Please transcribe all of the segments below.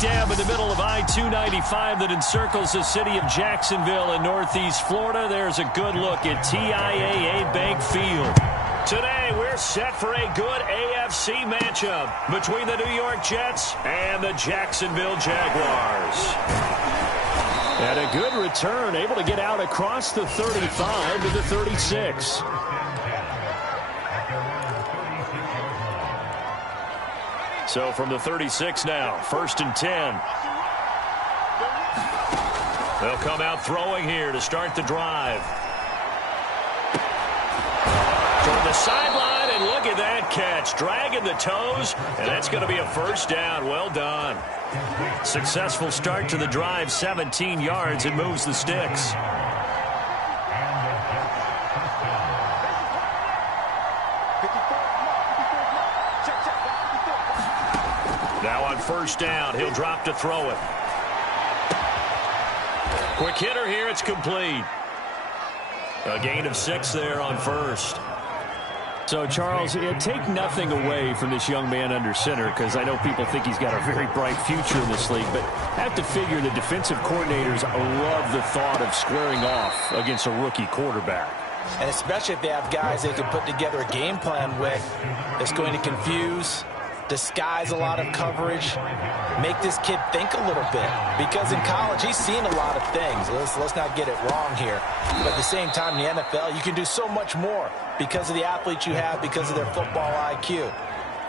dam in the middle of I-295 that encircles the city of Jacksonville in northeast Florida. There's a good look at TIAA Bank Field. Today, we're set for a good AFC matchup between the New York Jets and the Jacksonville Jaguars. And a good return, able to get out across the 35 to the 36. So from the 36 now, 1st and 10. They'll come out throwing here to start the drive. Toward the sideline, and look at that catch. Dragging the toes, and that's going to be a first down. Well done. Successful start to the drive, 17 yards, and moves the sticks. Now on 1st down, he'll drop to throw it. Quick hitter here, it's complete. A gain of 6 there on 1st. So, Charles, take nothing away from this young man under center, because I know people think he's got a very bright future in this league, but I have to figure the defensive coordinators love the thought of squaring off against a rookie quarterback. And especially if they have guys they can put together a game plan with that's going to confuse, disguise a lot of coverage, make this kid think a little bit. Because in college, he's seen a lot of things. Let's not get it wrong here. But at the same time, in the NFL, you can do so much more because of the athletes you have, because of their football IQ.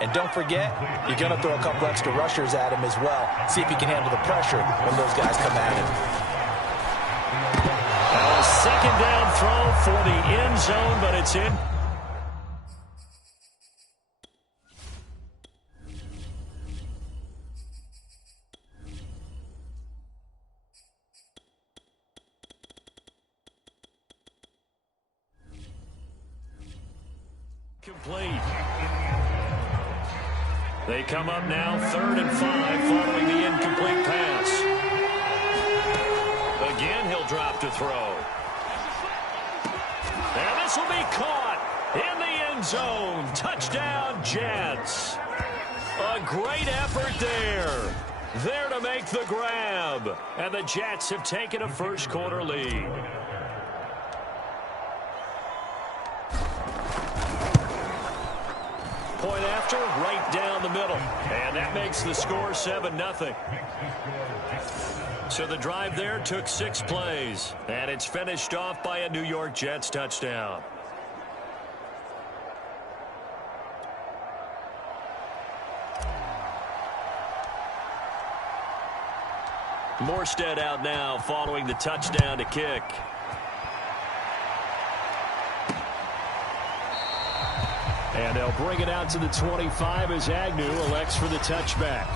And don't forget, you're going to throw a couple extra rushers at him as well. See if he can handle the pressure when those guys come at him. Now a 2nd down throw for the end zone, but it's in. Complete. They come up now 3rd and 5 following the incomplete pass. Again, he'll drop to throw. And this will be caught in the end zone. Touchdown, Jets. A great effort there. There to make the grab. And the Jets have taken a first quarter lead. Point after, right down the middle. And that makes the score 7-0. So the drive there took 6 plays. And it's finished off by a New York Jets touchdown. Morstead out now following the touchdown to kick. And they'll bring it out to the 25 as Agnew elects for the touchback.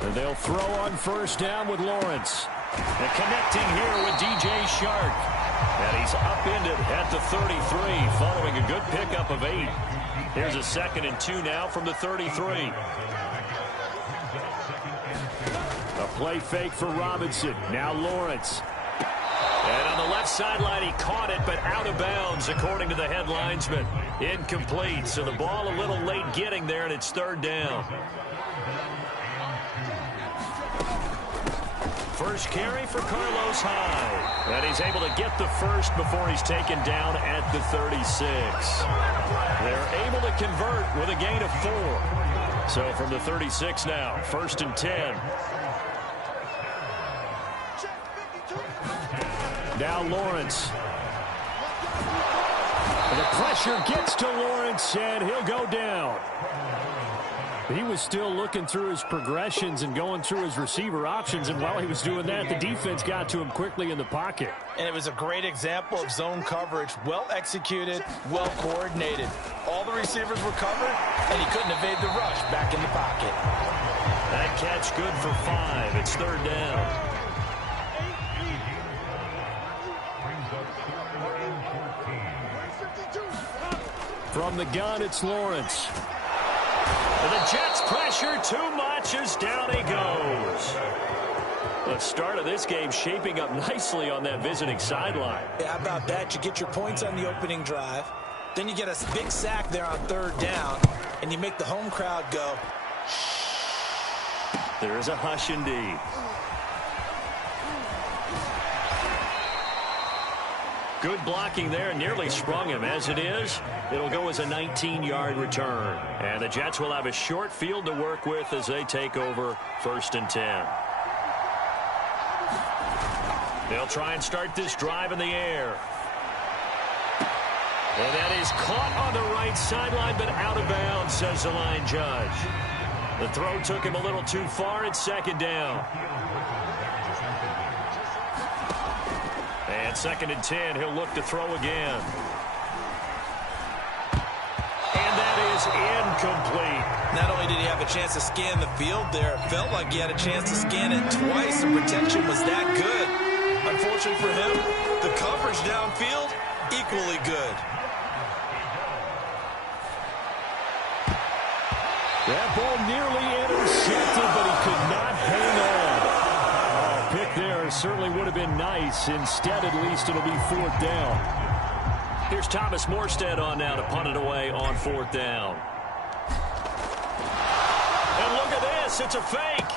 And they'll throw on 1st down with Lawrence. And connecting here with DJ Chark. And he's upended at the 33 following a good pickup of 8. Here's a 2nd and 2 now from the 33. A play fake for Robinson. Now Lawrence. And on the left sideline, he caught it, but out of bounds, according to the head linesman. Incomplete. So the ball a little late getting there, and it's 3rd down. First carry for Carlos Hyde. And he's able to get the first before he's taken down at the 36. They're able to convert with a gain of 4. So from the 36 now, 1st and 10. Now Lawrence. And the pressure gets to Lawrence, and he'll go down. He was still looking through his progressions and going through his receiver options, and while he was doing that, the defense got to him quickly in the pocket. And it was a great example of zone coverage. Well executed, well coordinated. All the receivers were covered, and he couldn't evade the rush back in the pocket. That catch good for 5. It's 3rd down. From the gun, it's Lawrence. And the Jets pressure too much as down he goes. The start of this game shaping up nicely on that visiting sideline. Yeah, how about that? You get your points on the opening drive. Then you get a big sack there on third down, and you make the home crowd go. There is a hush indeed. Good blocking there, nearly sprung him. As it is, it'll go as a 19-yard return. And the Jets will have a short field to work with as they take over 1st and 10. They'll try and start this drive in the air. And that is caught on the right sideline, but out of bounds, says the line judge. The throw took him a little too far. It's 2nd down. And 2nd and 10, he'll look to throw again. And that is incomplete. Not only did he have a chance to scan the field there, it felt like he had a chance to scan it twice. The protection was that good. Unfortunately for him, the coverage downfield, equally good. That ball nearly intercepted, but he could not hang on. Oh, pick there certainly would have been nice. Instead, at least, it'll be 4th down. Here's Thomas Morstead on now to punt it away on 4th down. And look at this. It's a fake.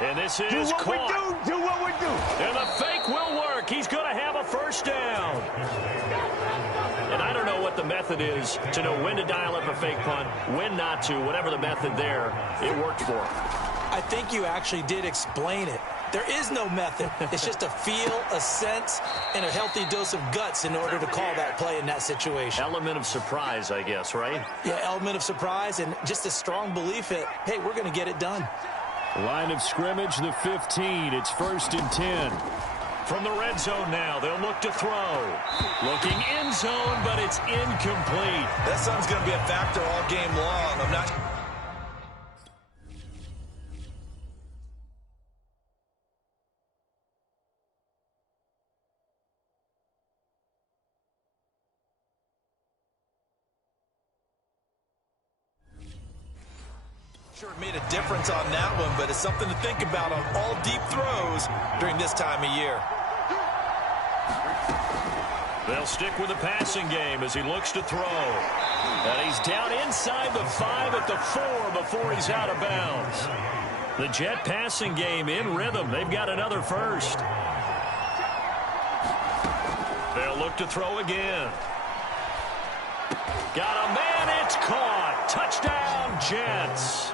And this is caught. Do what we do. And the fake will work. He's going to have a 1st down. And I don't know what the method is to know when to dial up a fake punt, when not to. Whatever the method there, it worked for him. I think you actually did explain it. There is no method. It's just a feel, a sense, and a healthy dose of guts in order to call that play in that situation. Element of surprise, I guess, right? Yeah, element of surprise and just a strong belief that, hey, we're going to get it done. Line of scrimmage, the 15. It's 1st and 10. From the red zone now, they'll look to throw. Looking end zone, but it's incomplete. That sun's going to be a factor all game long. I'm not... Sure, it made a difference on that one, but it's something to think about on all deep throws during this time of year. They'll stick with the passing game as he looks to throw. And he's down inside the 5 at the 4 before he's out of bounds. The Jet passing game in rhythm. They've got another 1st. They'll look to throw again. Got a man, it's caught. Touchdown, Jets.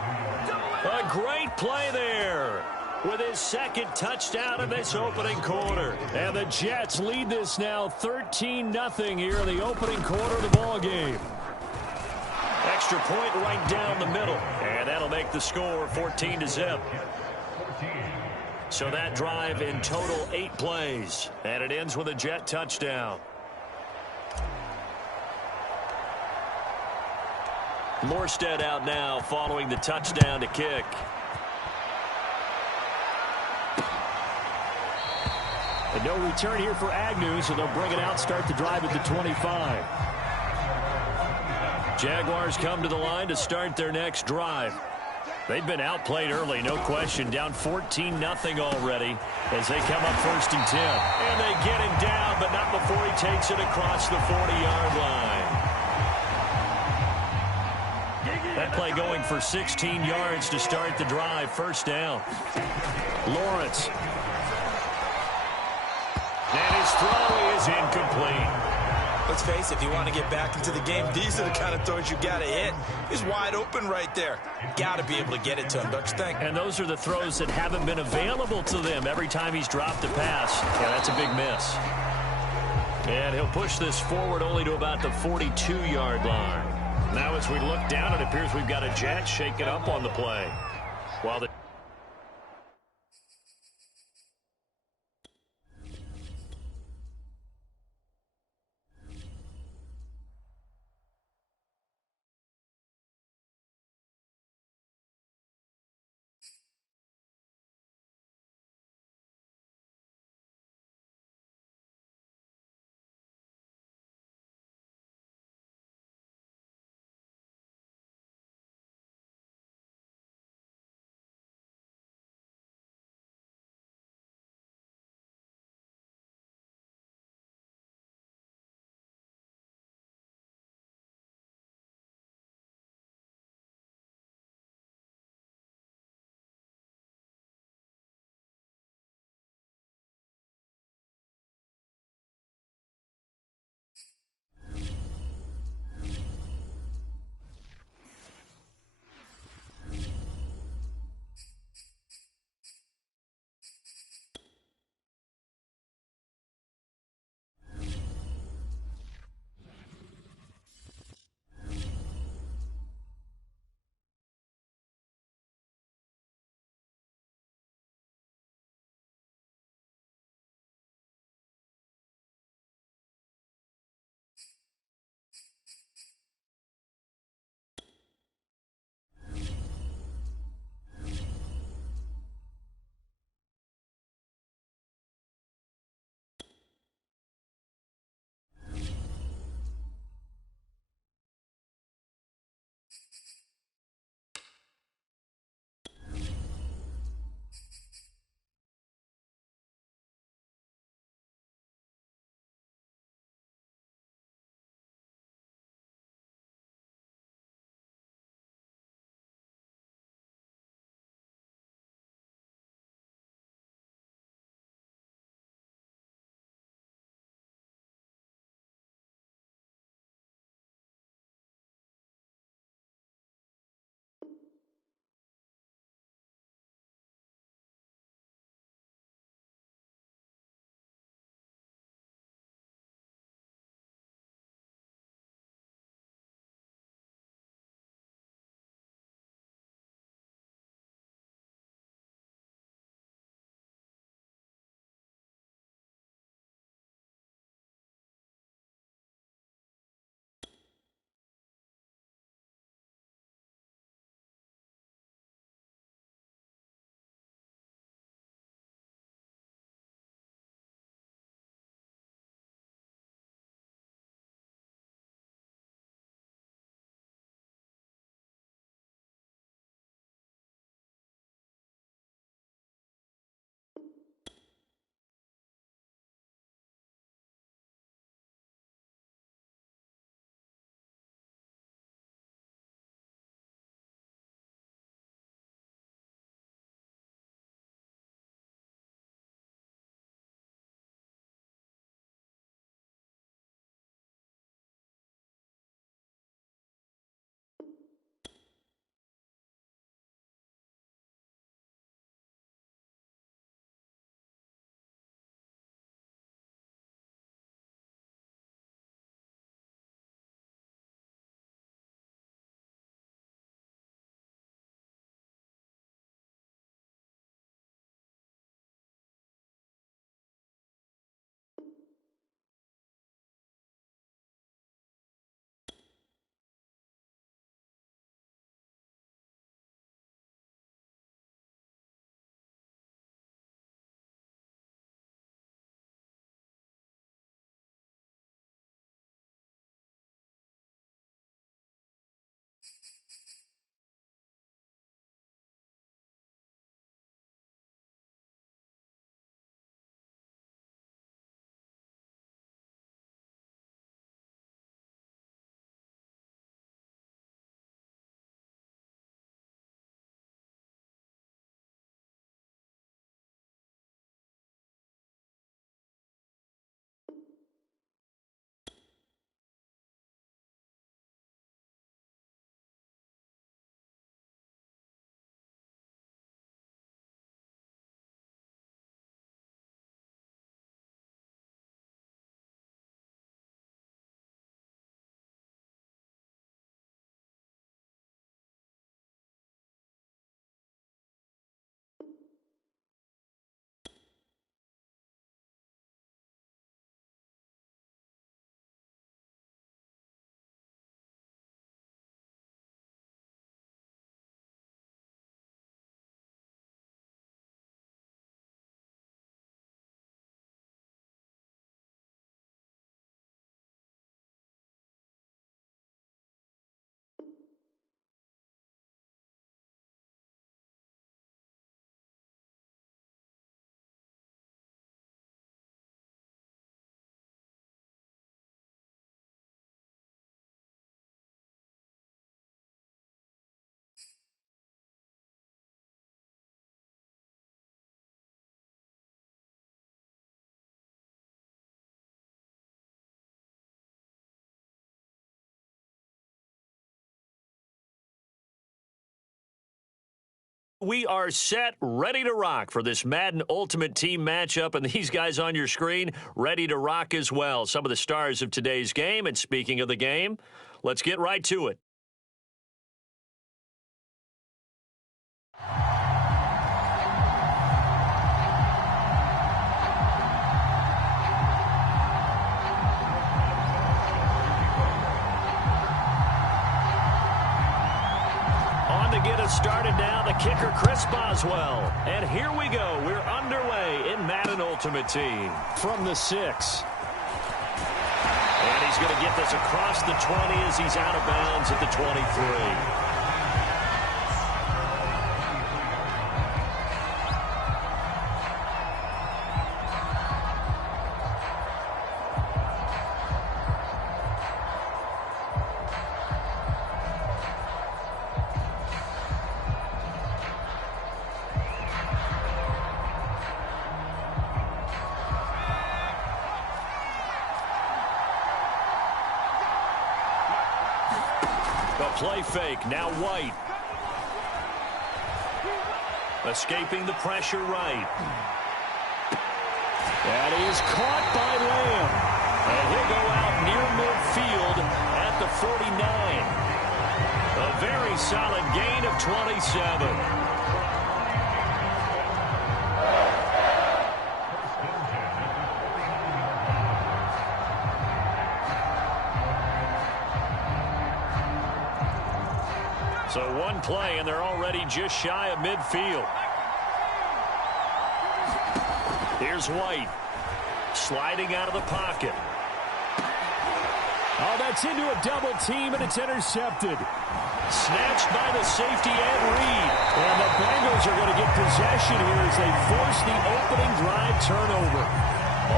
A great play there with his 2nd touchdown in this opening quarter. And the Jets lead this now 13-0 here in the opening quarter of the ball game. Extra point right down the middle. And that'll make the score 14-0. So that drive in total 8 plays. And it ends with a Jet touchdown. Morstead out now following the touchdown to kick. And no return here for Agnew, so they'll bring it out, start the drive at the 25. Jaguars come to the line to start their next drive. They've been outplayed early, no question. Down 14-0 already as they come up 1st and 10. And they get him down, but not before he takes it across the 40-yard line. That play going for 16 yards to start the drive. 1st down. Lawrence. And his throw is incomplete. Let's face it, if you want to get back into the game, these are the kind of throws you got to hit. He's wide open right there. Got to be able to get it to him, don't you think? And those are the throws that haven't been available to them every time he's dropped a pass. Yeah, that's a big miss. And he'll push this forward only to about the 42-yard line. Now as we look down, it appears we've got a Jet shaken up on the play. While the We are set, ready to rock for this Madden Ultimate Team matchup, and these guys on your screen ready to rock as well. Some of the stars of today's game, and speaking of the game, let's get right to it. Get us started now, the kicker, Chris Boswell. And here we go. We're underway in Madden Ultimate Team. From the 6. And he's going to get this across the 20 as he's out of bounds at the 23. Play fake, now White. Escaping the pressure right. And he is caught by Lamb. And he'll go out near midfield at the 49. A very solid gain of 27. So one play, and they're already just shy of midfield. Here's White. Sliding out of the pocket. Oh, that's into a double team, and it's intercepted. Snatched by the safety and Reed. And the Bengals are going to get possession here as they force the opening drive turnover.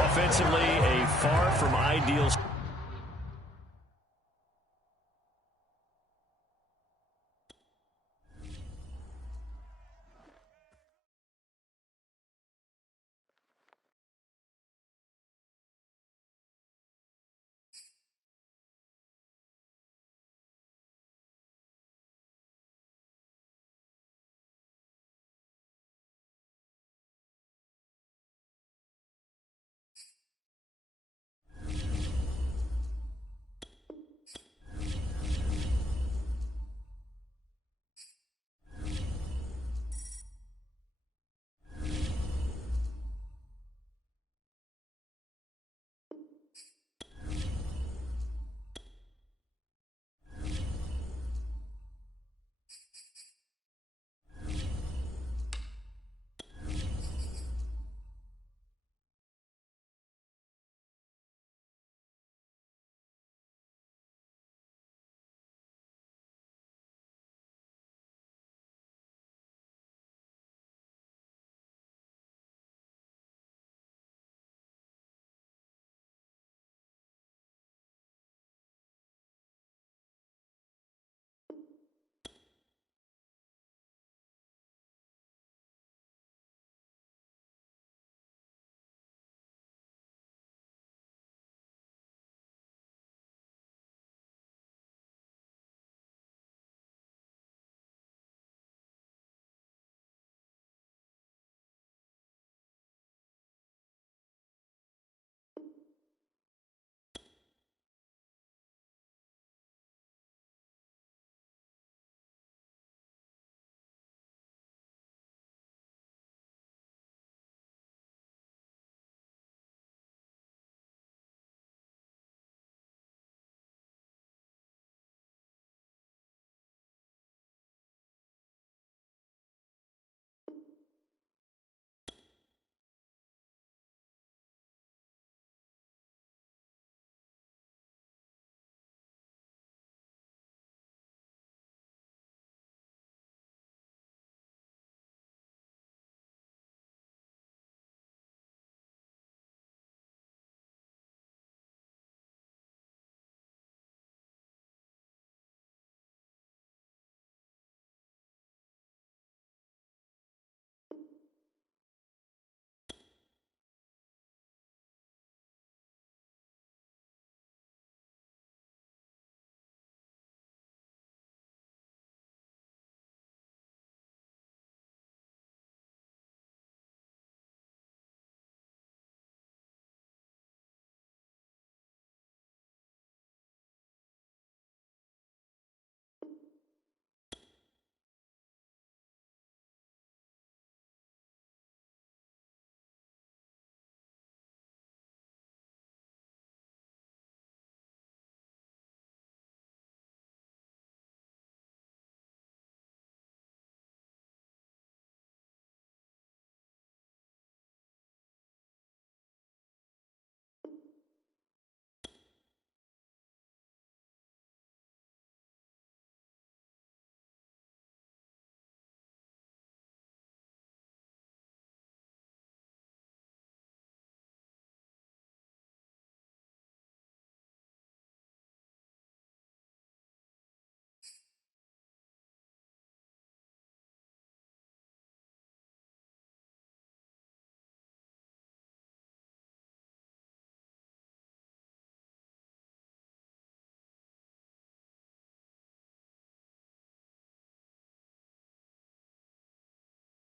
Offensively, a far from ideal.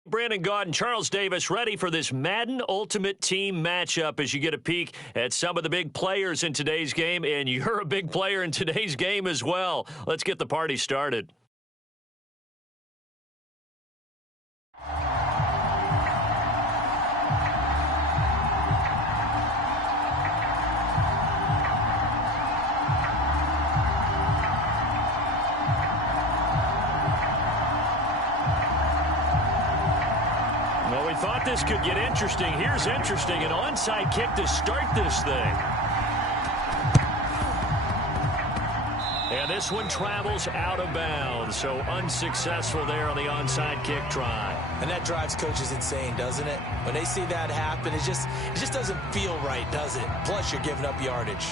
Brandon Gaudin and Charles Davis ready for this Madden Ultimate Team matchup as you get a peek at some of the big players in today's game, and you're a big player in today's game as well. Let's get the party started. Thought this could get interesting. Here's interesting. An onside kick to start this thing. And this one travels out of bounds. So unsuccessful there on the onside kick try. And that drives coaches insane, doesn't it? When they see that happen, it just doesn't feel right, does it? Plus, you're giving up yardage.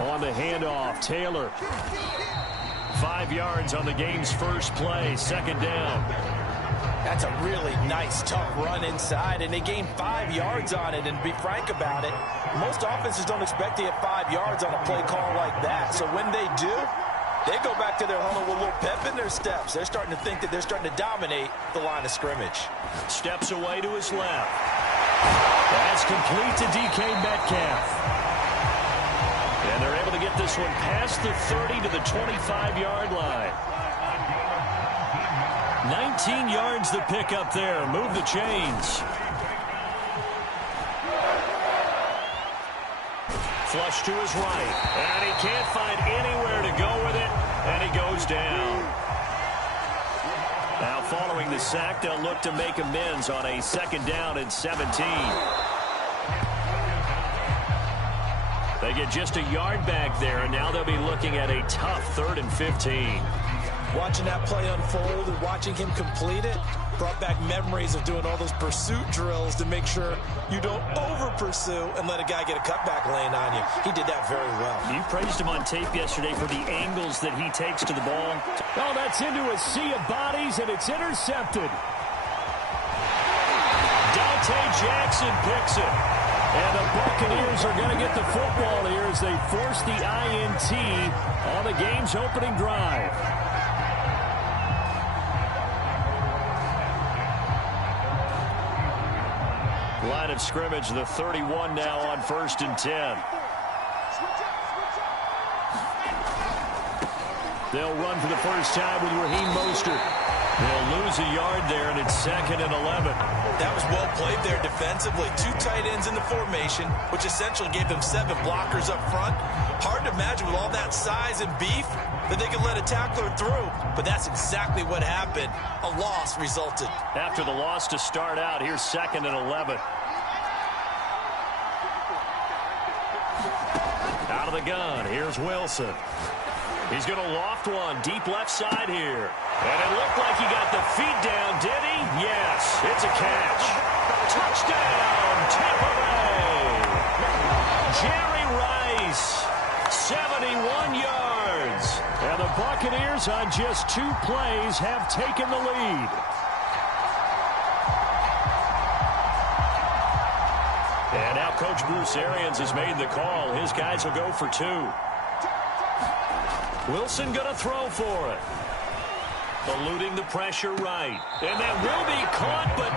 On the handoff, Taylor. 5 yards on the game's first play, second down. That's a really nice, tough run inside, and they gained 5 yards on it. And to be frank about it, most offenses don't expect to get 5 yards on a play call like that. So when they do, they go back to their huddle with a little pep in their steps. They're starting to think that they're starting to dominate the line of scrimmage. Steps away to his left. That's complete to DK Metcalf. And they're able to get this one past the 30 to the 25-yard line. 19 yards the pick up there. Move the chains. Flush to his right. And he can't find anywhere to go with it. And he goes down. Now following the sack, they'll look to make amends on a second down and 17. They get just a yard back there, and now they'll be looking at a tough 3rd and 15. Watching that play unfold and watching him complete it brought back memories of doing all those pursuit drills to make sure you don't over-pursue and let a guy get a cutback lane on you. He did that very well. You praised him on tape yesterday for the angles that he takes to the ball. Oh, that's into a sea of bodies, and it's intercepted. Dante Jackson picks it. And the Buccaneers are going to get the football here as they force the INT on the game's opening drive. Line of scrimmage, the 31 now on 1st and 10. They'll run for the first time with Raheem Mostert. They'll lose a yard there, and it's 2nd and 11. That was well played there defensively. 2 tight ends in the formation, which essentially gave them 7 blockers up front. Hard to imagine with all that size and beef that they could let a tackler through. But that's exactly what happened. A loss resulted. After the loss to start out, here's 2nd and 11. Out of the gun, here's Wilson. He's going to loft one deep left side here. And it looked like he got the feet down, did he? Yes, it's a catch. Touchdown, Tampa Bay. Jerry Rice, 71 yards. And the Buccaneers on just 2 plays have taken the lead. And now Coach Bruce Arians has made the call. His guys will go for 2. Wilson going to throw for it. Eluding the pressure right. And that will be caught, but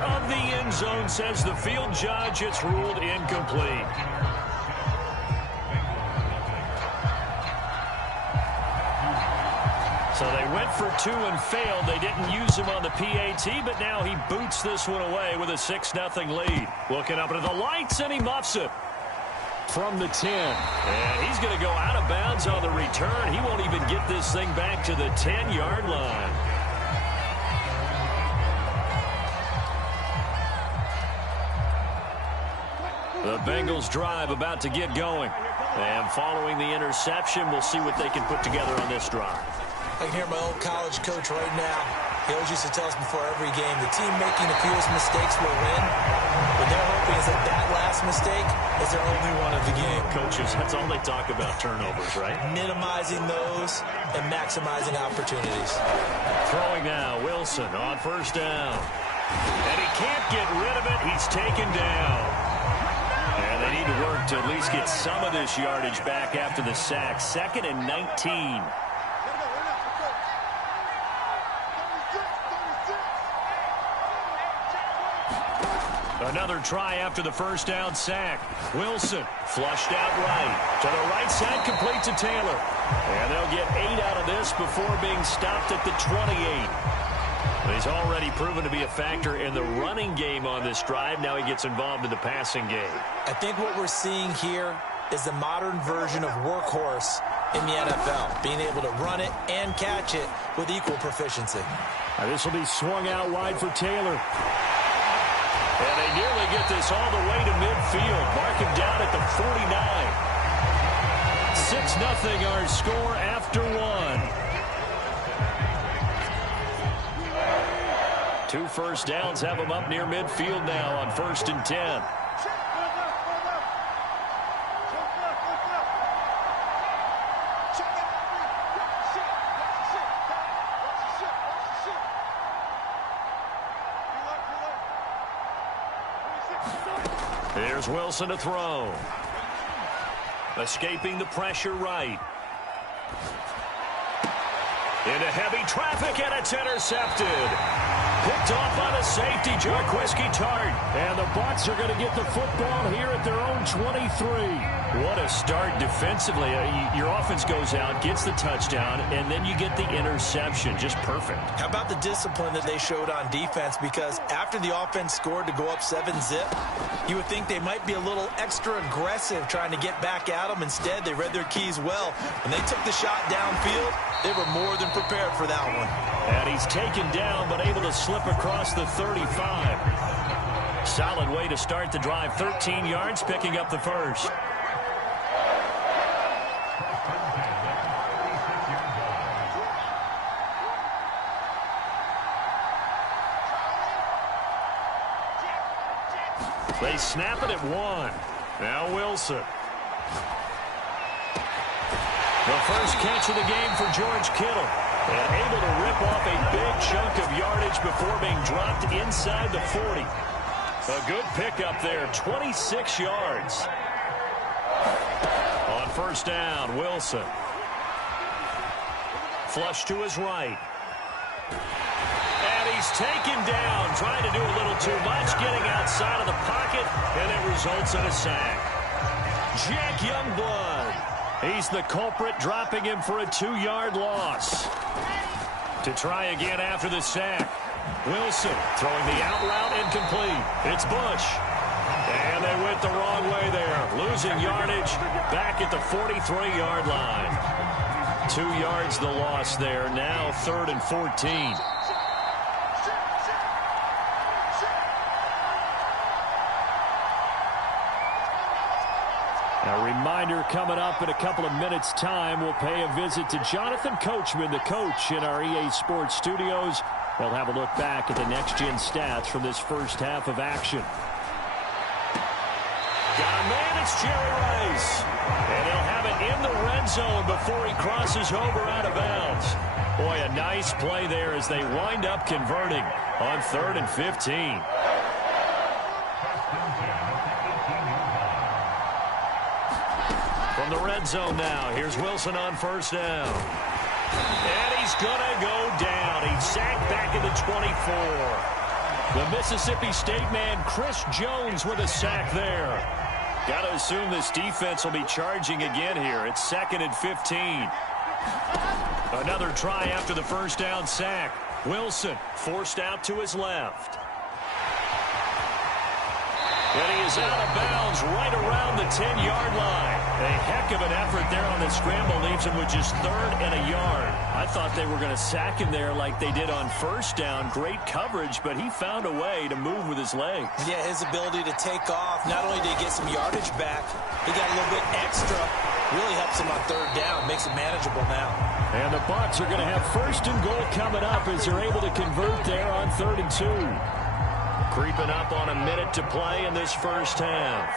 out of the end zone, says the field judge. It's ruled incomplete. So they went for 2 and failed. They didn't use him on the PAT, but now he boots this one away with a 6-0 lead. Looking up into the lights, and he muffs it from the 10. And he's going to go out of bounds on the return. He won't even get this thing back to the 10-yard line. The Bengals drive about to get going. And following the interception, we'll see what they can put together on this drive. I can hear my old college coach right now. He always used to tell us before every game, the team making the fewest mistakes will win. What they're hoping is that last mistake is their only one of the game. Coaches, that's all they talk about, turnovers, right? Minimizing those and maximizing opportunities. Throwing now, Wilson on first down. And he can't get rid of it. He's taken down. And they need to work to at least get some of this yardage back after the sack. 2nd and 19. Another try after the first down sack. Wilson flushed out right. To the right side, complete to Taylor. And they'll get 8 out of this before being stopped at the 28. He's already proven to be a factor in the running game on this drive. Now he gets involved in the passing game. I think what we're seeing here is the modern version of workhorse in the NFL, being able to run it and catch it with equal proficiency. This will be swung out wide for Taylor. And they nearly get this all the way to midfield. Mark him down at the 49. 6-0 our score after 1. 2 first downs have them up near midfield now on 1st and 10. Here's Wilson to throw. Escaping the pressure right. Into heavy traffic, and it's intercepted. Picked off by the safety, Jarquiski Tart. And the Bucs are going to get the football here at their own 23. What a start defensively. Your offense goes out, gets the touchdown, and then you get the interception. Just perfect. How about the discipline that they showed on defense? Because after the offense scored to go up 7-zip, you would think they might be a little extra aggressive trying to get back at them. Instead, they read their keys well. When they took the shot downfield, they were more than prepared for that one. And he's taken down, but able to slip across the 35. Solid way to start the drive. 13 yards, picking up the first. They snap it at 1. Now Wilson. The first catch of the game for George Kittle. And able to rip off a big chunk of yardage before being dropped inside the 40. A good pickup there, 26 yards. On first down, Wilson. Flush to his right. And he's taken down, trying to do a little too much, getting outside of the pocket, and it results in a sack. Jack Youngblood. He's the culprit, dropping him for a 2-yard loss. To try again after the sack. Wilson throwing the out route incomplete. It's Bush. And they went the wrong way there. Losing yardage back at the 43-yard line. 2 yards the loss there. Now 3rd and 14. A reminder, coming up in a couple of minutes' time, we'll pay a visit to Jonathan Coachman, the coach in our EA Sports studios. We'll have a look back at the next-gen stats from this first half of action. Got a man, it's Jerry Rice. And he'll have it in the red zone before he crosses over out of bounds. Boy, a nice play there as they wind up converting on 3rd and 15. From the red zone now, here's Wilson on first down. And he's going to go down. He's sacked back at the 24. The Mississippi State man, Chris Jones, with a sack there. Got to assume this defense will be charging again here. It's 2nd and 15. Another try after the first down sack. Wilson forced out to his left. And he is out of bounds right around the 10-yard line. A heck of an effort there on the scramble. Leaves him with just 3rd and a yard. I thought they were going to sack him there like they did on first down. Great coverage, but he found a way to move with his legs. Yeah, his ability to take off. Not only did he get some yardage back, he got a little bit extra. Really helps him on 3rd down. Makes it manageable now. And the Bucs are going to have 1st and goal coming up as they're able to convert there on 3rd and 2. Creeping up on a minute to play in this first half.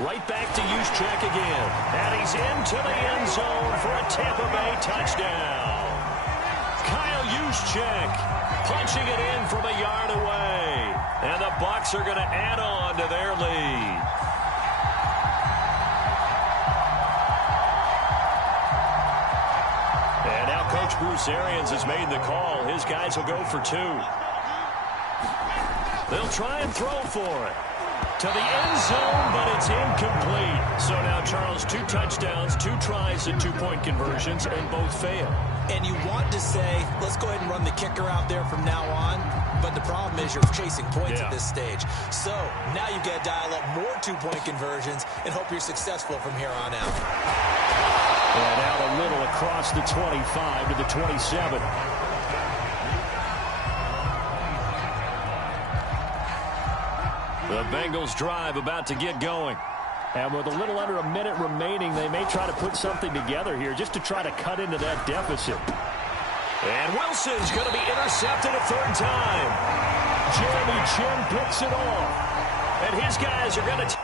Right back to Juszczyk again. And he's into the end zone for a Tampa Bay touchdown. Kyle Juszczyk punching it in from a yard away. And the Bucs are going to add on to their lead. And now Coach Bruce Arians has made the call. His guys will go for 2. They'll try and throw for it. To the end zone, but it's incomplete. So now, Charles, 2 touchdowns, 2 tries at 2-point conversions, and both fail. And you want to say, let's go ahead and run the kicker out there from now on. But the problem is you're chasing points at this stage. So now you've got to dial up more 2-point conversions and hope you're successful from here on out. And out a little across the 25 to the 27. The Bengals drive about to get going. And with a little under a minute remaining, they may try to put something together here just to try to cut into that deficit. And Wilson's going to be intercepted a 3rd time. Jeremy Chinn picks it off. And his guys are going to...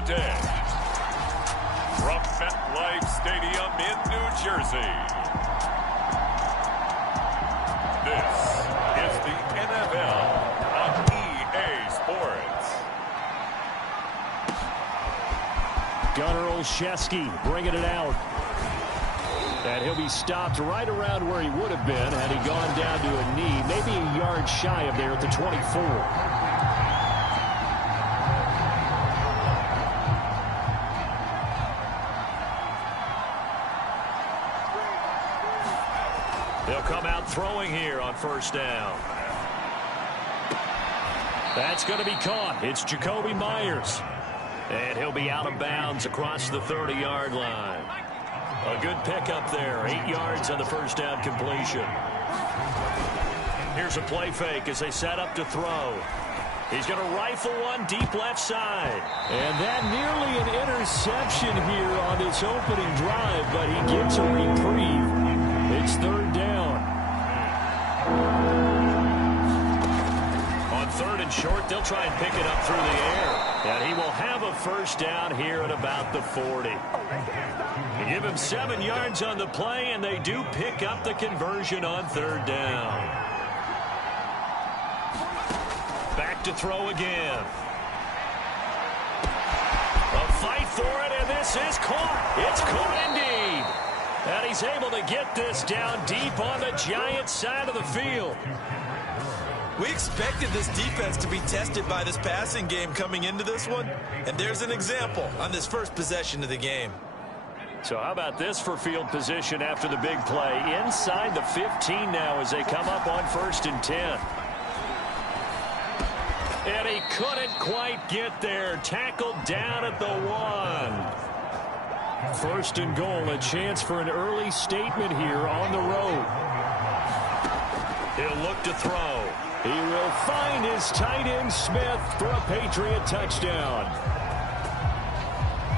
today, from MetLife Stadium in New Jersey, this is the NFL on EA Sports. Gunnar Olszewski bringing it out. And he'll be stopped right around where he would have been had he gone down to a knee, maybe a yard shy of there at the 24. They'll come out throwing here on first down. That's going to be caught. It's Jakobi Meyers. And he'll be out of bounds across the 30-yard line. A good pickup there. 8 yards on the first down completion. Here's a play fake as they set up to throw. He's going to rifle one deep left side. And that nearly an interception here on this opening drive, but he gets a reprieve. It's third down. On third and short, they'll try and pick it up through the air. And he will have a first down here at about the 40. They give him 7 yards on the play, and they do pick up the conversion on third down. Back to throw again. A fight for it, and this is caught. It's caught indeed. And he's able to get this down deep on the Giants' side of the field. We expected this defense to be tested by this passing game coming into this one, and there's an example on this first possession of the game. So how about this for field position after the big play? Inside the 15 now as they come up on 1st and 10. And he couldn't quite get there. Tackled down at the 1. 1st and goal, a chance for an early statement here on the road. He'll look to throw. He will find his tight end Smith for a Patriot touchdown.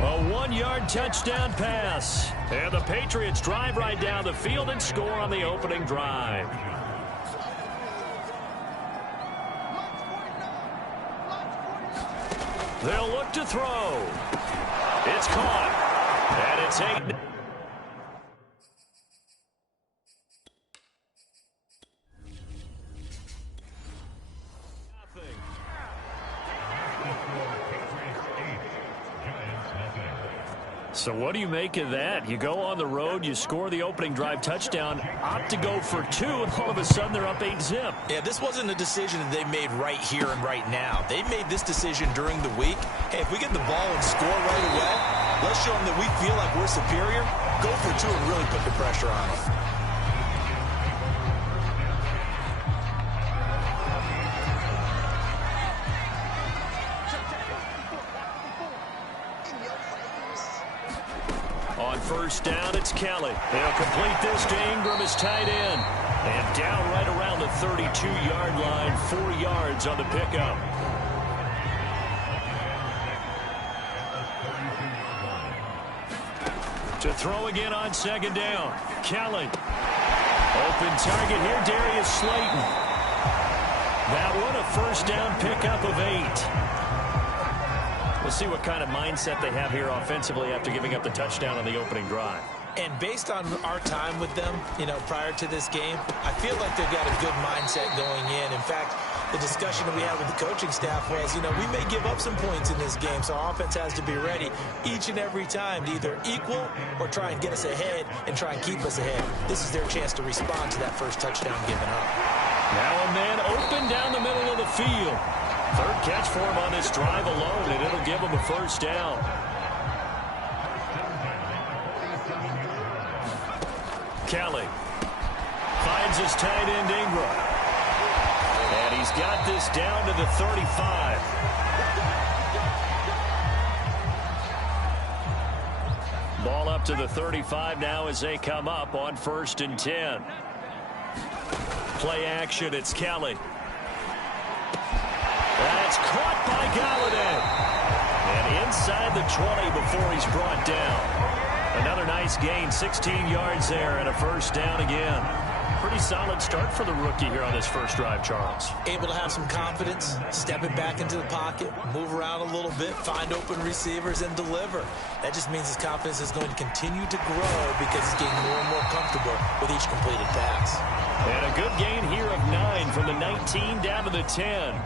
A 1-yard touchdown pass. And the Patriots drive right down the field and score on the opening drive. They'll look to throw. It's caught. And it's 8. So what do you make of that? You go on the road, you score the opening drive touchdown, opt to go for 2, and all of a sudden they're up 8-zip. Yeah, this wasn't a decision that they made right here and right now. They made this decision during the week. Hey, if we get the ball and score right away, let's show them that we feel like we're superior. Go for 2 and really put the pressure on them. First down, it's Kelly. They'll complete this to Ingram as tight end. And down right around the 32-yard line, 4 yards on the pickup. To throw again on 2nd down. Kelly. Open target here, Darius Slayton. That one a first down pickup of 8. We'll see what kind of mindset they have here offensively after giving up the touchdown on the opening drive. And based on our time with them, prior to this game, I feel like they've got a good mindset going in. In fact, the discussion that we had with the coaching staff was, we may give up some points in this game, so our offense has to be ready each and every time to either equal or try and get us ahead and try and keep us ahead. This is their chance to respond to that first touchdown given up. Now a man open down the middle of the field. 3rd catch for him on this drive alone, and it'll give him a first down. Kelly finds his tight end Ingram. And he's got this down to the 35. Ball up to the 35 now as they come up on 1st and 10. Play action, it's Kelly. That's caught by Galladay. And inside the 20 before he's brought down. Another nice gain, 16 yards there, and a first down again. Pretty solid start for the rookie here on his first drive, Charles. Able to have some confidence, step it back into the pocket, move around a little bit, find open receivers, and deliver. That just means his confidence is going to continue to grow because he's getting more and more comfortable with each completed pass. And a good gain here of 9 from the 19 down to the 10.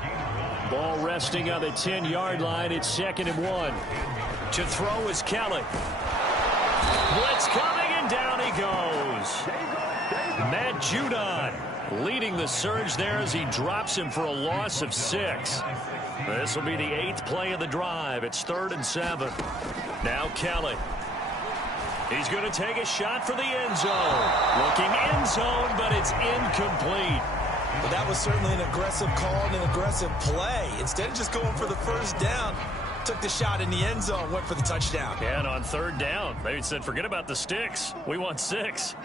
Ball resting on the 10-yard line. It's 2nd and 1. To throw is Kelly. Blitz coming, and down he goes. Matt Judon leading the surge there as he drops him for a loss of 6. This will be the 8th play of the drive. It's 3rd and 7. Now Kelly. He's going to take a shot for the end zone. Looking end zone, but it's incomplete. Well, that was certainly an aggressive call and an aggressive play. Instead of just going for the first down, took the shot in the end zone, went for the touchdown. Yeah, and on 3rd down, they said, forget about the sticks. We want 6.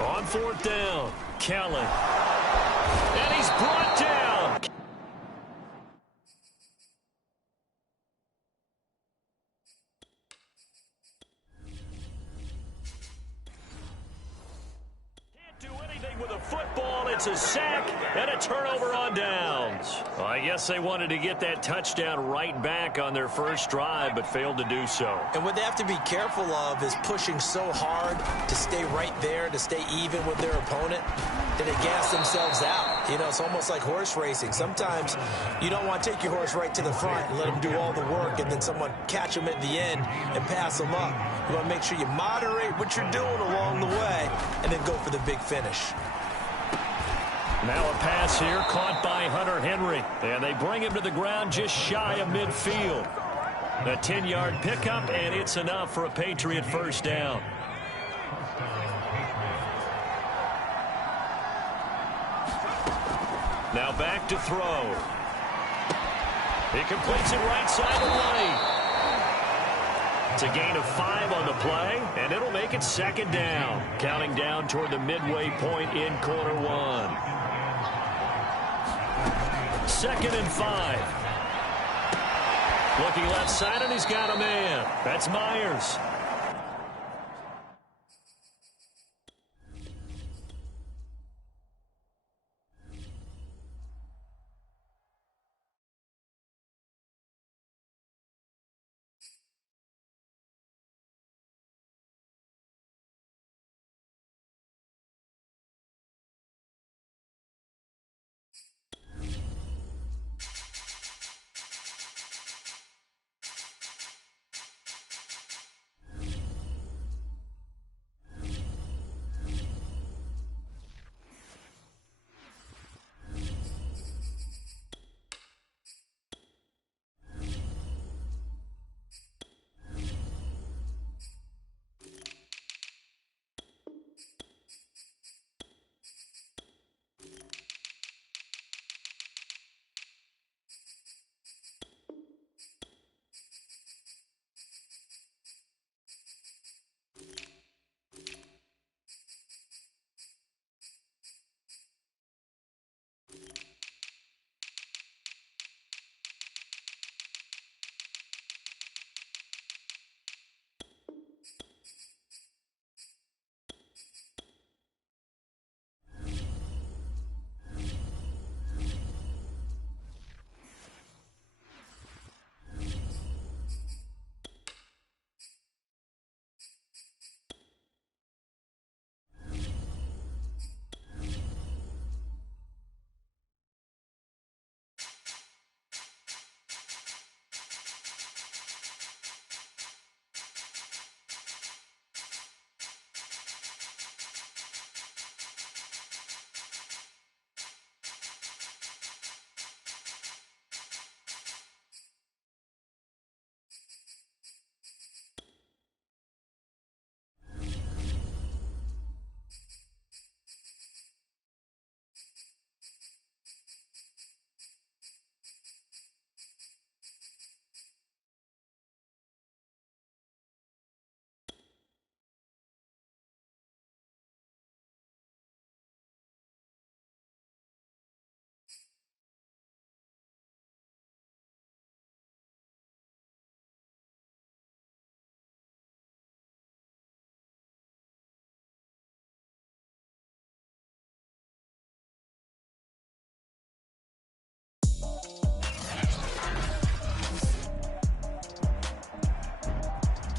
On 4th down, Kelly. And he's brought down. Can't do anything with a football. It's a sack and a turnover on downs. Well, I guess they wanted to get that touchdown right back on their first drive, but failed to do so. And what they have to be careful of is pushing so hard to stay right there, to stay even with their opponent, that they gas themselves out. You know, it's almost like horse racing. Sometimes you don't want to take your horse right to the front and let him do all the work, and then someone catch him at the end and pass him up. You want to make sure you moderate what you're doing along the way and then go for the big finish. Now a pass here caught by Hunter Henry. And they bring him to the ground just shy of midfield. A 10-yard pickup, and it's enough for a Patriot first down. Now back to throw. He completes it right side of the lane. It's a gain of 5 on the play, and it'll make it 2nd down. Counting down toward the midway point in quarter 1. 2nd and 5. Looking left side, and he's got a man. That's Myers.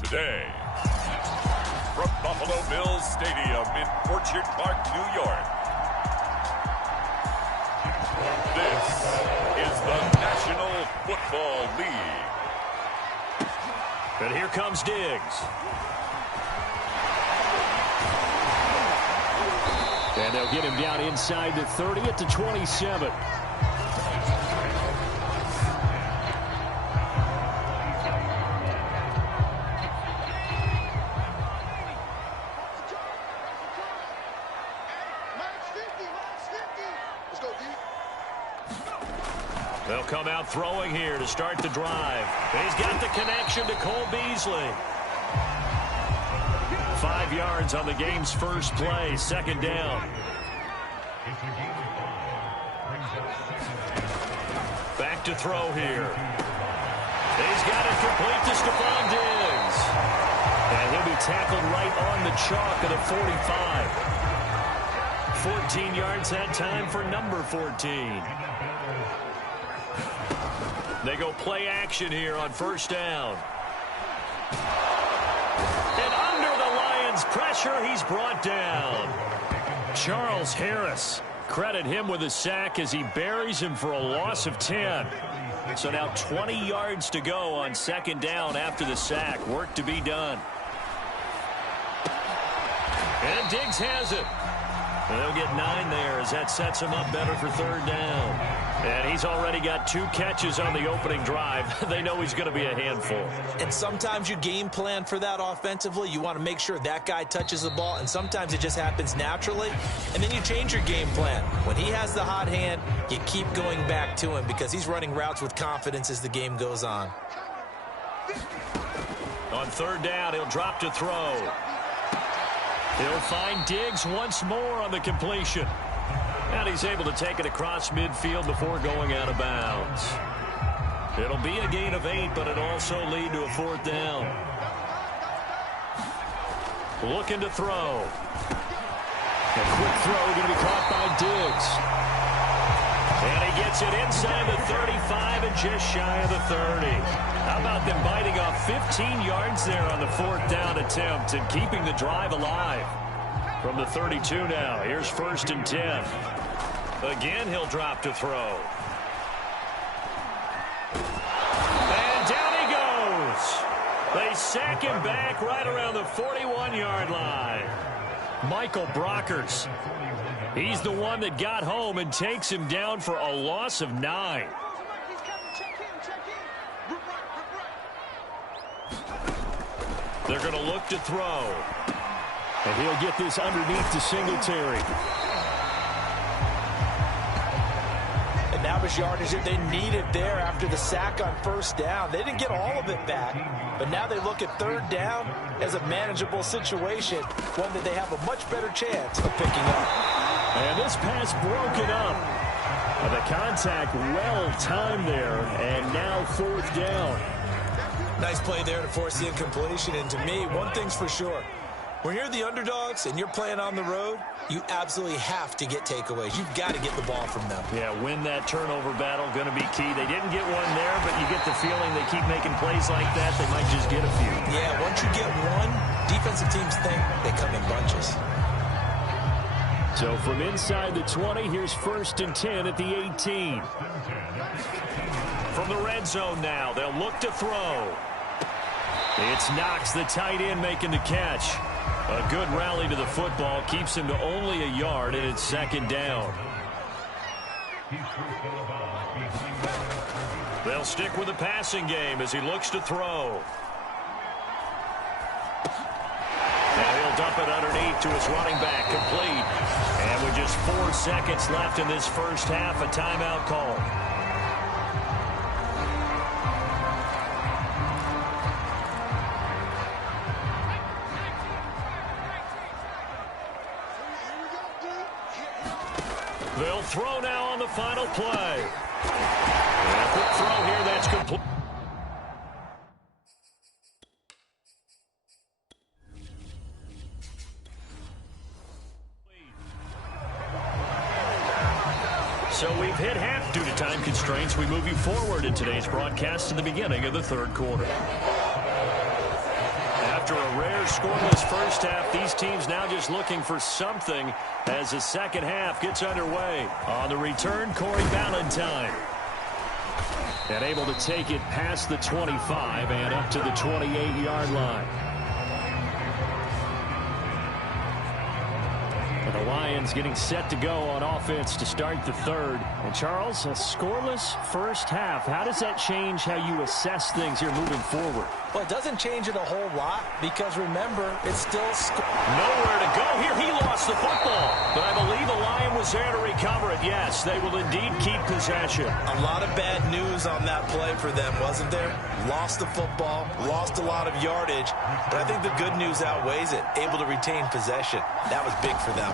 today. From Buffalo Bills Stadium in Orchard Park, New York. This is the National Football League. And here comes Diggs. And they'll get him down inside the 30 at the 27. They'll come out throwing here to start the drive. He's got the connection to Cole Beasley. 5 yards on the game's first play, second down. Back to throw here. He's got it complete to Stephon Diggs. And he'll be tackled right on the chalk at a 45. 14 yards that time for number 14. They go play action here on first down. And under the Lions' pressure, he's brought down. Charles Harris. Credit him with a sack as he buries him for a loss of 10. So now 20 yards to go on second down after the sack. Work to be done. And Diggs has it. And they'll get 9 there as that sets him up better for third down. And he's already got 2 catches on the opening drive. They know he's going to be a handful. And sometimes you game plan for that offensively. You want to make sure that guy touches the ball, and sometimes it just happens naturally. And then you change your game plan. When he has the hot hand, you keep going back to him because he's running routes with confidence as the game goes on. On third down, he'll drop to throw. He'll find Diggs once more on the completion. And he's able to take it across midfield before going out of bounds. It'll be a gain of 8, but it'll also lead to a fourth down. Looking to throw. A quick throw going to be caught by Diggs. And he gets it inside the 35 and just shy of the 30. How about them biting off 15 yards there on the fourth down attempt and keeping the drive alive? From the 32 now, here's first and 10. Again, he'll drop to throw. And down he goes. They sack him back right around the 41-yard line. Michael Brockers. He's the one that got home and takes him down for a loss of 9. They're going to look to throw. And he'll get this underneath to Singletary. And now his yardage that they needed there after the sack on first down. They didn't get all of it back, but now they look at third down as a manageable situation, one that they have a much better chance of picking up. And this pass broken up. The contact well timed there, and now fourth down. Nice play there to force the incompletion. And to me, one thing's for sure. When you're the underdogs and you're playing on the road, you absolutely have to get takeaways. You've got to get the ball from them. Yeah, win that turnover battle, going to be key. They didn't get one there, but you get the feeling they keep making plays like that, they might just get a few. Yeah, once you get one, defensive teams think they come in bunches. So from inside the 20, here's first and 10 at the 18. From the red zone now, they'll look to throw. It's Knox, the tight end, making the catch. A good rally to the football keeps him to only a yard, and it's second down. They'll stick with the passing game as he looks to throw. Now he'll dump it underneath to his running back, complete. And with just 4 seconds left in this first half, a timeout call. They'll throw now on the final play. And a quick throw here, that's complete. So we've hit half due to time constraints. We move you forward in today's broadcast to the beginning of the third quarter. scoreless first half. These teams now just looking for something as the second half gets underway. On the return, Corey Ballantyne. And able to take it past the 25 and up to the 28-yard line. The Lions getting set to go on offense to start the third. And Charles, a scoreless first half. How does that change how you assess things here moving forward? Well, it doesn't change it a whole lot because, remember, it's still nowhere to go here. He lost the football. But I believe the Lion was there to recover it. Yes, they will indeed keep possession. A lot of bad news on that play for them, wasn't there? Lost the football, lost a lot of yardage. But I think the good news outweighs it. Able to retain possession. That was big for them.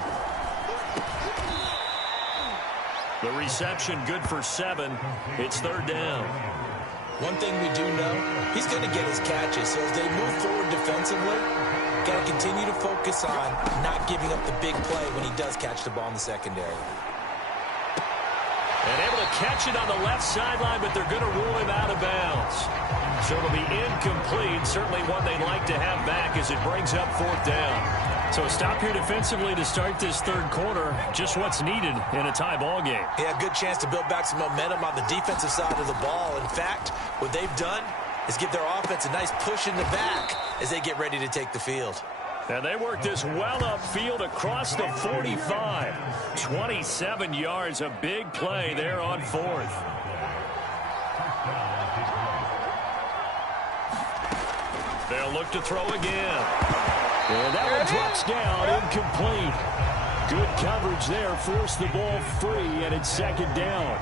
The reception good for 7. It's third down. One thing we do know, he's going to get his catches. So as they move forward defensively, got to continue to focus on not giving up the big play when he does catch the ball in the secondary. And able to catch it on the left sideline, but they're going to rule him out of bounds. So it'll be incomplete. Certainly one they'd like to have back as it brings up fourth down. So a stop here defensively to start this third quarter. Just what's needed in a tie ball game. Yeah, good chance to build back some momentum on the defensive side of the ball. In fact, what they've done is give their offense a nice push in the back as they get ready to take the field. And they work this well upfield across the 45. 27 yards, a big play there on fourth. They'll look to throw again. And that one drops down, incomplete. Good coverage there, forced the ball free, and it's second down.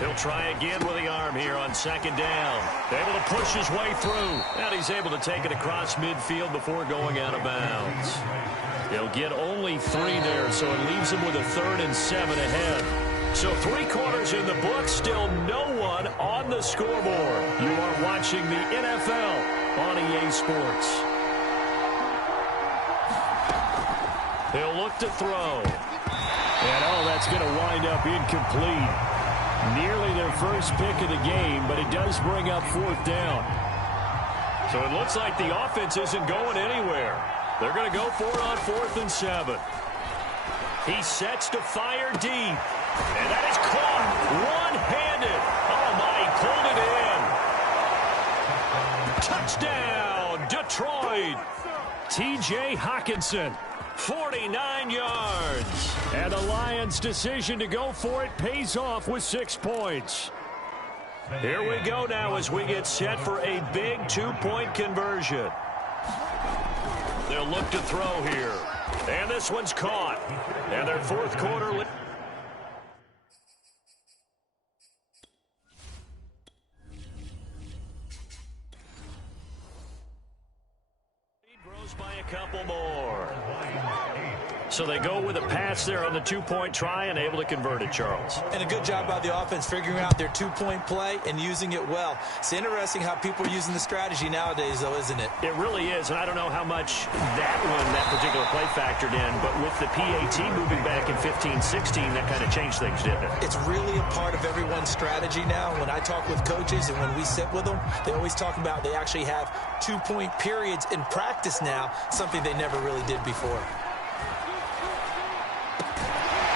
He'll try again with the arm here on second down. Able to push his way through. And he's able to take it across midfield before going out of bounds. He'll get only 3 there, so it leaves him with a 3rd and 7 ahead. So 3 quarters in the book, still no one on the scoreboard. You are watching the NFL on EA Sports. He'll look to throw. And, that's going to wind up incomplete. Nearly their first pick of the game, but it does bring up fourth down. So it looks like the offense isn't going anywhere. They're going to go for it on 4th and 7. He sets to fire deep. And that is caught one-handed. Oh, my, pulled it in. Touchdown, Detroit. T.J. Hockenson, 49 yards. And the Lions' decision to go for it pays off with 6 points. Here we go now as we get set for a big 2-point conversion. They'll look to throw here. And this one's caught. And their fourth quarter lead. Grows by a couple more. So they go with a pass there on the 2-point try and able to convert it, Charles. And a good job by the offense figuring out their 2-point play and using it well. It's interesting how people are using the strategy nowadays, though, isn't it? It really is, and I don't know how much that particular play factored in, but with the PAT moving back in 15-16, that kind of changed things, didn't it? It's really a part of everyone's strategy now. When I talk with coaches and when we sit with them, they always talk about they actually have 2-point periods in practice now, something they never really did before.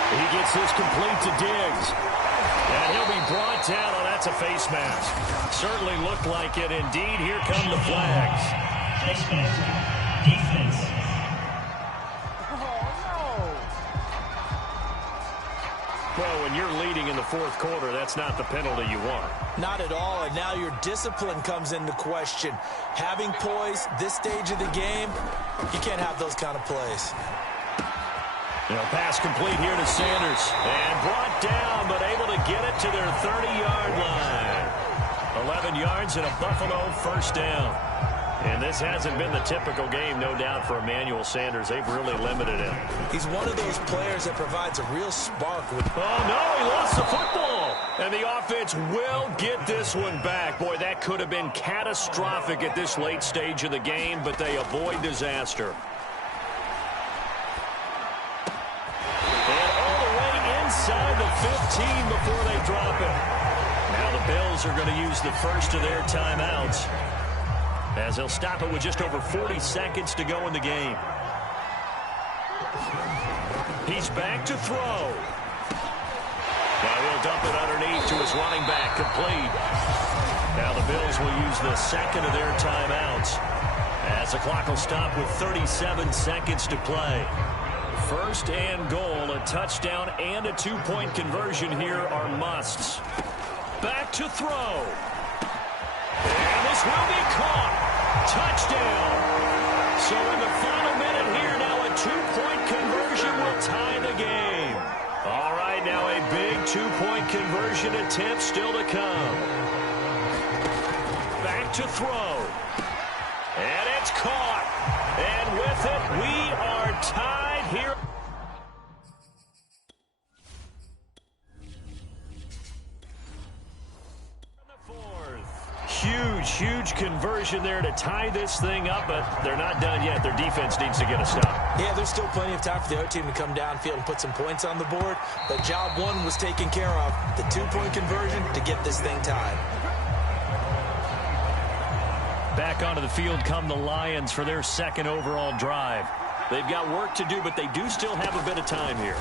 He gets this complete to Diggs. And he'll be brought down. Oh, that's a face mask. Certainly looked like it. Indeed, here come the flags. Face mask. Defense. Well, when you're leading in the fourth quarter, that's not the penalty you want. Not at all, and now your discipline comes into question. Having poise this stage of the game, you can't have those kind of plays. Pass complete here to Sanders. And brought down, but able to get it to their 30-yard line. 11 yards and a Buffalo first down. And this hasn't been the typical game, no doubt, for Emmanuel Sanders. They've really limited him. He's one of those players that provides a real spark. Oh, no, he lost the football. And the offense will get this one back. Boy, that could have been catastrophic at this late stage of the game, but they avoid disaster. And all the way inside the 15 before they drop it. Now the Bills are going to use the first of their timeouts, as they'll stop it with just over 40 seconds to go in the game. He's back to throw. Now he'll dump it underneath to his running back, complete. Now the Bills will use the second of their timeouts, as the clock will stop with 37 seconds to play. First and goal, a touchdown and a two-point conversion here are musts. Back to throw. And this will be caught. Touchdown. So in the final minute here, now a two-point conversion will tie the game. All right, now a big two-point conversion attempt still to come. Back to throw. And it's caught. And with it, we are tied here. Huge conversion there to tie this thing up, but they're not done yet. Their defense needs to get a stop. Yeah, there's still plenty of time for the other team to come downfield and put some points on the board, but job one was taken care of. The two-point conversion to get this thing tied. Back onto the field come the Lions for their second overall drive. They've got work to do, but they do still have a bit of time here.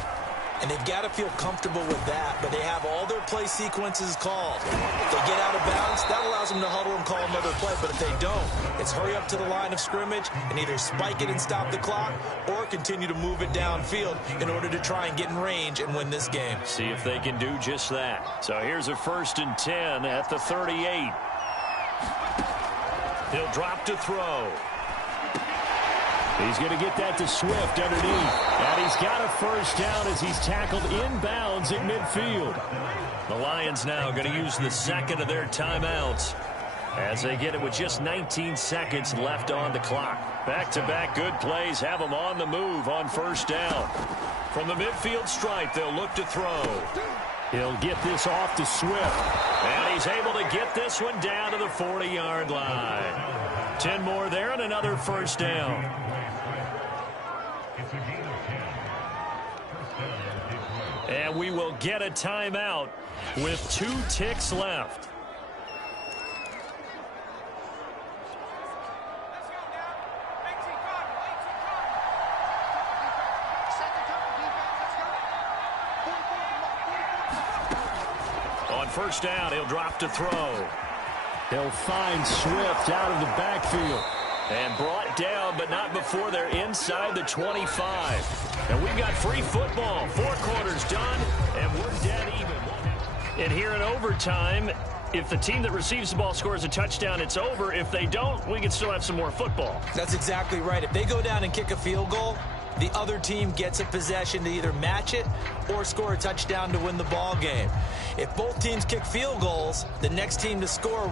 And they've got to feel comfortable with that, but they have all their play sequences called. If they get out of bounds, that allows them to huddle and call another play, but if they don't, it's hurry up to the line of scrimmage and either spike it and stop the clock or continue to move it downfield in order to try and get in range and win this game. See if they can do just that. So here's a 1st and 10 at the 38. He'll drop to throw. He's going to get that to Swift underneath. And he's got a first down as he's tackled inbounds at midfield. The Lions now going to use the second of their timeouts as they get it with just 19 seconds left on the clock. Back-to-back good plays have them on the move on first down. From the midfield stripe, they'll look to throw. He'll get this off to Swift. And he's able to get this one down to the 40-yard line. 10 more there and another first down. And we will get a timeout with 2 ticks left. On first down, he'll drop to throw. He'll find Swift out of the backfield. And brought down, but not before they're inside the 25. And we've got free football. 4 quarters done, and we're dead even. And here in overtime, if the team that receives the ball scores a touchdown, it's over. If they don't, we can still have some more football. That's exactly right. If they go down and kick a field goal, the other team gets a possession to either match it or score a touchdown to win the ball game. If both teams kick field goals, the next team to score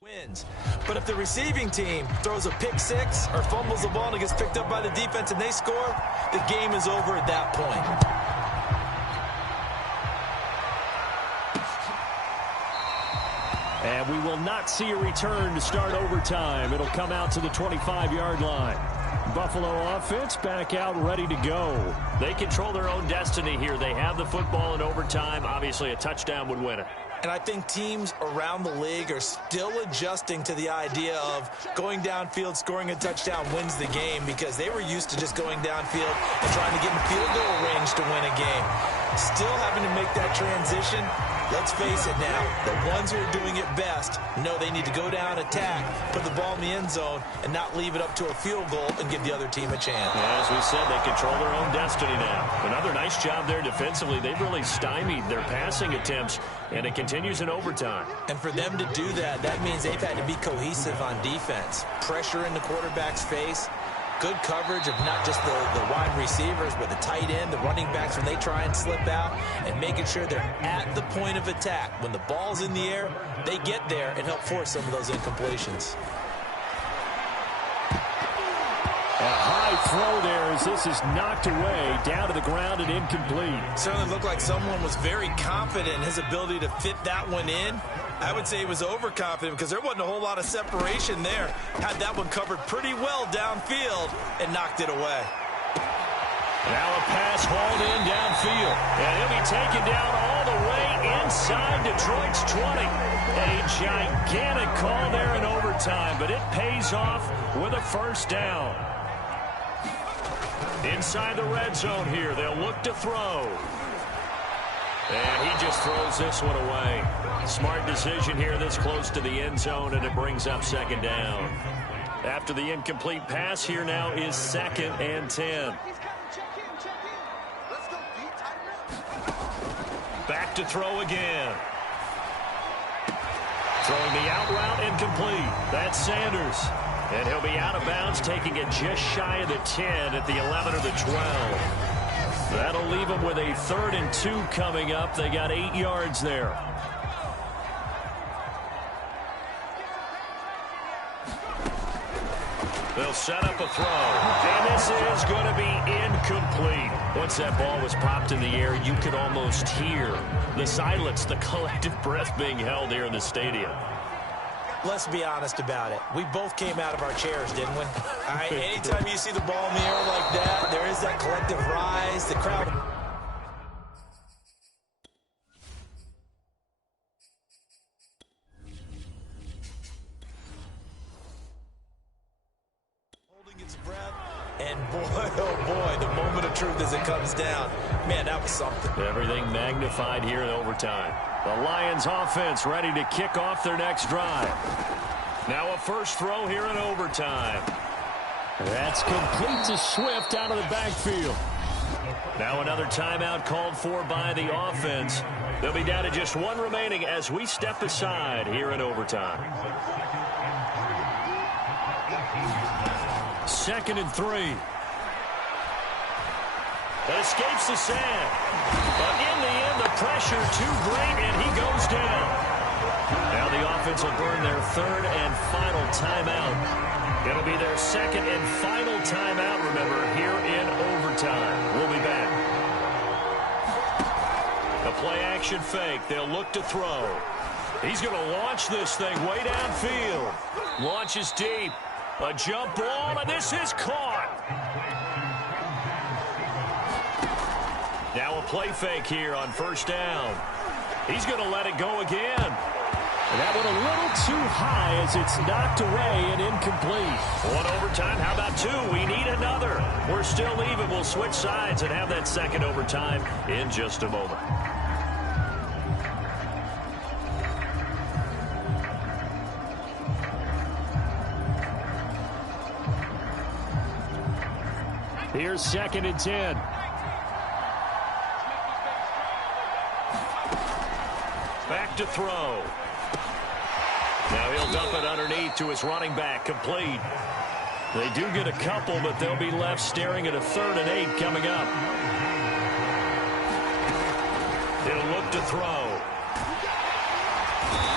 wins. But if the receiving team throws a pick six or fumbles the ball and it gets picked up by the defense and they score, the game is over at that point. And we will not see a return to start overtime. It'll come out to the 25-yard line. Buffalo offense back out ready to go. They control their own destiny here. They have the football in overtime. Obviously, a touchdown would win it. And I think teams around the league are still adjusting to the idea of going downfield, scoring a touchdown wins the game, because they were used to just going downfield and trying to get in field goal range to win a game. Still having to make that transition. Let's face it now, the ones who are doing it best know they need to go down, attack, put the ball in the end zone, and not leave it up to a field goal and give the other team a chance. As we said, they control their own destiny now. Another nice job there defensively. They've really stymied their passing attempts, and it continues in overtime. And for them to do that, that means they've had to be cohesive on defense. Pressure in the quarterback's face. Good coverage of not just the wide receivers, but the tight end, the running backs when they try and slip out, and making sure they're at the point of attack. When the ball's in the air, they get there and help force some of those incompletions. A high throw there as this is knocked away, down to the ground and incomplete. Certainly looked like someone was very confident in his ability to fit that one in. I would say he was overconfident because there wasn't a whole lot of separation there. Had that one covered pretty well downfield and knocked it away. Now a pass hauled in downfield. And he'll be taken down all the way inside Detroit's 20. A gigantic call there in overtime, but it pays off with a first down. Inside the red zone here, they'll look to throw. And he just throws this one away. Smart decision here this close to the end zone, and it brings up second down. After the incomplete pass, here now is 2nd and 10. Back to throw again. Throwing the out route incomplete. That's Sanders. And he'll be out of bounds, taking it just shy of the 10 at the 11 or the 12. That'll leave them with a 3rd and 2 coming up. They got 8 yards there. They'll set up a throw. And this is going to be incomplete. Once that ball was popped in the air, you could almost hear the silence, the collective breath being held here in the stadium. Let's be honest about it. We both came out of our chairs, didn't we? All right, anytime you see the ball in the air like that, there is that collective rise. The crowd... holding its breath. And boy, oh boy, the moment of truth as it comes down. Man, that was something. Everything magnified here in overtime. The Lions offense ready to kick off their next drive. Now a first throw here in overtime. That's complete to Swift out of the backfield. Now another timeout called for by the offense. They'll be down to just 1 remaining as we step aside here in overtime. 2nd and 3. That escapes the sand. But in the end, the pressure too great, and he goes down. Now the offense will burn their 3rd and final timeout. It'll be their 2nd and final timeout, remember, here in overtime. We'll be back. A play-action fake. They'll look to throw. He's going to launch this thing way downfield. Launches deep. A jump ball, and this is caught. Now a play fake here on first down. He's going to let it go again. And that one a little too high as it's knocked away and incomplete. 1 overtime, how about 2? We need another. We're still even. We'll switch sides and have that 2nd overtime in just a moment. Here's 2nd and 10. Back to throw. Now he'll dump it underneath to his running back, complete. They do get a couple, but they'll be left staring at a 3rd and 8 coming up. He'll look to throw.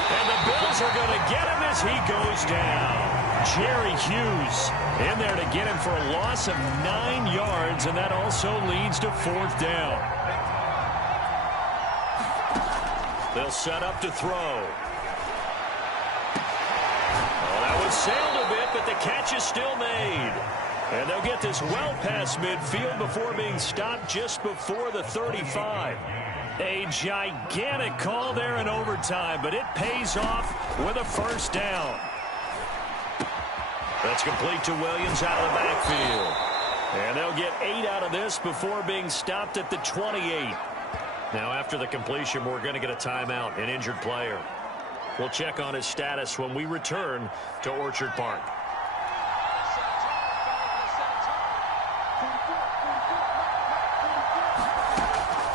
And the Bills are going to get him as he goes down. Jerry Hughes in there to get him for a loss of 9 yards, and that also leads to 4th down. They'll set up to throw. Oh, that was sailed a bit, but the catch is still made. And they'll get this well past midfield before being stopped just before the 35. A gigantic call there in overtime, but it pays off with a first down. That's complete to Williams out of the backfield. And they'll get 8 out of this before being stopped at the 28. Now after the completion, we're going to get a timeout, an injured player. We'll check on his status when we return to Orchard Park.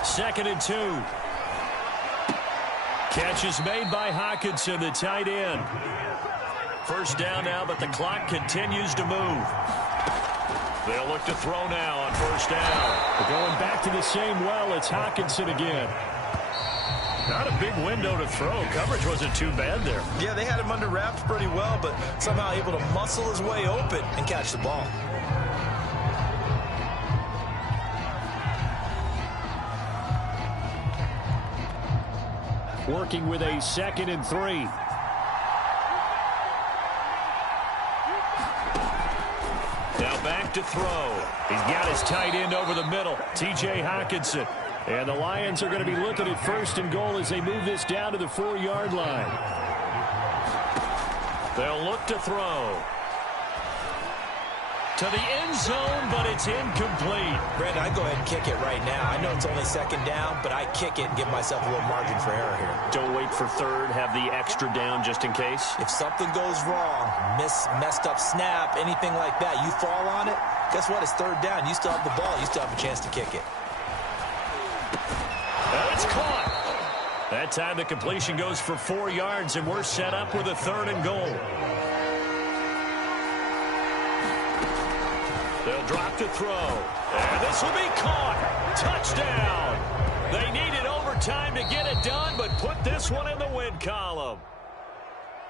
Second and 2. Catch is made by Hockenson, the tight end. First down now, but the clock continues to move. They'll look to throw now on first down. We're going back to the same well. It's Hockenson again. Not a big window to throw. Coverage wasn't too bad there. Yeah, they had him under wraps pretty well, but somehow able to muscle his way open and catch the ball. working with a 2nd and 3. Now back to throw. He's got his tight end over the middle, T.J. Hockenson. And the Lions are going to be looking at 1st and goal as they move this down to the 4-yard line. They'll look to throw. To the end zone, but it's incomplete. Brandon, I go ahead and kick it right now. I know it's only 2nd down, but I kick it and give myself a little margin for error here. Don't wait for 3rd. Have the extra down just in case. If something goes wrong, messed up snap, anything like that, you fall on it, guess what? It's 3rd down. You still have the ball. You still have a chance to kick it. It's caught. That time the completion goes for 4 yards, and we're set up with a 3rd and goal. They'll drop to throw. And this will be caught. Touchdown. They needed overtime to get it done, but put this one in the win column.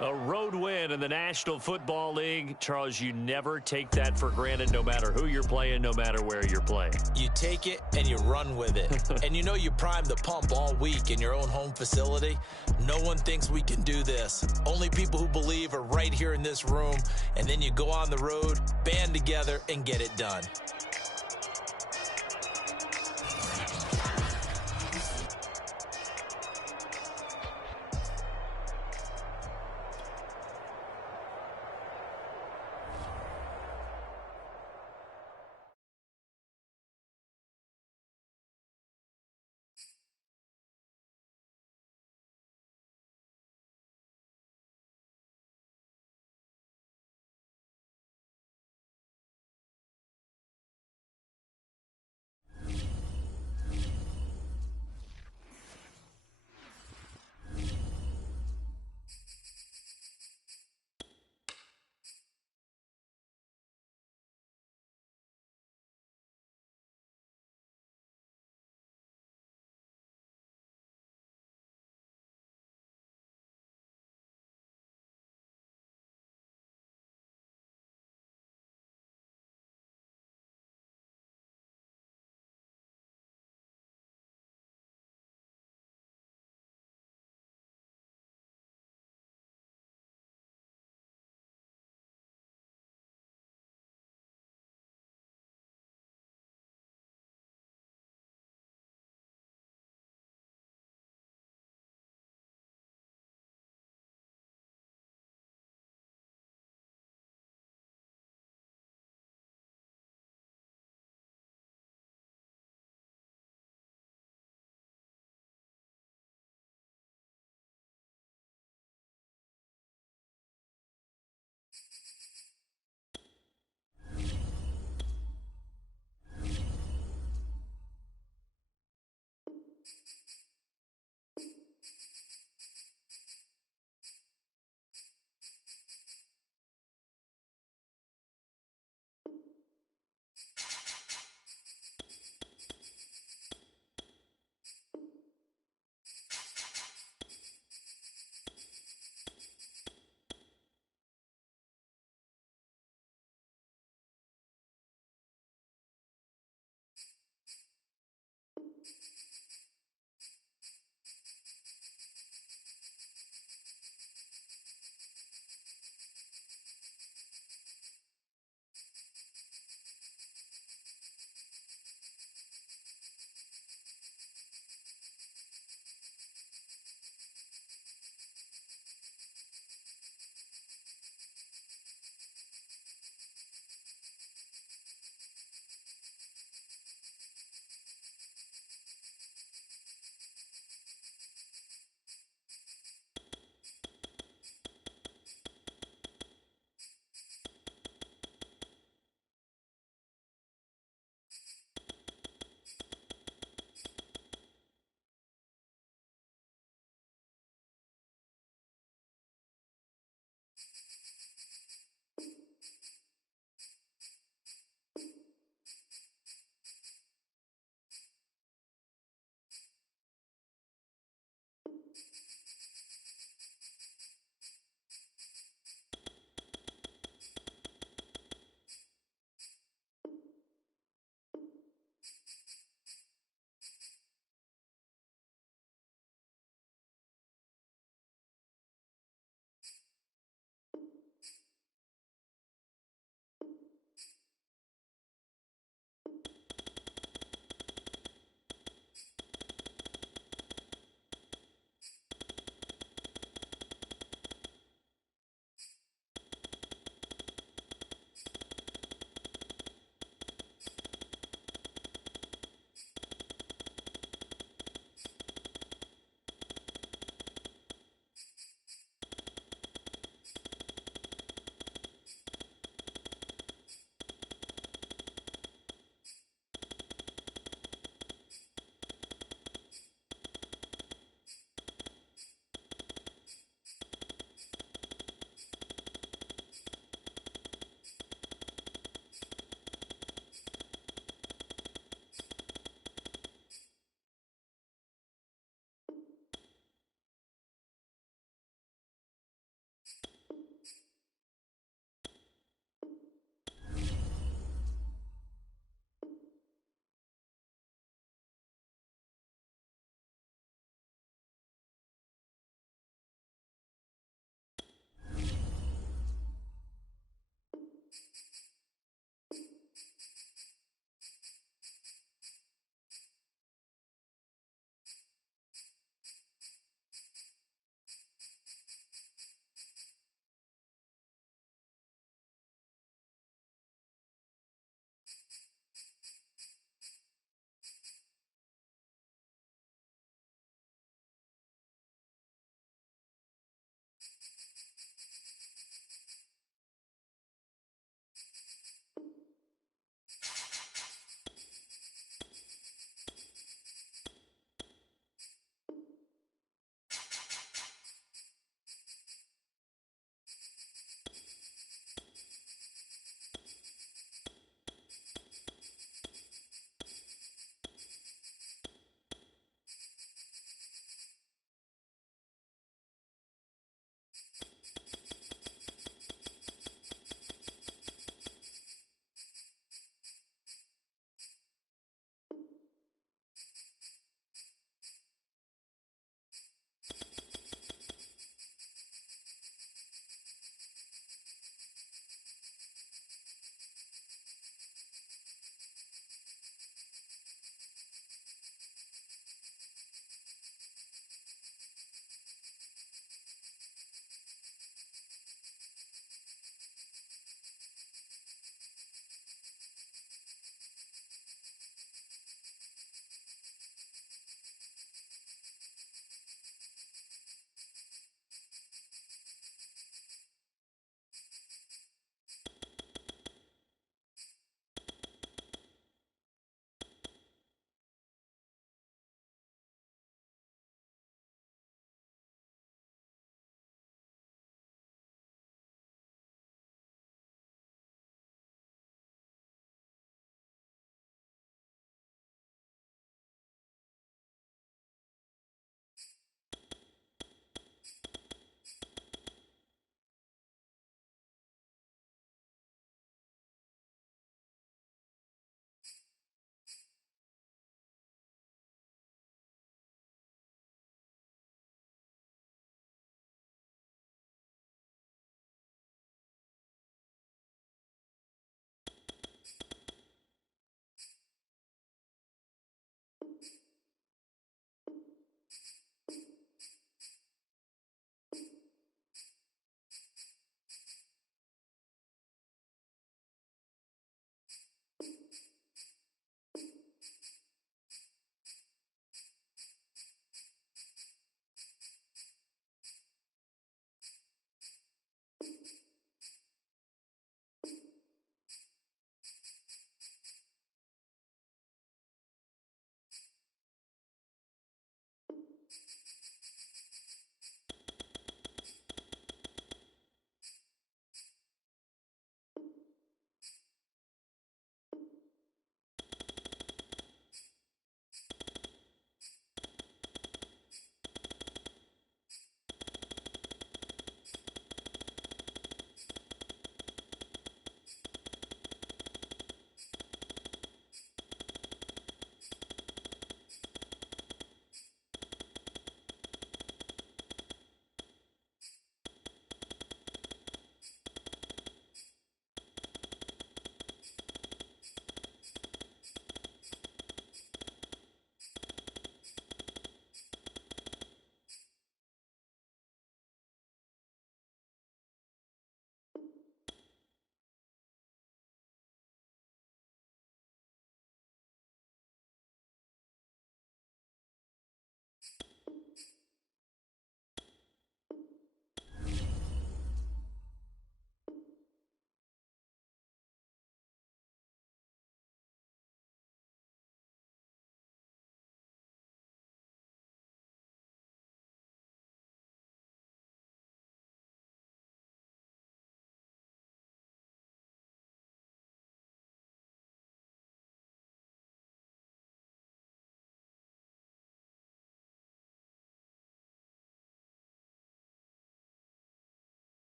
A road win in the National Football League. Charles, you never take that for granted, no matter who you're playing, no matter where you're playing. You take it and you run with it. And you know you prime the pump all week in your own home facility. No one thinks we can do this. Only people who believe are right here in this room. And then you go on the road, band together, and get it done.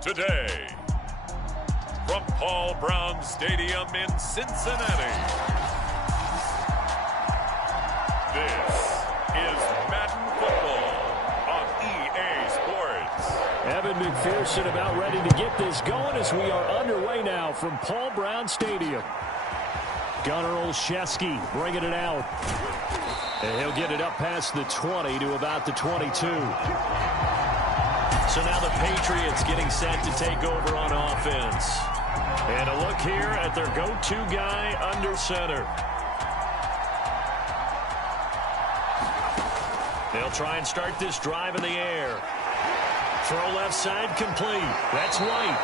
Today, from Paul Brown Stadium in Cincinnati, this is Madden Football on EA Sports. Evan McPherson about ready to get this going as we are underway now from Paul Brown Stadium. Gunnar Olszewski bringing it out. And he'll get it up past the 20 to about the 22. So now the Patriots getting set to take over on offense. And a look here at their go-to guy under center. They'll try and start this drive in the air. Throw left side complete. That's White.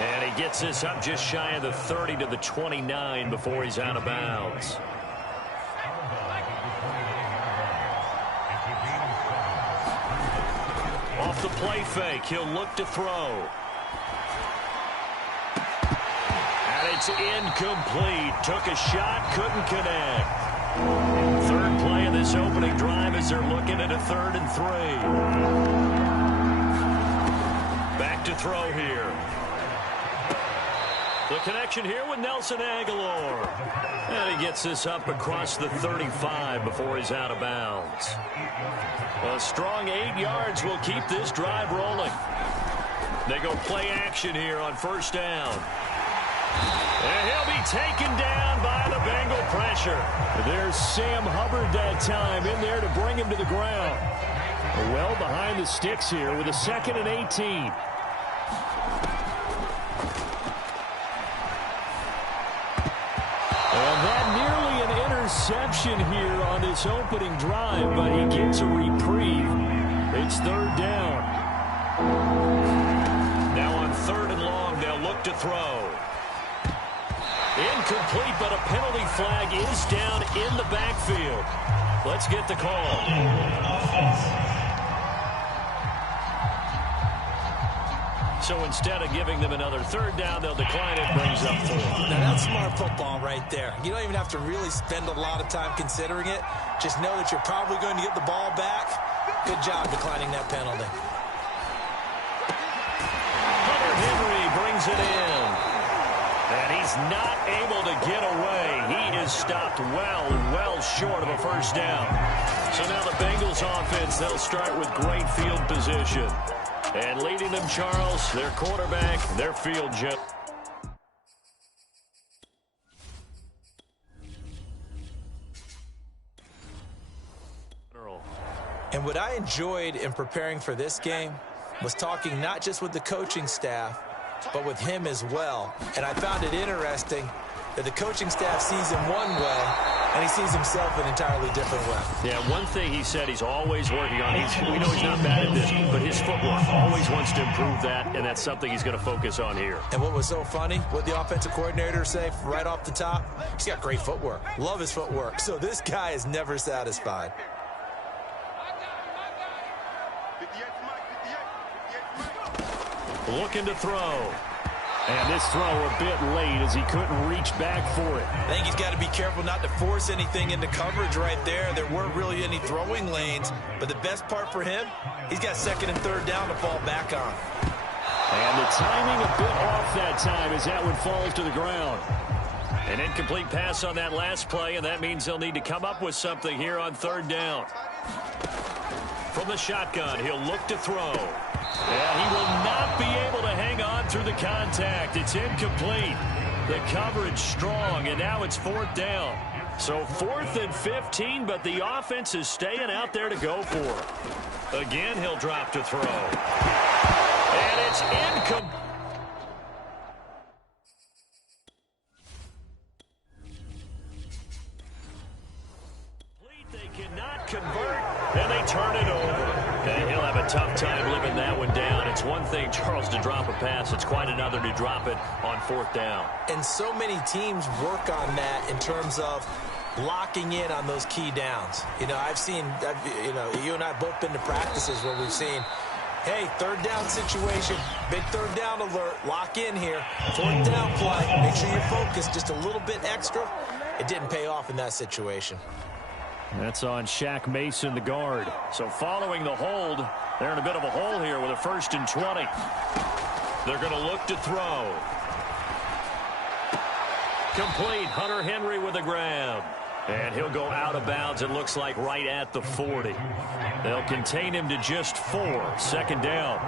And he gets this up just shy of the 30 to the 29 before he's out of bounds. Off the play fake, he'll look to throw. And it's incomplete. Took a shot, couldn't connect. Third play of this opening drive as they're looking at a 3rd and 3. Back to throw here. The connection here with Nelson Aguilar. And he gets this up across the 35 before he's out of bounds. A strong 8 yards will keep this drive rolling. They go play action here on first down. And he'll be taken down by the Bengal pressure. There's Sam Hubbard that time in there to bring him to the ground. Well behind the sticks here with a 2nd and 18. And that nearly an interception here on this opening drive, but he gets a reprieve. It's 3rd down. Now on 3rd and long, they'll look to throw. Incomplete, but a penalty flag is down in the backfield. Let's get the call. So instead of giving them another 3rd down, they'll decline it, brings up 4. Now that's smart football right there. You don't even have to really spend a lot of time considering it. Just know that you're probably going to get the ball back. Good job declining that penalty. Hunter Henry brings it in. And he's not able to get away. He is stopped well short of a 1st down. So now the Bengals offense, they'll start with great field position. And leading them, Charles, their quarterback, their field general. And what I enjoyed in preparing for this game was talking not just with the coaching staff, but with him as well. And I found it interesting that the coaching staff sees him one way, and he sees himself an entirely different way. Yeah, one thing he said he's always working on, we know he's not bad at this, but his footwork, always wants to improve that, and that's something he's going to focus on here. And what was so funny, what the offensive coordinator say right off the top, he's got great footwork. Love his footwork. So this guy is never satisfied. Looking to throw. And this throw a bit late as he couldn't reach back for it. I think he's got to be careful not to force anything into coverage right there. There weren't really any throwing lanes. But the best part for him, he's got 2nd and 3rd down to fall back on. And the timing a bit off that time as that one falls to the ground. An incomplete pass on that last play, and that means they'll need to come up with something here on 3rd down. From the shotgun, he'll look to throw. And he will not be able to hang on through the contact. It's incomplete. The coverage strong, and now it's 4th down. So 4th and 15, but the offense is staying out there to go for. Again, he'll drop to throw. And it's incomplete. They cannot convert, and they turn it over. And he'll have a tough time living that one down. It's one thing, Charles, to drop a pass. It's quite another to drop it on 4th down. And so many teams work on that in terms of locking in on those key downs. You know, I've seen, you and I both been to practices where we've seen, hey, 3rd down situation, big 3rd down alert, lock in here. 4th down play, make sure you're focused just a little bit extra. It didn't pay off in that situation. That's on Shaq Mason, the guard. So following the hold, they're in a bit of a hole here with a 1st and 20. They're going to look to throw. Complete. Hunter Henry with a grab. And he'll go out of bounds, it looks like, right at the 40. They'll contain him to just 4. 2nd down.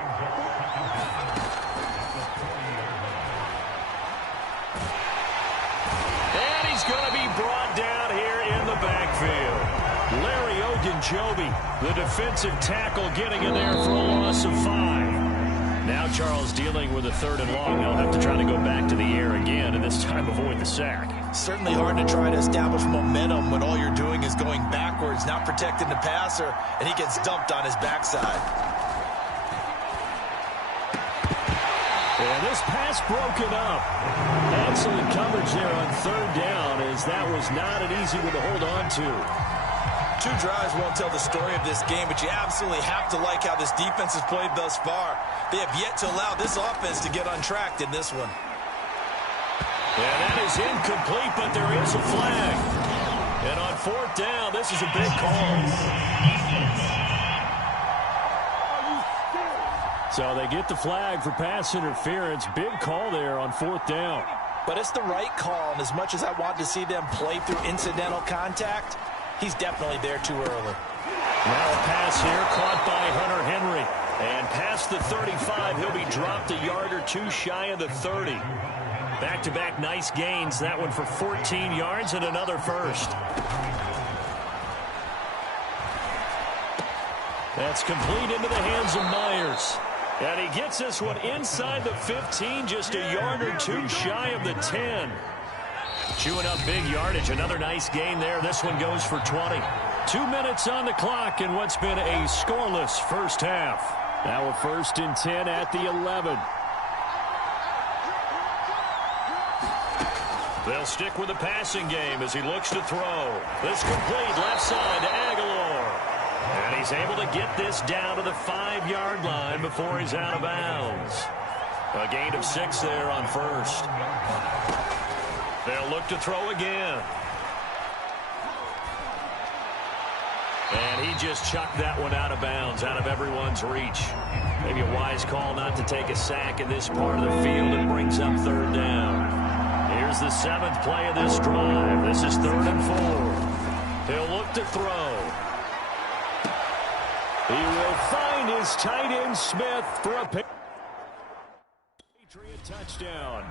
And he's going to be brought down here in the backfield. Larry Ogunjobi, the defensive tackle, getting in there for a loss of 5. Now Charles dealing with a 3rd and long. They'll have to try to go back to the air again, and this time avoid the sack. Certainly hard to try to establish momentum when all you're doing is going backwards, not protecting the passer, and he gets dumped on his backside. And this pass broken up. Excellent coverage there on 3rd down, as that was not an easy one to hold on to. 2 drives won't tell the story of this game, but you absolutely have to like how this defense has played thus far. They have yet to allow this offense to get untracked in this one. Yeah, that is incomplete, but there is a flag. And on 4th down, this is a big call. So they get the flag for pass interference. Big call there on 4th down. But it's the right call, and as much as I want to see them play through incidental contact, he's definitely there too early. Now a pass here caught by Hunter Henry. And past the 35, he'll be dropped a yard or 2 shy of the 30. Back-to-back nice gains. That one for 14 yards and another 1st. That's complete into the hands of Myers. And he gets this one inside the 15, just a yard or 2 shy of the 10. Chewing up big yardage. Another nice gain there. This one goes for 20. 2 minutes on the clock in what's been a scoreless first half. Now a 1st and 10 at the 11. They'll stick with the passing game as he looks to throw. This complete left side to Aguilar. And he's able to get this down to the 5-yard line before he's out of bounds. A gain of 6 there on 1st. They'll look to throw again. And he just chucked that one out of bounds, out of everyone's reach. Maybe a wise call not to take a sack in this part of the field, and brings up 3rd down. Here's the 7th play of this drive. This is 3rd and 4. He'll look to throw. He will find his tight end Smith for a Patriot touchdown.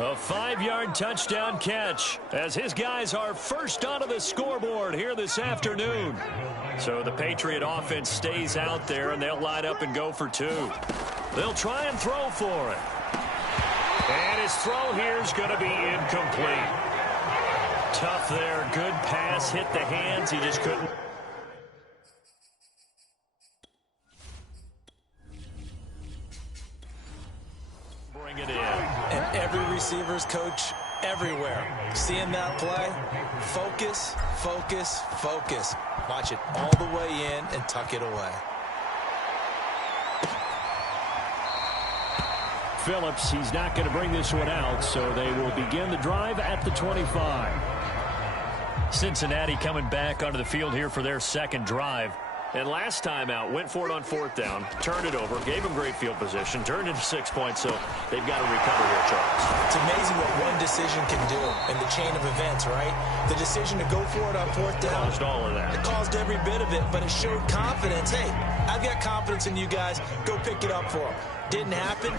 A 5-yard touchdown catch as his guys are first onto the scoreboard here this afternoon. So the Patriot offense stays out there, and they'll line up and go for 2. They'll try and throw for it. And his throw here is going to be incomplete. Tough there. Good pass. Hit the hands. He just couldn't. Bring it in. And every receiver's coach everywhere. Seeing that play, focus, focus, focus. Watch it all the way in and tuck it away. Phillips, he's not going to bring this one out, so they will begin the drive at the 25. Cincinnati coming back onto the field here for their 2nd drive. And last time out, went for it on 4th down, turned it over, gave him great field position, turned into 6 points, so they've got to recover here, Charles. It's amazing what one decision can do in the chain of events, right? The decision to go for it on 4th down. Caused all of that. It caused every bit of it, but it showed confidence. Hey, I've got confidence in you guys. Go pick it up for them. Didn't happen.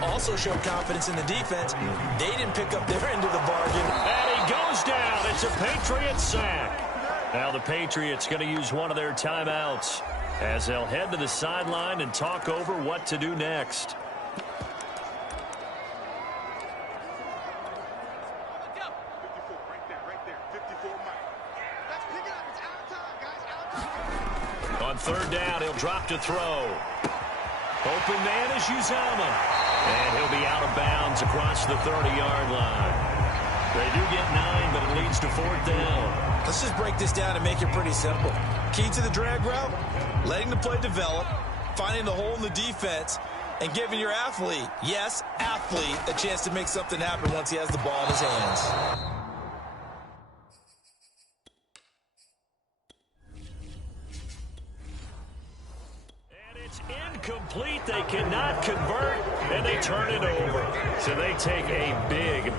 Also showed confidence in the defense. They didn't pick up their end of the bargain. And he goes down. It's a Patriot sack. Now the Patriots going to use one of their timeouts as they'll head to the sideline and talk over what to do next. On 3rd down, he'll drop to throw. Open man is Uzomah. And he'll be out of bounds across the 30-yard line. They do get 9, but it leads to 4th down. Let's just break this down and make it pretty simple. Key to the drag route, letting the play develop, finding the hole in the defense, and giving your athlete, yes, athlete, a chance to make something happen once he has the ball in his hands. Incomplete. They cannot convert, and they turn it over. So they take a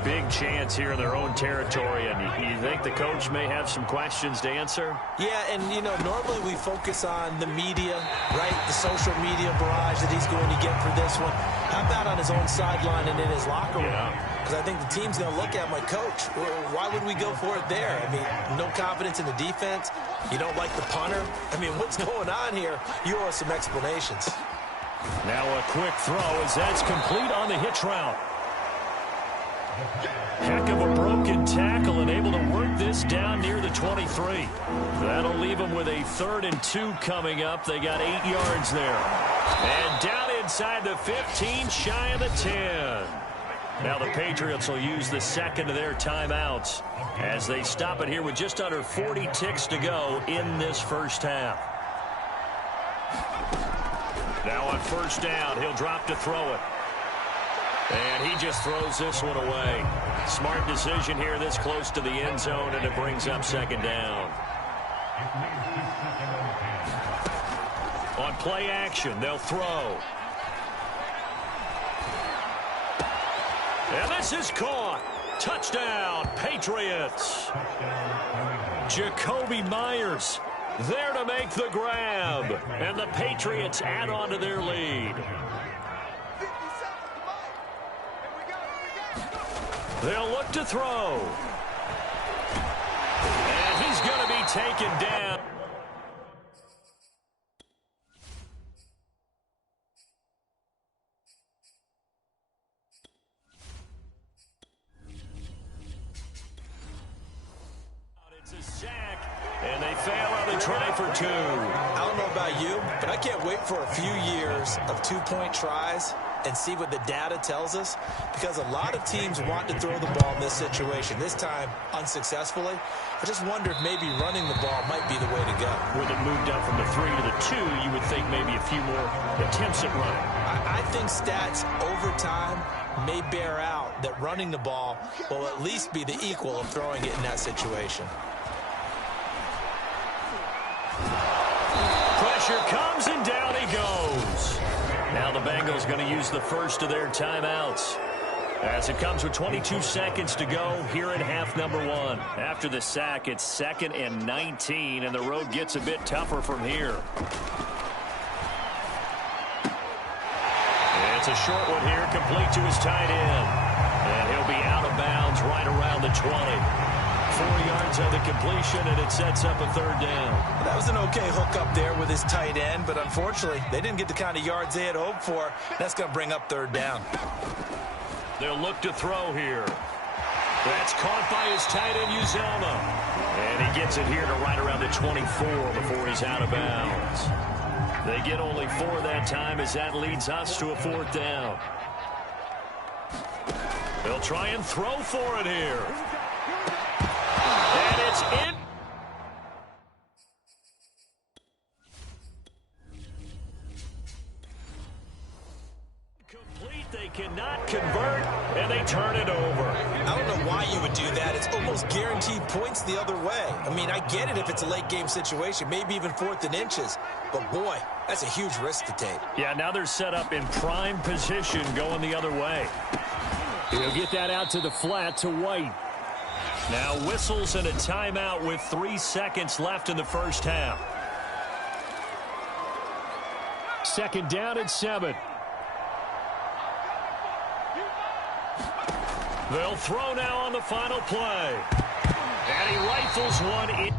big chance here in their own territory. And you think the coach may have some questions to answer? Yeah, and, you know, normally we focus on the media, right? The social media barrage that he's going to get for this one. How about on his own sideline and in his locker room? Because I think the team's going to look at my coach. Why would we go for it there? I mean, no confidence in the defense. You don't like the punter? I mean, what's going on here? You owe us some explanations. Now a quick throw as that's complete on the hitch route. Heck of a broken tackle and able to work this down near the 23. That'll leave them with a 3rd and 2 coming up. They got 8 yards there. And down inside the 15, shy of the 10. Now the Patriots will use the second of their timeouts as they stop it here with just under 40 ticks to go in this first half. Now on first down, he'll drop to throw it. And he just throws this one away. Smart decision here this close to the end zone, and it brings up second down. On play action, they'll throw. And this is caught. Touchdown, Patriots. Jakobi Meyers there to make the grab. And the Patriots add on to their lead. They'll look to throw. And he's going to be taken down. It's a sack, and they fail on the try for 2. I don't know about you, but I can't wait for a few years of 2-point tries and see what the data tells us, because a lot of teams want to throw the ball in this situation. This time, unsuccessfully. I just wonder if maybe running the ball might be the way to go. With it moved up from the 3 to the 2, you would think maybe a few more attempts at running. I think stats over time may bear out that running the ball will at least be the equal of throwing it in that situation. Pressure comes, and down he goes. Now the Bengals going to use the first of their timeouts as it comes with 22 seconds to go here in half number 1. After the sack, it's 2nd and 19, and the road gets a bit tougher from here. It's a short one here, complete to his tight end. And he'll be out of bounds right around the 20. 4 yards on the completion, and it sets up a 3rd down. That was an okay hook up there with his tight end, but unfortunately, they didn't get the kind of yards they had hoped for. That's going to bring up 3rd down. They'll look to throw here. That's caught by his tight end, Uzomah. And he gets it here to right around the 24 before he's out of bounds. They get only 4 that time as that leads us to a 4th down. They'll try and throw for it here. And it's in. Complete. They cannot convert, and they turn it over. I don't know why you would do that. It's almost guaranteed points the other way. I mean, I get it if it's a late game situation, maybe even 4th and inches. But, boy, that's a huge risk to take. Yeah, now they're set up in prime position going the other way. He'll get that out to the flat to White. Now whistles and a timeout with 3 seconds left in the first half. 2nd down and 7. They'll throw now on the final play. And he rifles one in.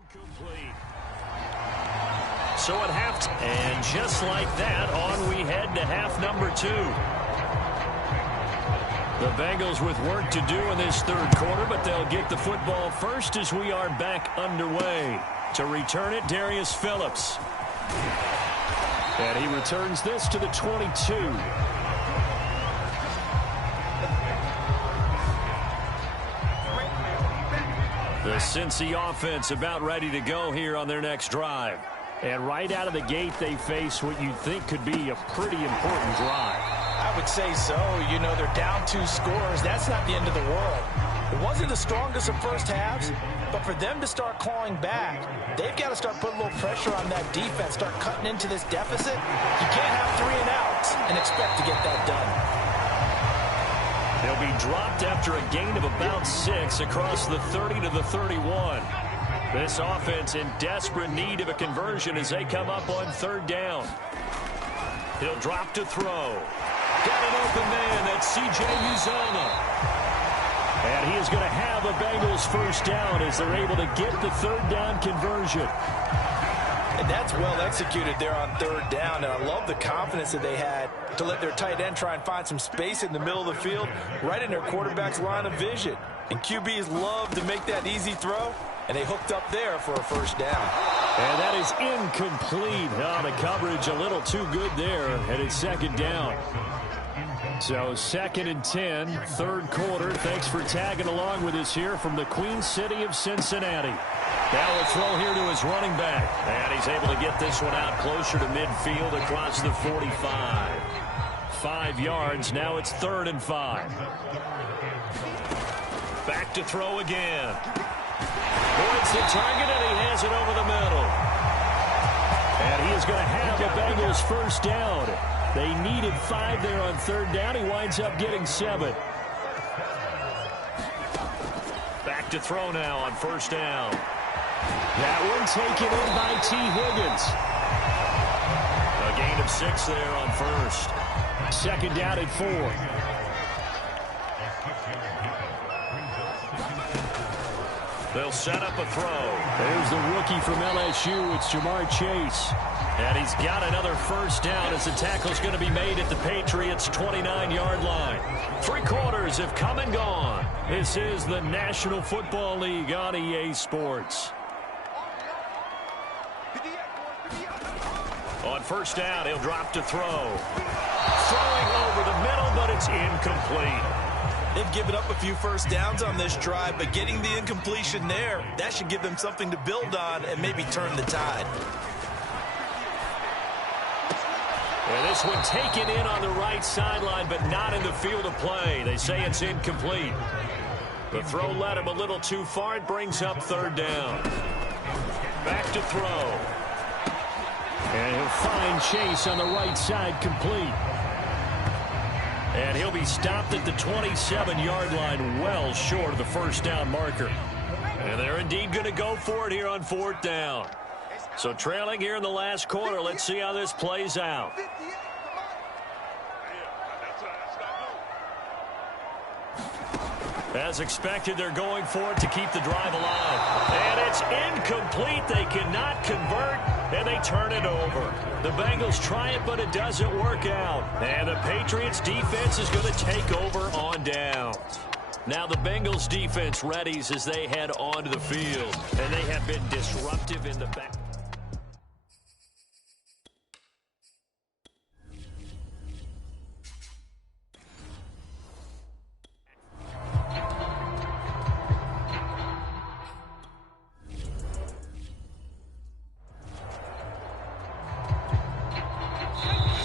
Incomplete. So at halftime, and just like that, on we head to half number 2. The Bengals with work to do in this 3rd quarter, but they'll get the football first as we are back underway. To return it, Darius Phillips. And he returns this to the 22. The Cincy offense about ready to go here on their next drive. And right out of the gate, they face what you'd think could be a pretty important drive. I would say so. You know, they're down 2 scores. That's not the end of the world. It wasn't the strongest of first halves, but for them to start clawing back, they've got to start putting a little pressure on that defense, start cutting into this deficit. You can't have 3 and outs and expect to get that done. They'll be dropped after a gain of about 6 across the 30 to the 31. This offense in desperate need of a conversion as they come up on 3rd down. He'll drop to throw. Got an open man. That's C.J. Uzomah. And he is going to have a Bengals first down as they're able to get the 3rd down conversion. And that's well executed there on 3rd down. And I love the confidence that they had to let their tight end try and find some space in the middle of the field, right in their quarterback's line of vision. And QBs love to make that easy throw, and they hooked up there for a first down. And that is incomplete. Oh, the coverage a little too good there, and it's 2nd down. So 2nd and 10, 3rd quarter. Thanks for tagging along with us here from the Queen City of Cincinnati. Now a throw here to his running back. And he's able to get this one out closer to midfield across the 45. 5 yards. Now it's 3rd and 5. Back to throw again. Points the target, and he has it over the middle. And he is going to have a Bengals first down. They needed 5 there on 3rd down. He winds up getting 7. Back to throw now on 1st down. That one taken in by T. Higgins. A gain of 6 there on 1st. 2nd down at 4. They'll set up a throw. There's the rookie from LSU. It's Jamar Chase. And he's got another first down as the tackle's going to be made at the Patriots' 29-yard line. 3 quarters have come and gone. This is the National Football League on EA Sports. On 1st down, he'll drop to throw. Throwing over the middle, but it's incomplete. They've given up a few first downs on this drive, but getting the incompletion there, that should give them something to build on and maybe turn the tide. And this one taken in on the right sideline, but not in the field of play. They say it's incomplete. The throw led him a little too far. It brings up 3rd down. Back to throw. And he'll find Chase on the right side complete. And he'll be stopped at the 27-yard line, well short of the first down marker. And they're indeed going to go for it here on 4th down. So trailing here in the last quarter, let's see how this plays out. As expected, they're going for it to keep the drive alive. And it's incomplete. They cannot convert, and they turn it over. The Bengals try it, but it doesn't work out. And the Patriots defense is going to take over on downs. Now the Bengals defense readies as they head onto the field. And they have been disruptive in the back.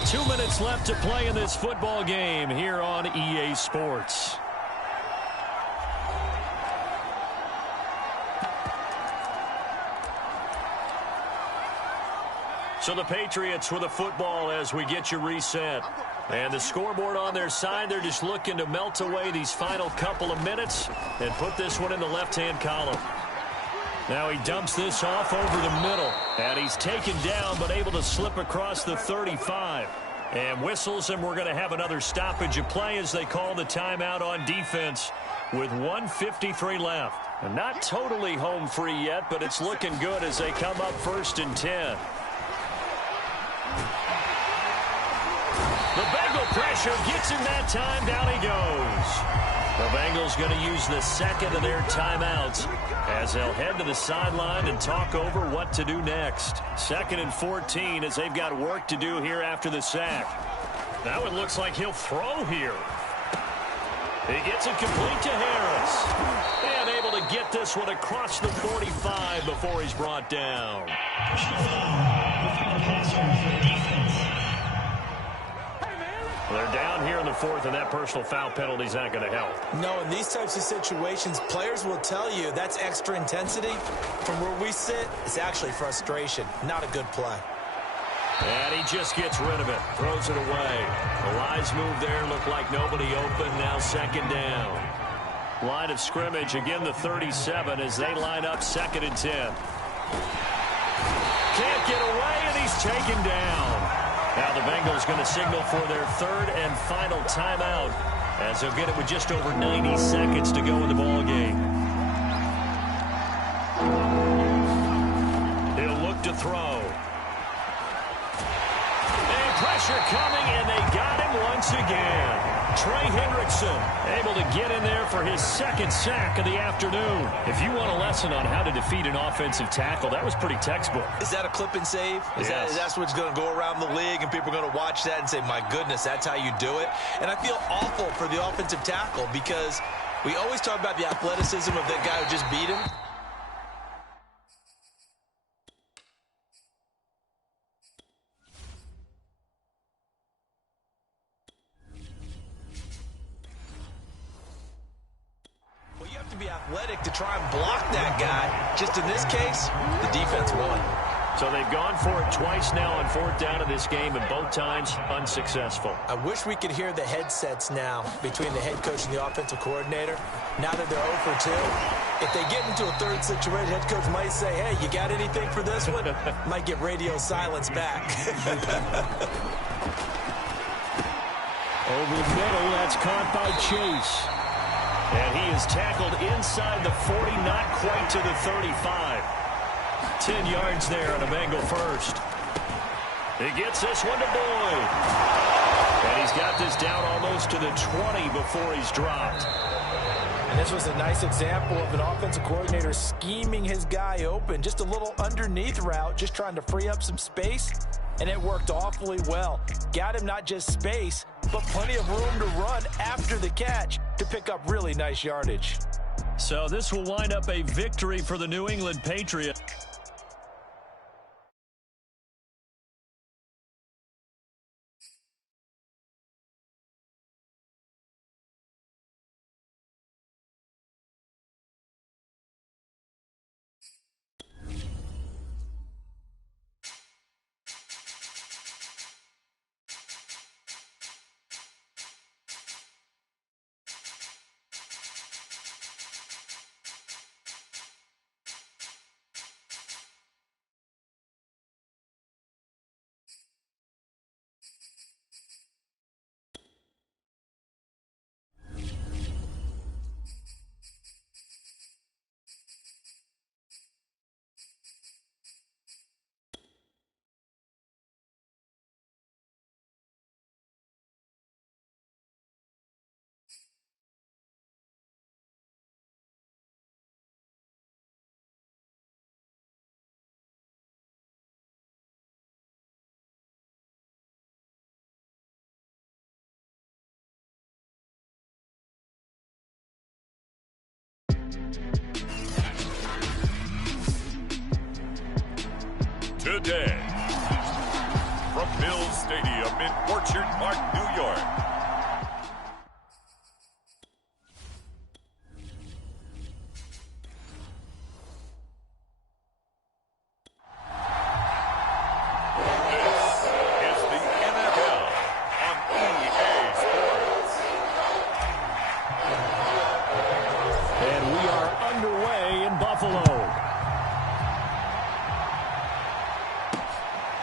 2 minutes left to play in this football game here on EA Sports. So the Patriots with the football as we get you reset. And the scoreboard on their side, they're just looking to melt away these final couple of minutes and put this one in the left-hand column. Now he dumps this off over the middle. And he's taken down but able to slip across the 35. And whistles, and we're going to have another stoppage of play as they call the timeout on defense with 1:53 left. And not totally home free yet, but it's looking good as they come up 1st and 10. The Bengal pressure gets him that time. Down he goes. The Bengals going to use the second of their timeouts as they'll head to the sideline and talk over what to do next. 2nd and 14 as they've got work to do here after the sack. Now it looks like he'll throw here. He gets it complete to Harris. And able to get this one across the 45 before he's brought down. Well, they're down here in the fourth, and that personal foul penalty is not going to help. No, in these types of situations, players will tell you that's extra intensity. From where we sit, it's actually frustration. Not a good play. And he just gets rid of it. Throws it away. The Lions move there. Looked like nobody open. Now second down. Line of scrimmage. Again, the 37 as they line up 2nd and 10. Can't get away, and he's taken down. Now the Bengals going to signal for their 3rd and final timeout as they'll get it with just over 90 seconds to go in the ball game. He'll look to throw. And pressure coming, and they got him once again. Trey Hendrickson able to get in there for his 2nd sack of the afternoon. If you want a lesson on how to defeat an offensive tackle, that was pretty textbook. Is that a clip and save? Yes. That's what's going to go around the league, and people are going to watch that and say, my goodness, that's how you do it? And I feel awful for the offensive tackle because we always talk about the athleticism of that guy who just beat him. Be athletic to try and block that guy. Just in this case, the defense won. So they've gone for it twice now on 4th down in this game, and both times unsuccessful. I wish we could hear the headsets now between the head coach and the offensive coordinator. Now that they're 0 for 2, if they get into a 3rd situation, head coach might say, hey, you got anything for this one? Might get radio silence back. Over the middle, that's caught by Chase. And he is tackled inside the 40, not quite to the 35. 10 yards there on a Bengal first. He gets this one to Boyd. And he's got this down almost to the 20 before he's dropped. And this was a nice example of an offensive coordinator scheming his guy open. Just a little underneath route, just trying to free up some space. And it worked awfully well. Got him not just space, but plenty of room to run after the catch to pick up really nice yardage. So this will wind up a victory for the New England Patriots. Today, from Mills Stadium in Orchard Park, New York. This is the NFL on EA Sports. And we are underway in Buffalo.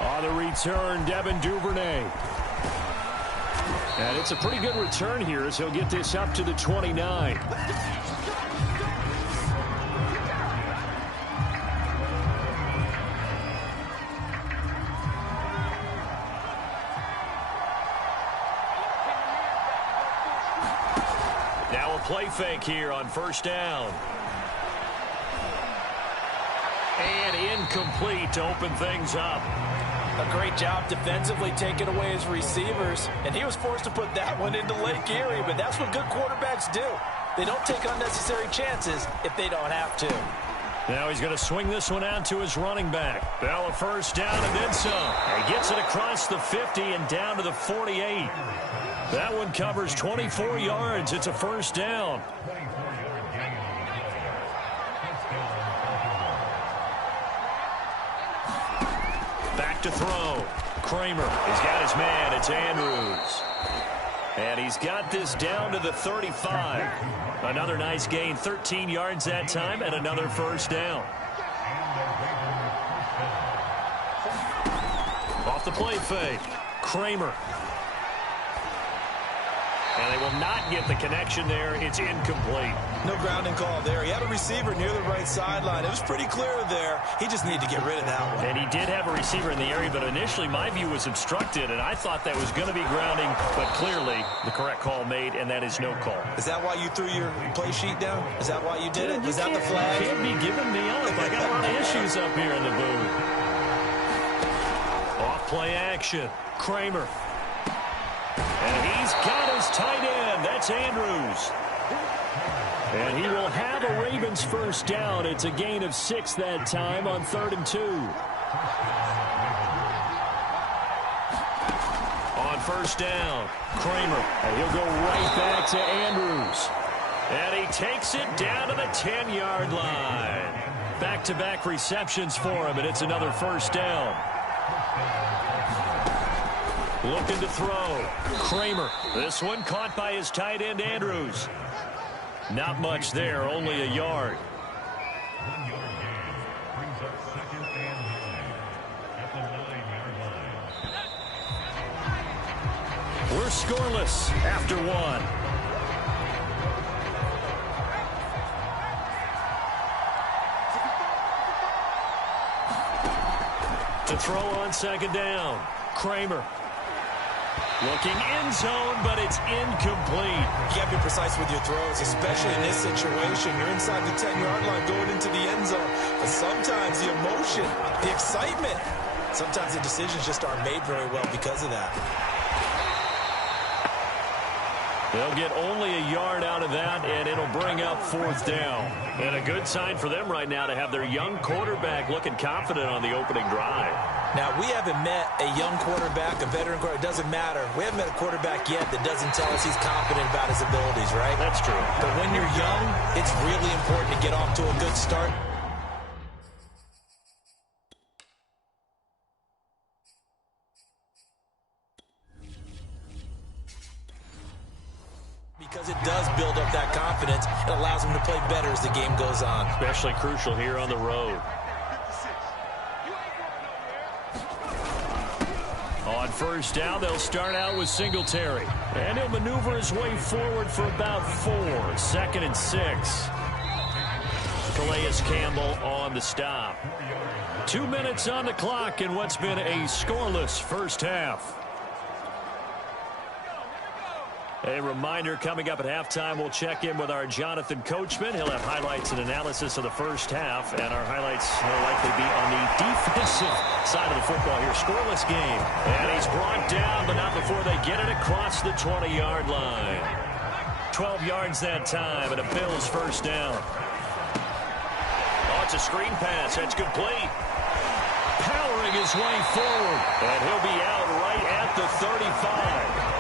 On the return, Devin Duvernay. And it's a pretty good return here as he'll get this up to the 29. Now a play fake here on 1st down. And incomplete to open things up. A great job defensively taking away his receivers, and he was forced to put that one into Lake Erie, but that's what good quarterbacks do. They don't take unnecessary chances if they don't have to. Now he's going to swing this one out to his running back. Bell a first down and then some. And he gets it across the 50 and down to the 48. That one covers 24 yards. It's a first down. Back to throw. Kramer. He's got his man. It's Andrews. And he's got this down to the 35. Another nice gain, 13 yards that time, and another first down. Off the play fake. Kramer. And they will not get the connection there. It's incomplete. No grounding call there. He had a receiver near the right sideline. It was pretty clear there. He just needed to get rid of that one. And he did have a receiver in the area, but initially my view was obstructed, and I thought that was going to be grounding, but clearly the correct call made, and that is no call. Is that why you threw your play sheet down? Is that why you did it? Is that the flag? You can't be giving me up. I got a lot of issues up here in the booth. Off play action. Kramer. And he's got his tight end. That's Andrews. And he will have a Ravens first down. It's a gain of 6 that time on 3rd and 2. On first down, Kramer. And he'll go right back to Andrews. And he takes it down to the 10-yard line. Back-to-back receptions for him, and it's another first down. Looking to throw. Kramer. This one caught by his tight end, Andrews. Not much there, only a yard. We're scoreless after one. To throw on second down. Kramer. Looking end zone, but it's incomplete. You got to be precise with your throws, especially in this situation. You're inside the 10-yard line going into the end zone. But sometimes the emotion, the excitement, sometimes the decisions just aren't made very well because of that. They'll get only a yard out of that, and it'll bring up 4th down. And a good sign for them right now to have their young quarterback looking confident on the opening drive. Now, we haven't met a young quarterback, a veteran quarterback. It doesn't matter. We haven't met a quarterback yet that doesn't tell us he's confident about his abilities, right? That's true. But when you're young, it's really important to get off to a good start. Because it does build up that confidence. It allows him to play better as the game goes on. Especially crucial here on the road. On first down, they'll start out with Singletary. And he'll maneuver his way forward for about 4. 2nd and 6. Calais Campbell on the stop. 2 minutes on the clock in what's been a scoreless first half. A reminder, coming up at halftime, we'll check in with our Jonathan Coachman. He'll have highlights and analysis of the first half, and our highlights will likely be on the defensive side of the football here. Scoreless game. And he's brought down, but not before they get it across the 20-yard line. 12 yards that time, and a Bills first down. Oh, it's a screen pass. That's complete. Powering his way forward, and he'll be out right at the 35.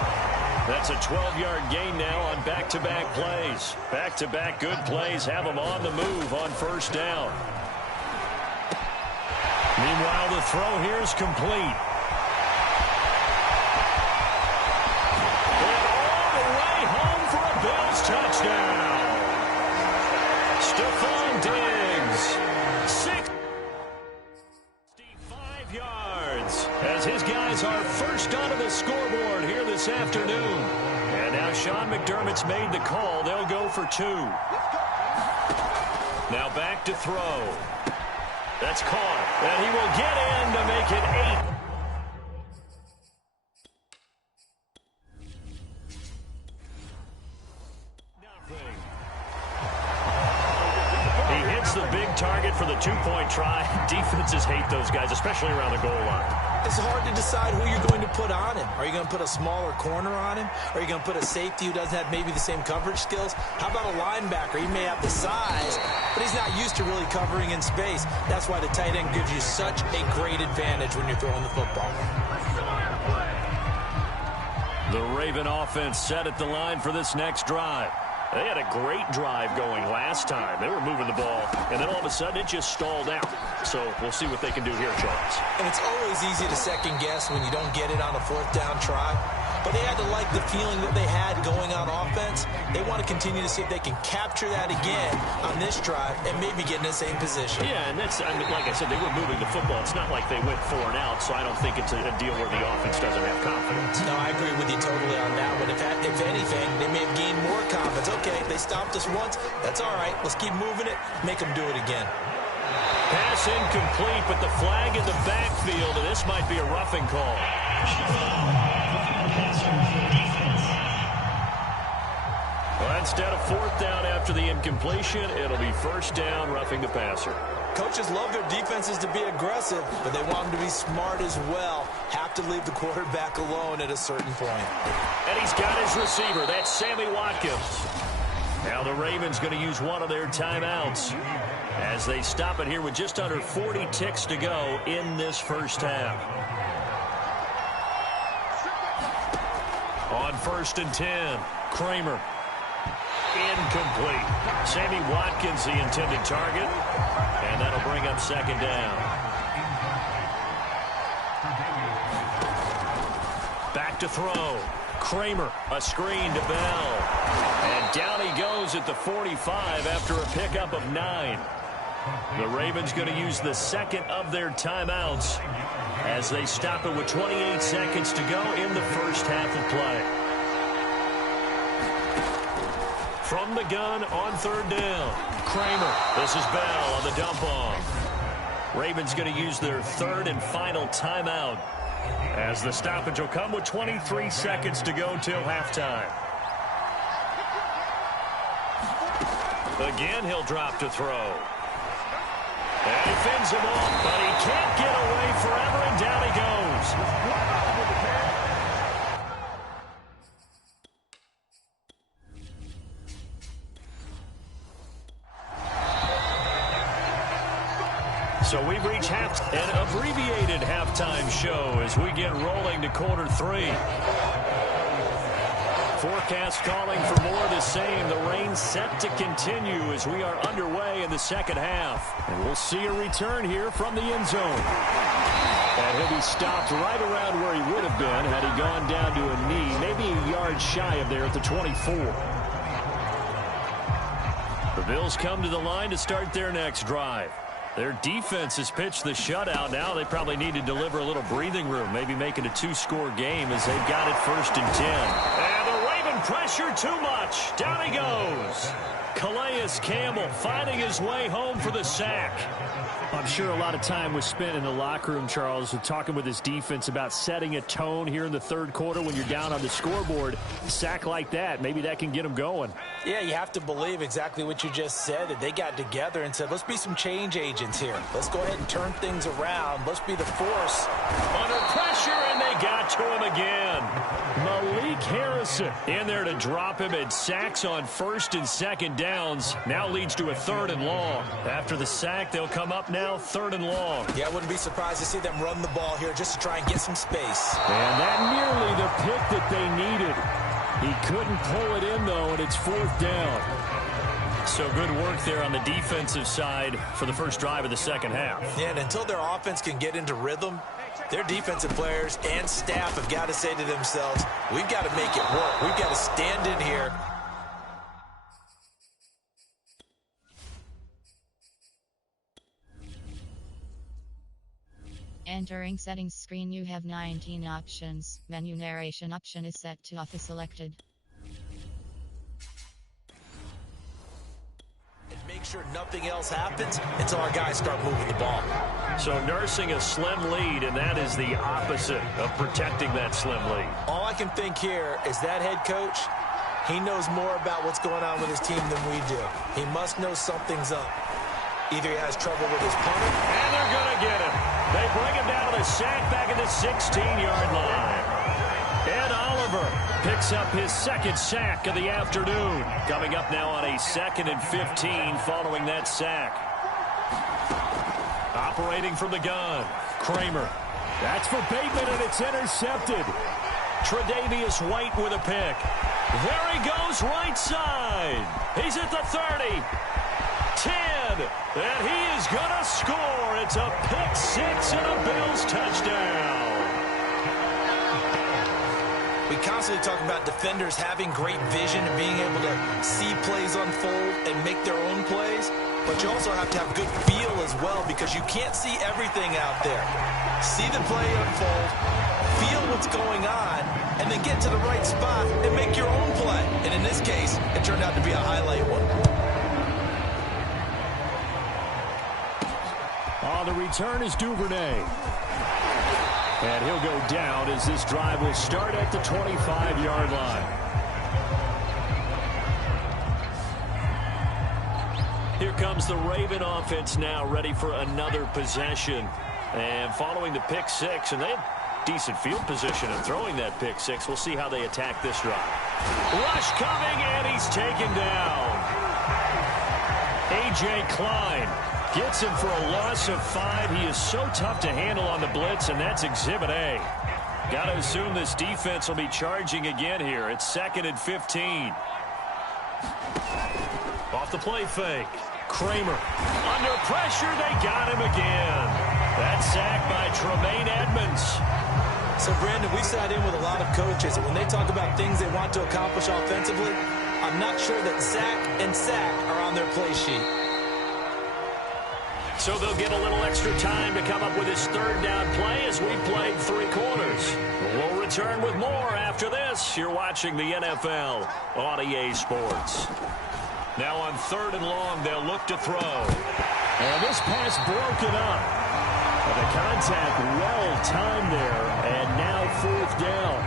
That's a 12-yard gain now on back-to-back plays. Back-to-back good plays have them on the move on first down. Meanwhile, the throw here is complete. And all the way home for a Bills touchdown. Stephon Diggs. 65 yards as his guys are first onto the scoreboard here this afternoon. And now Sean McDermott's made the call. They'll go for 2. Now back to throw. That's caught. And he will get in to make it 8. He hits the big target for the 2-point try. Defenses hate those guys, especially around the goal line. It's hard to decide who you're going to put on him. Are you going to put a smaller corner on him? Are you going to put a safety who doesn't have maybe the same coverage skills? How about a linebacker? He may have the size, but he's He's not used to really covering in space. That's why the tight end gives you such a great advantage when you're throwing the football. The Raven offense set at the line for this next drive. They had a great drive going last time. They were moving the ball, and then all of a sudden it just stalled out. So we'll see what they can do here, Charles. And it's always easy to second guess when you don't get it on a fourth down try. But they had to like the feeling that they had going on offense. They want to continue to see if they can capture that again on this drive and maybe get in the same position. Yeah, and that's, I mean, like I said, they were moving the football. It's not like they went 4 and out, so I don't think it's a deal where the offense doesn't have confidence. No, I agree with you totally on that one. If anything, they may have gained more confidence. Okay, they stopped us once. That's all right. Let's keep moving it. Make them do it again. Pass incomplete, but the flag in the backfield, and this might be a roughing call. Well, instead of fourth down after the incompletion, it'll be first down, roughing the passer. Coaches love their defenses to be aggressive, but they want them to be smart as well. Have to leave the quarterback alone at a certain point. And he's got his receiver. That's Sammy Watkins. Now the Ravens going to use one of their timeouts as they stop it here with just under 40 ticks to go in this first half. On 1st and 10, Kramer. Incomplete. Sammy Watkins, the intended target, and that'll bring up second down. Back to throw. Kramer, a screen to Bell. And down he goes at the 45 after a pickup of 9. The Ravens going to use the second of their timeouts as they stop it with 28 seconds to go in the first half of play. From the gun on 3rd down, Kramer. This is Bell on the dump off. Ravens going to use their 3rd and final timeout as the stoppage will come with 23 seconds to go till halftime. Again, he'll drop to throw. And he fins him off, but he can't get away forever, and down he goes. So we've reached an abbreviated halftime show as we get rolling to quarter 3. Forecast calling for more of the same. The rain set to continue as we are underway in the second half. And we'll see a return here from the end zone. And he'll be stopped right around where he would have been had he gone down to a knee, maybe a yard shy of there at the 24. The Bills come to the line to start their next drive. Their defense has pitched the shutout. Now they probably need to deliver a little breathing room, maybe make it a 2-score game as they've got it 1st and 10. And the Raven pressure too much. Down he goes. Calais Campbell finding his way home for the sack. I'm sure a lot of time was spent in the locker room, Charles, talking with his defense about setting a tone here in the 3rd quarter when you're down on the scoreboard. A sack like that, maybe that can get them going. Yeah, you have to believe exactly what you just said, that they got together and said, let's be some change agents here. Let's go ahead and turn things around. Let's be the force. Under pressure, and they got to him again. Malik Harrison in there to drop him, and sacks on 1st and 2nd downs. Now leads to a 3rd and long. After the sack, they'll come up now 3rd and long. Yeah, I wouldn't be surprised to see them run the ball here just to try and get some space. And that nearly the pick that they needed. He couldn't pull it in, though, and it's 4th down. So good work there on the defensive side for the first drive of the second half. Yeah, and until their offense can get into rhythm, their defensive players and staff have got to say to themselves, we've got to make it work. We've got to stand in here. Entering settings screen, you have 19 options. Menu narration option is set to auto selected. And make sure nothing else happens until our guys start moving the ball. So nursing a slim lead, and that is the opposite of protecting that slim lead. All I can think here is that head coach, he knows more about what's going on with his team than we do. He must know something's up. Either he has trouble with his punter. And they're going to get him. They bring him down to the sack back at the 16-yard line. Ed Oliver Oliver picks up his second sack of the afternoon. Coming up now on a 2nd and 15 following that sack. Operating from the gun, Kramer. That's for Bateman, and it's intercepted. Tre'Davious White with a pick. There he goes, right side. He's at the 30. 10. And he is going to score. It's a pick six and a Bills touchdown. We constantly talk about defenders having great vision and being able to see plays unfold and make their own plays. But you also have to have good feel as well, because you can't see everything out there. See the play unfold, feel what's going on, and then get to the right spot and make your own play. And in this case, it turned out to be a highlight one. On the return is Duvernay. And he'll go down as this drive will start at the 25-yard line. Here comes the Raven offense now, ready for another possession. And following the pick six, and they had decent field position in throwing that pick six. We'll see how they attack this drive. Rush coming, and he's taken down. A.J. Klein gets him for a loss of 5. He is so tough to handle on the blitz, and that's Exhibit A. Got to assume this defense will be charging again here. It's 2nd and 15. Off the play fake. Kramer. Under pressure, they got him again. That sack by Tremaine Edmonds. So, Brandon, we sat in with a lot of coaches, and when they talk about things they want to accomplish offensively, I'm not sure that sack and sack are on their play sheet. So they'll get a little extra time to come up with his 3rd down play as we played 3 quarters. We'll return with more after this. You're watching the NFL on EA Sports. Now on 3rd and long, they'll look to throw. And this pass broken up. And the contact well-timed there, and now 4th down.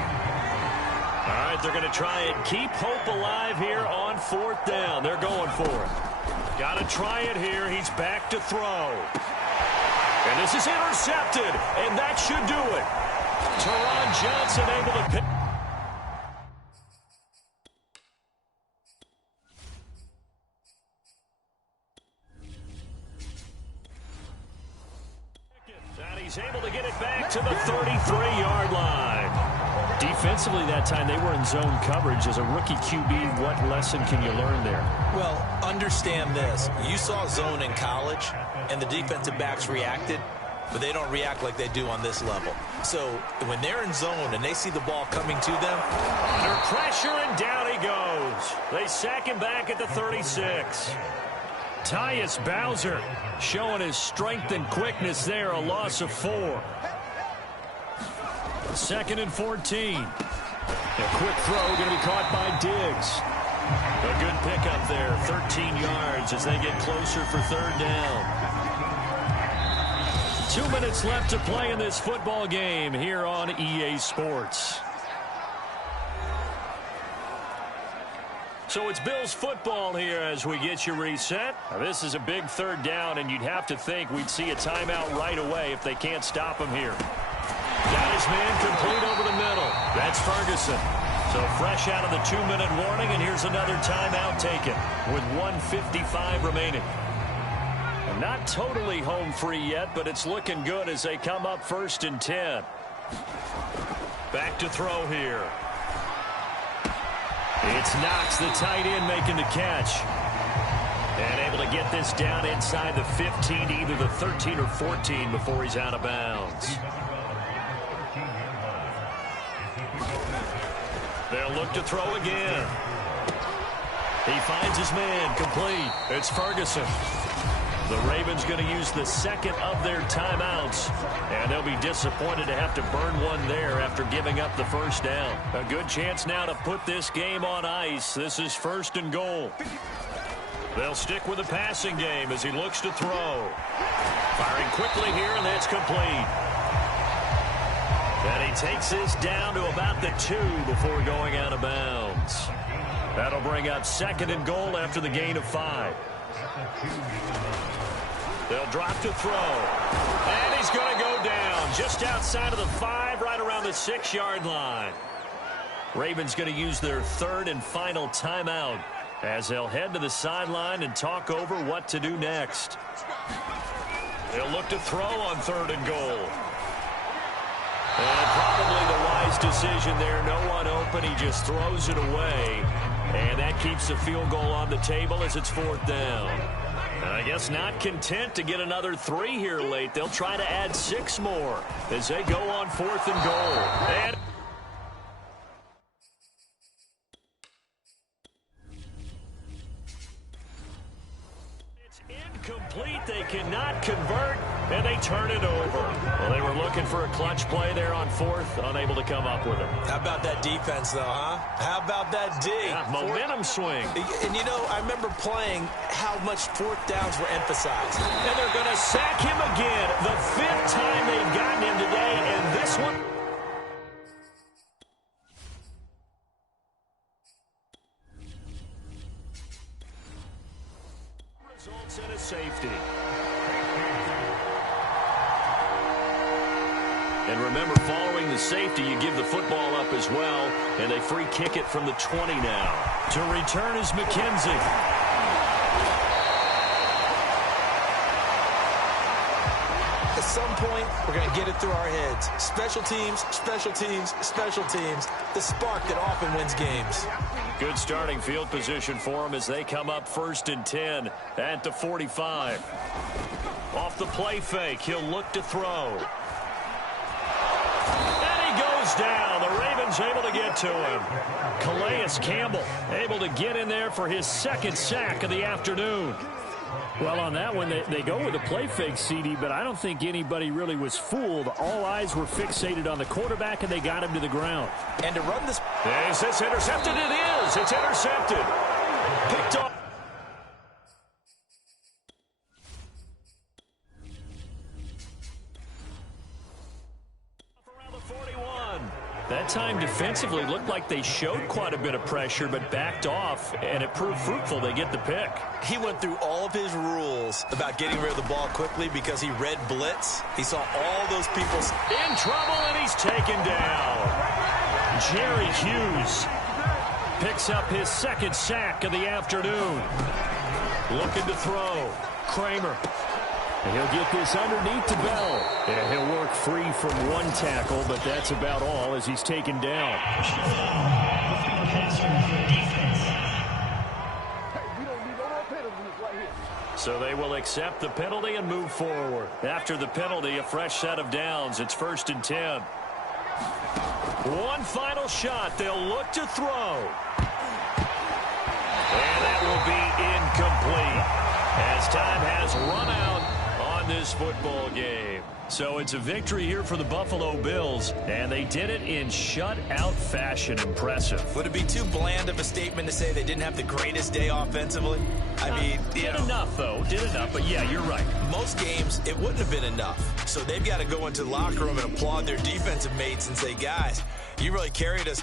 All right, they're going to try and keep hope alive here on 4th down. They're going for it. Got to try it here. He's back to throw. And this is intercepted, and that should do it. Teron Johnson able to pick. And he's able to get it back to the 33-yard line. Defensively that time, they were in zone coverage. As a rookie QB, what lesson can you learn there? Well, understand this. You saw zone in college, and the defensive backs reacted, but they don't react like they do on this level. So when they're in zone and they see the ball coming to them. Under pressure, and down he goes. They sack him back at the 36. Tyus Bowser showing his strength and quickness there, a loss of 4. 2nd and 14. A quick throw going to be caught by Diggs. A good pickup there, 13 yards as they get closer for 3rd down. 2 minutes left to play in this football game here on EA Sports. So it's Bills football here as we get you reset. Now this is a big 3rd down, and you'd have to think we'd see a timeout right away if they can't stop him here. Got his man complete over the middle. That's Ferguson. So fresh out of the 2-minute warning, and here's another timeout taken with 1:55 remaining. And not totally home free yet, but it's looking good as they come up 1st and 10. Back to throw here. It's Knox, the tight end, making the catch. And able to get this down inside the 15 to either the 13 or 14 before he's out of bounds. They'll look to throw again. He finds his man complete. It's Ferguson. The Ravens going to use the 2nd of their timeouts, and they'll be disappointed to have to burn one there after giving up the 1st down. A good chance now to put this game on ice. This is 1st and goal. They'll stick with the passing game as he looks to throw. Firing quickly here, and that's complete. And he takes this down to about the 2 before going out of bounds. That'll bring up 2nd and goal after the gain of 5. They'll drop to throw. And he's going to go down just outside of the 5, right around the 6-yard line. Ravens going to use their third and final timeout as they'll head to the sideline and talk over what to do next. They'll look to throw on 3rd and goal. And probably the wise decision there. No one open. He just throws it away. And that keeps the field goal on the table as it's 4th down. And I guess not content to get another 3 here late. They'll try to add 6 more as they go on 4th and goal. And complete. They cannot convert, and they turn it over. Well, they were looking for a clutch play there on 4th, unable to come up with it. How about that defense, though, huh? How about that D? Yeah, momentum swing. And, you know, I remember playing how much 4th downs were emphasized. And they're going to sack him again. The 5th time they've gotten him today, and this one. Results in a safety. And remember, following the safety, you give the football up as well, and they free kick it from the 20 now. To return is McKenzie. At some point, we're going to get it through our heads. Special teams, special teams, special teams. The spark that often wins games. Good starting field position for them as they come up 1st and 10 at the 45. Off the play fake, he'll look to throw. And he goes down. The Ravens able to get to him. Calais Campbell able to get in there for his 2nd sack of the afternoon. Well, on that one, they go with a play fake, CD, but I don't think anybody really was fooled. All eyes were fixated on the quarterback, and they got him to the ground. And to run this... Is this intercepted? It is. It's intercepted. Picked off. Around the 41. That time defensively looked like they showed quite a bit of pressure, but backed off, and it proved fruitful. They get the pick. He went through all of his rules about getting rid of the ball quickly because he read blitz. He saw all those people in trouble, and he's taken down. Jerry Hughes picks up his 2nd sack of the afternoon. Looking to throw. Kramer. And he'll get this underneath to Bell. Yeah, he'll work free from 1 tackle, but that's about all as he's taken down. So they will accept the penalty and move forward. After the penalty, a fresh set of downs. It's 1st and 10. One final shot. They'll look to throw. And that will be incomplete as time has run out on this football game. So it's a victory here for the Buffalo Bills, and they did it in shutout fashion. Impressive. Would it be too bland of a statement to say they didn't have the greatest day offensively? I mean, did enough, though. Did enough, but yeah, you're right. Most games, it wouldn't have been enough. So they've got to go into the locker room and applaud their defensive mates and say, guys, you really carried us.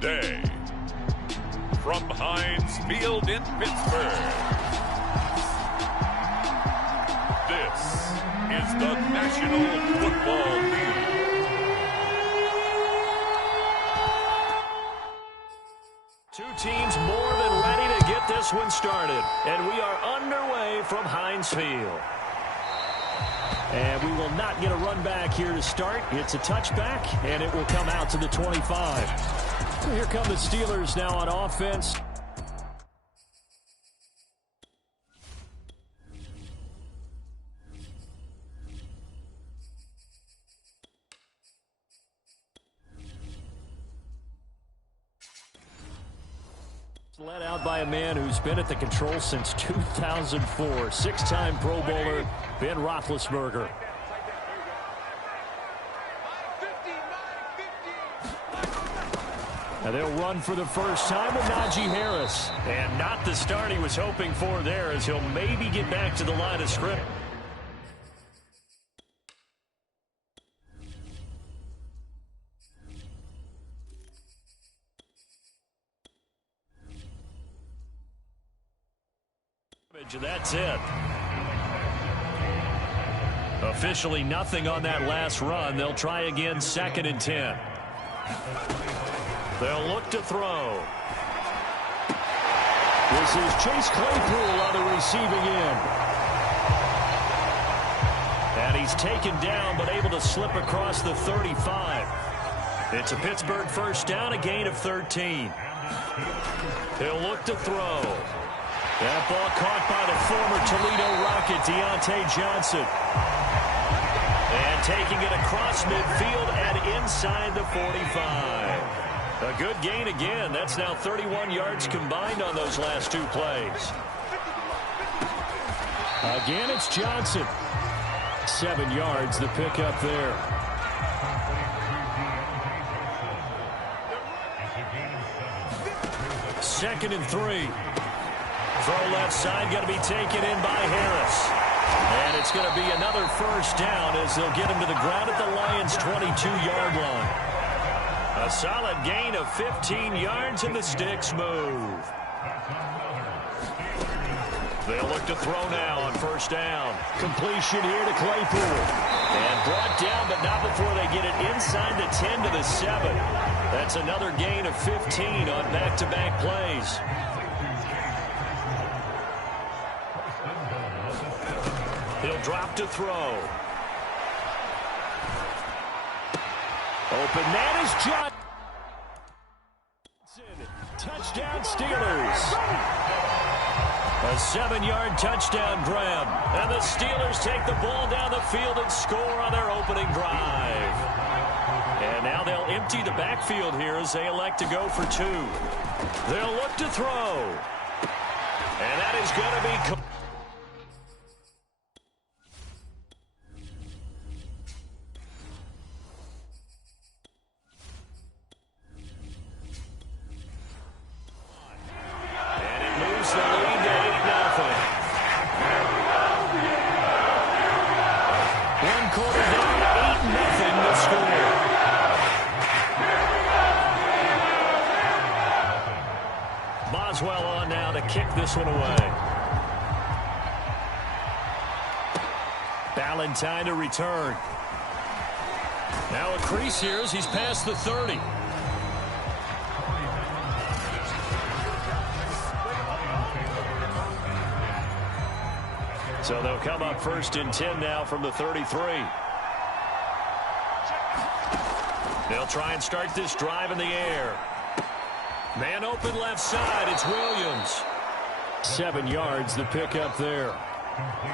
today, from Heinz Field in Pittsburgh, this is the National Football League. Two teams more than ready to get this one started. And we are underway from Heinz Field. And we will not get a run back here to start. It's a touchback, and it will come out to the 25. Here come the Steelers now on offense. Led out by a man who's been at the control since 2004. Six-time Pro Bowler, Ben Roethlisberger. Now they'll run for the first time with Najee Harris. And not the start he was hoping for there, as he'll maybe get back to the line of scrimmage. That's it. Officially nothing on that last run. They'll try again, 2nd and 10. They'll look to throw. This is Chase Claypool on the receiving end. And he's taken down, but able to slip across the 35. It's a Pittsburgh first down, a gain of 13. He'll look to throw. That ball caught by the former Toledo Rocket, Deontay Johnson. And taking it across midfield and inside the 45. A good gain again. That's now 31 yards combined on those last two plays. Again, it's Johnson. 7 yards, the pickup there. Second and 3. Throw left side, got to be taken in by Harris. And it's going to be another first down as they'll get him to the ground at the Lions' 22-yard line. A solid gain of 15 yards, and the sticks move. They'll look to throw now on first down. Completion here to Claypool. And brought down, but not before they get it inside the 10 to the 7. That's another gain of 15 on back-to-back plays. He'll drop to throw. Open man is Johnson. Touchdown Steelers. A 7-yard touchdown grab. And the Steelers take the ball down the field and score on their opening drive. And now they'll empty the backfield here as they elect to go for 2. They'll look to throw. And that is going to be... Boswell on now to kick this one away. Ballantyne to return. Now a crease here as he's past the 30. So they'll come up 1st and 10 now from the 33. They'll try and start this drive in the air. Man open left side, it's Williams. 7 yards, the pickup there.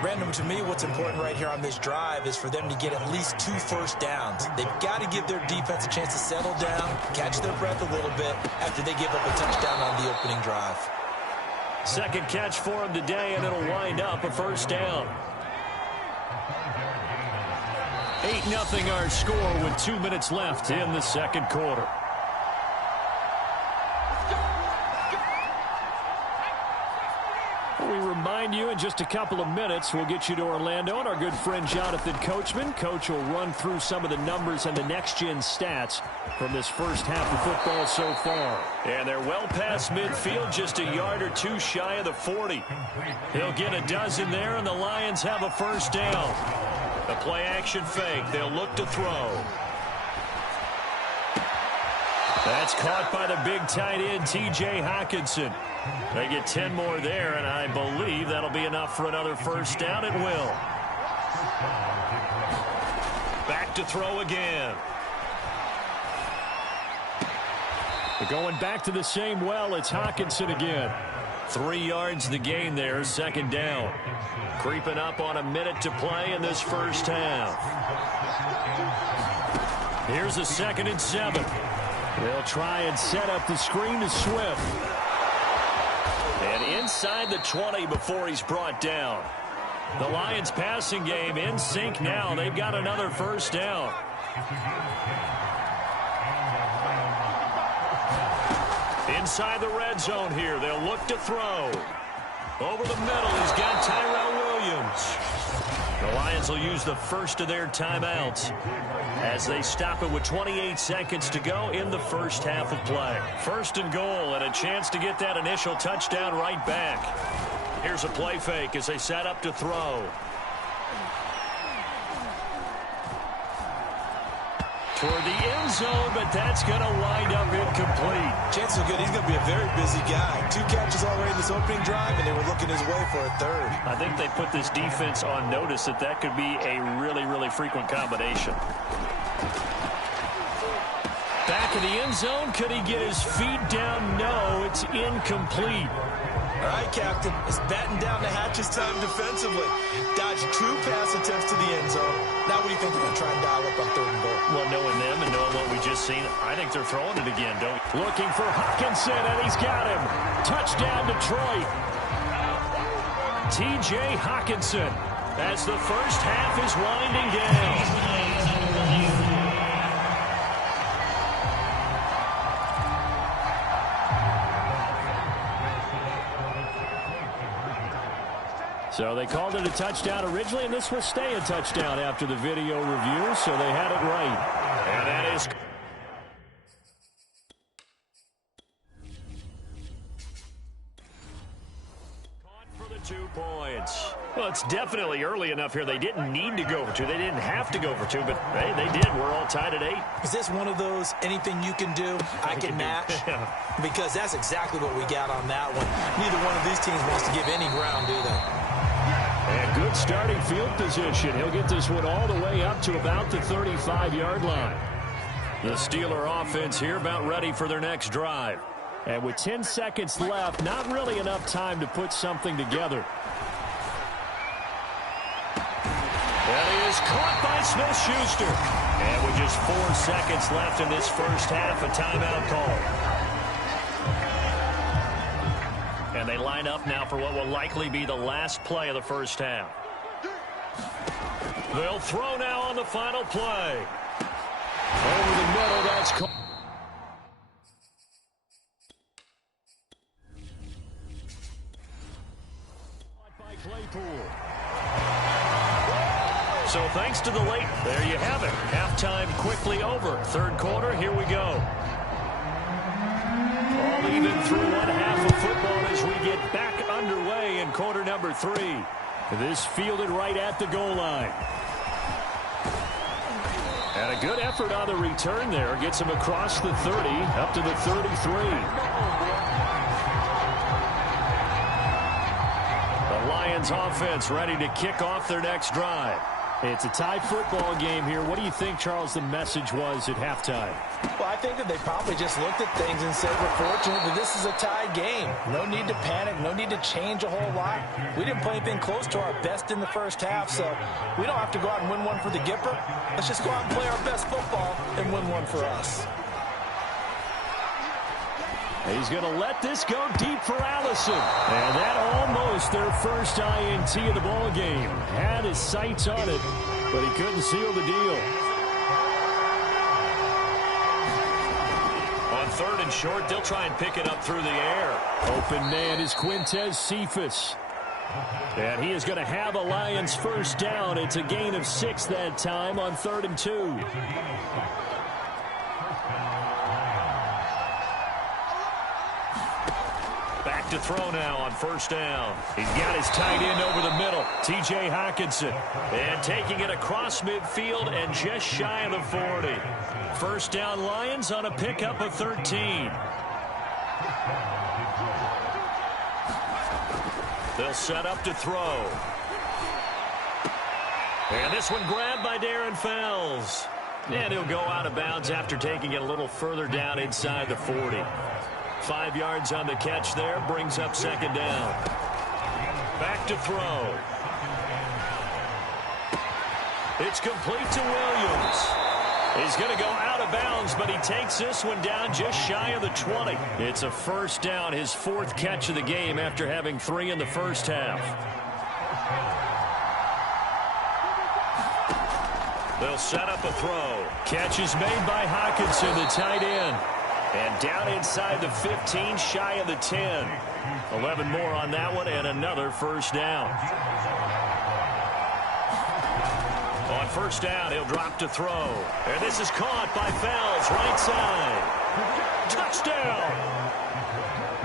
Random, to me, what's important right here on this drive is for them to get at least 2 first downs. They've got to give their defense a chance to settle down, catch their breath a little bit after they give up a touchdown on the opening drive. Second catch for him today, and it'll wind up a first down. 8-0 our score with 2 minutes left in the second quarter. We remind you, in just a couple of minutes, we'll get you to Orlando and our good friend Jonathan Coachman. Coach will run through some of the numbers and the next-gen stats from this first half of football so far. And they're well past midfield, just a yard or two shy of the 40. He'll get a dozen there, and the Lions have a first down. The play-action fake. They'll look to throw. That's caught by the big tight end, T.J. Hockenson. They get 10 more there, and I believe that'll be enough for another first down. It will. Back to throw again. They're going back to the same well. It's Hockenson again. 3 yards the gain there, second down. Creeping up on a minute to play in this first half. Here's a 2nd and 7. They'll try and set up the screen to Swift. And inside the 20 before he's brought down. The Lions passing game in sync now. They've got another first down. Inside the red zone here. They'll look to throw. Over the middle, he's got Tyrell Williams. The Lions will use the first of their timeouts as they stop it with 28 seconds to go in the first half of play. 1st and goal, and a chance to get that initial touchdown right back. Here's a play fake as they set up to throw. Toward the end zone, but that's going to wind up incomplete. Chances are good he's going to be a very busy guy. 2 catches already in this opening drive, and they were looking his way for a 3rd. I think they put this defense on notice that that could be a really, really frequent combination. Back in the end zone. Could he get his feet down? No, it's incomplete. All right, Captain. It's batten down the hatches time defensively. Dodge 2 pass attempts to the end zone. Now what do you think they're going to try and dial up on 3rd and goal? Well, knowing them and knowing what we just seen, I think they're throwing it again, don't you? Looking for Hockenson, and he's got him. Touchdown, Detroit. T.J. Hockenson as the first half is winding down. So they called it a touchdown originally, and this will stay a touchdown after the video review, so they had it right. And that is... caught for the 2 points. Well, it's definitely early enough here. They didn't need to go for 2. They didn't have to go for 2, but hey, they did. We're all tied at 8. Is this one of those anything you can do, I can match? Yeah. Because that's exactly what we got on that one. Neither one of these teams wants to give any ground, do they? And good starting field position. He'll get this one all the way up to about the 35-yard line. The Steeler offense here about ready for their next drive. And with 10 seconds left, not really enough time to put something together. That is caught by Smith-Schuster. And with just 4 seconds left in this first half, a timeout call. And they line up now for what will likely be the last play of the first half. They'll throw now on the final play. Over the middle, that's caught. By Claypool. So thanks to the late, there you have it. Halftime quickly over. 3rd quarter, here we go. All even through one half of football as we get back underway in quarter number 3. This fielded right at the goal line. And a good effort on the return there. Gets him across the 30, up to the 33. The Lions offense ready to kick off their next drive. It's a tie football game here. What do you think, Charles, the message was at halftime? Well, I think that they probably just looked at things and said, we're fortunate that this is a tie game. No need to panic. No need to change a whole lot. We didn't play anything close to our best in the first half, so we don't have to go out and win one for the Gipper. Let's just go out and play our best football and win one for us. He's going to let this go deep for Allison. And that almost their first INT of the ball game. Had his sights on it, but he couldn't seal the deal. On 3rd and short, they'll try and pick it up through the air. Open man is Quintez Cephus. And he is going to have a Lions first down. It's a gain of 6 that time on 3rd and 2. Back to throw now on first down. He's got his tight end over the middle, T.J. Hockenson. And taking it across midfield and just shy of the 40. First down Lions on a pickup of 13. They'll set up to throw. And this one grabbed by Darren Fells. And he'll go out of bounds after taking it a little further down inside the 40. 5 yards on the catch there, brings up second down. Back to throw. It's complete to Williams. He's going to go out of bounds, but he takes this one down just shy of the 20. It's a first down, his 4th catch of the game after having 3 in the first half. They'll set up a throw. Catch is made by Hockenson, the tight end. And down inside the 15, shy of the 10. 11 more on that one, and another first down. On first down, he'll drop to throw. And this is caught by Fells, right side. Touchdown!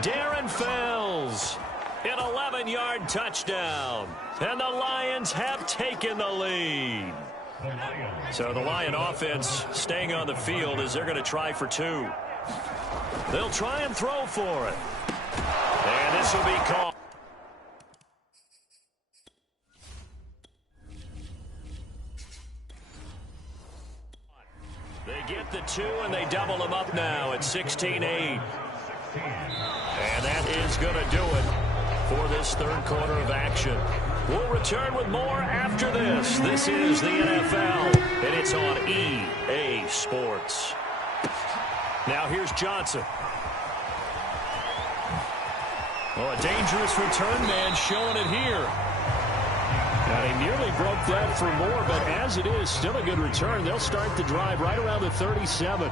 Darren Fells, an 11-yard touchdown. And the Lions have taken the lead. So the Lion offense staying on the field as they're going to try for 2. They'll try and throw for it. And this will be caught. They get the 2 and they double them up now at 16-8. And that is going to do it for this 3rd quarter of action. We'll return with more after this. This is the NFL, and it's on EA Sports. Now here's Johnson. Oh, a dangerous return man showing it here. And he nearly broke that for more, but as it is, still a good return. They'll start the drive right around the 37.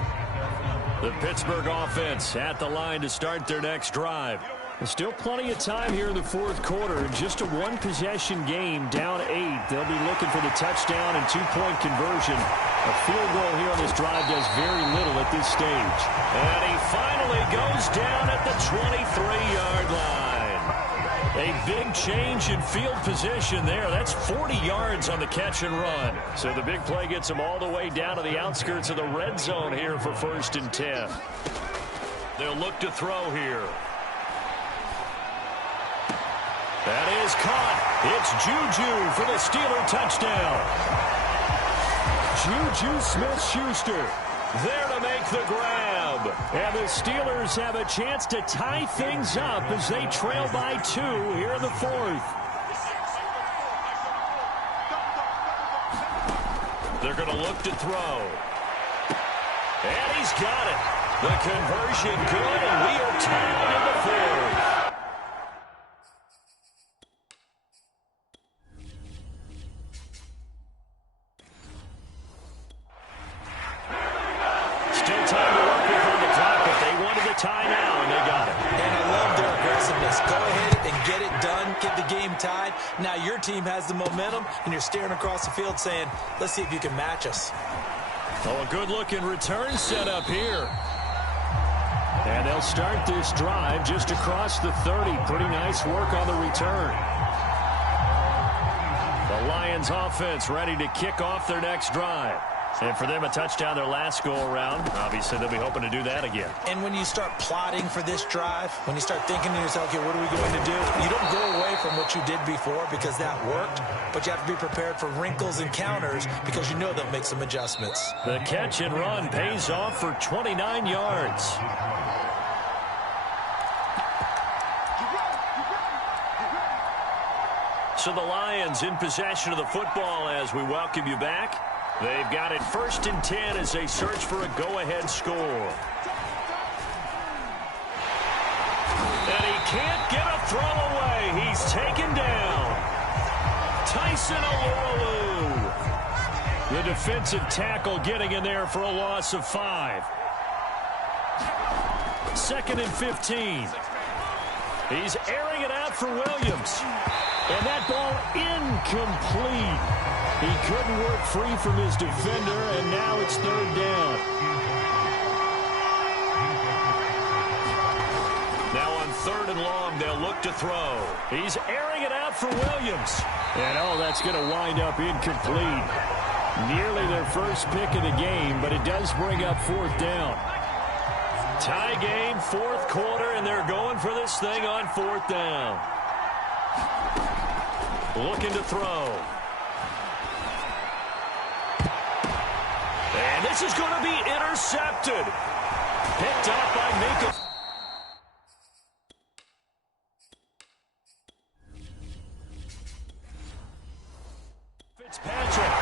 The Pittsburgh offense at the line to start their next drive. There's still plenty of time here in the 4th quarter. Just a 1-possession game, down 8. They'll be looking for the touchdown and 2-point conversion. A field goal here on this drive does very little at this stage. And he finally goes down at the 23-yard line. A big change in field position there. That's 40 yards on the catch and run. So the big play gets him all the way down to the outskirts of the red zone here for 1st and 10. They'll look to throw here. That is caught. It's Juju for the Steeler touchdown. Juju Smith-Schuster there to make the grab. And the Steelers have a chance to tie things up as they trail by 2 here in the 4th. They're going to look to throw. And he's got it. The conversion good, and we are tied in the 4th. Tie now, and they got it. And I love their aggressiveness. Go ahead and get it done. Get the game tied. Now your team has the momentum, and you're staring across the field saying, let's see if you can match us. Oh, a good-looking return set up here. And they'll start this drive just across the 30. Pretty nice work on the return. The Lions offense ready to kick off their next drive. And for them, a touchdown their last go-around. Obviously, they'll be hoping to do that again. And when you start plotting for this drive, when you start thinking to yourself, okay, what are we going to do? You don't go away from what you did before because that worked, but you have to be prepared for wrinkles and counters because you know they'll make some adjustments. The catch and run pays off for 29 yards. So the Lions in possession of the football as we welcome you back. They've got it 1st and 10 as they search for a go-ahead score. And he can't get a throw away. He's taken down. Tyson Alualu. The defensive tackle getting in there for a loss of 5. 2nd and 15. He's airing it out for Williams. And that ball incomplete. He couldn't work free from his defender, and now it's third down. Now on third and long, they'll look to throw. He's airing it out for Williams. And, that's going to wind up incomplete. Nearly their first pick of the game, but it does bring up fourth down. Tie game, fourth quarter, and they're going for this thing on fourth down. Looking to throw. And this is going to be intercepted. Picked up by Minka. Fitzpatrick.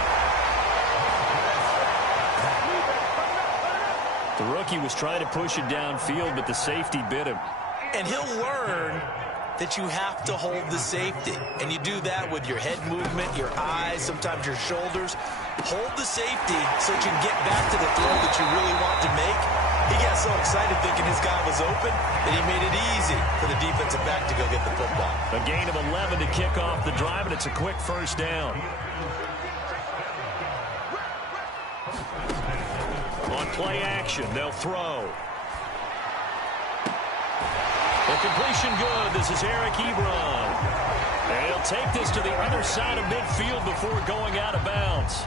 The rookie was trying to push it downfield, but the safety bit him. And he'll learn that you have to hold the safety. And you do that with your head movement, your eyes, sometimes your shoulders. Hold the safety so that you can get back to the throw that you really want to make. He got so excited thinking his guy was open that he made it easy for the defensive back to go get the football. A gain of 11 to kick off the drive, and it's a quick first down. On play action, they'll throw. The completion good. This is Eric Ebron. And he'll take this to the other side of midfield before going out of bounds.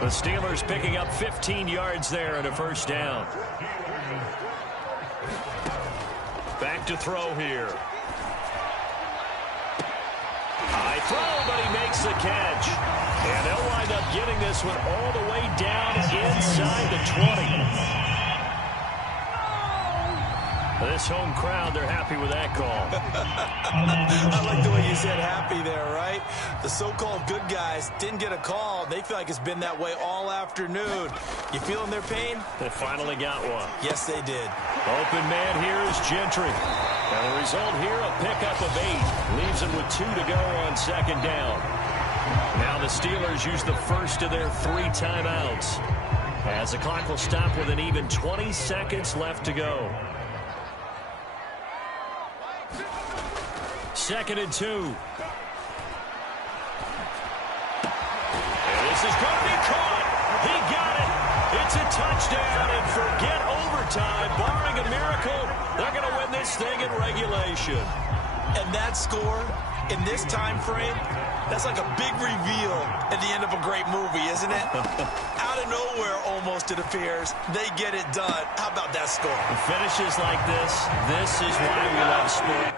The Steelers picking up 15 yards there and a first down. Back to throw here. High throw, but he makes the catch. And they'll wind up getting this one all the way down inside the 20. This home crowd, they're happy with that call. I like the way you said happy there, right? The so-called good guys didn't get a call. They feel like it's been that way all afternoon. You feeling their pain? They finally got one. Yes, they did. Open man here is Gentry. And the result here, a pickup of 8. Leaves him with 2 to go on second down. Now the Steelers use the first of their 3 timeouts, as the clock will stop with an even 20 seconds left to go. Second and 2. And this is going to be caught. He got it. It's a touchdown, and forget overtime. Barring a miracle, they're going to win this thing in regulation. And that score in this time frame, that's like a big reveal at the end of a great movie, isn't it? Out of nowhere, almost, it appears. They get it done. How about that score? Finishes like this is why we love sport.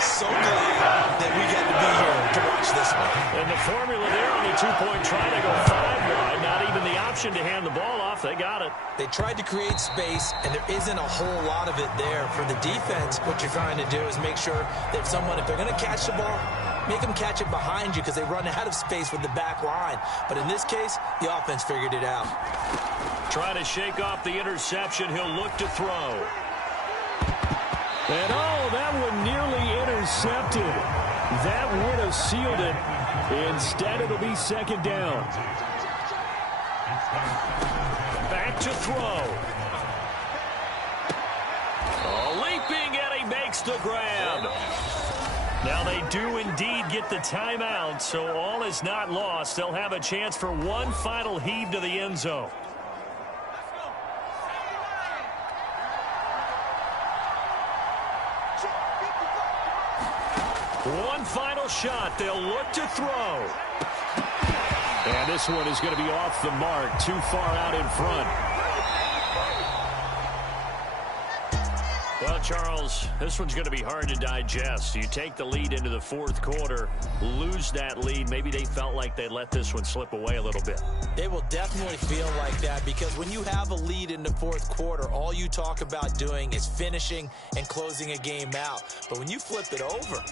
So glad that we get to be here to watch this one. And the formula there on the 2-point try to go 5 wide. Not even the option to hand the ball off. They got it. They tried to create space, and there isn't a whole lot of it there. For the defense, what you're trying to do is make sure that if they're going to catch the ball, make them catch it behind you because they run out of space with the back line. But in this case, the offense figured it out. Try to shake off the interception. He'll look to throw. And that one nearly intercepted. That would have sealed it. Instead, it'll be second down. Back to throw. Leaping, and he makes the grab. Now they do indeed get the timeout, so all is not lost. They'll have a chance for one final heave to the end zone. One final shot. They'll look to throw. And this one is going to be off the mark, too far out in front. Well, Charles, this one's going to be hard to digest. You take the lead into the fourth quarter, lose that lead. Maybe they felt like they let this one slip away a little bit. They will definitely feel like that because when you have a lead in the fourth quarter, all you talk about doing is finishing and closing a game out. But when you flip it over,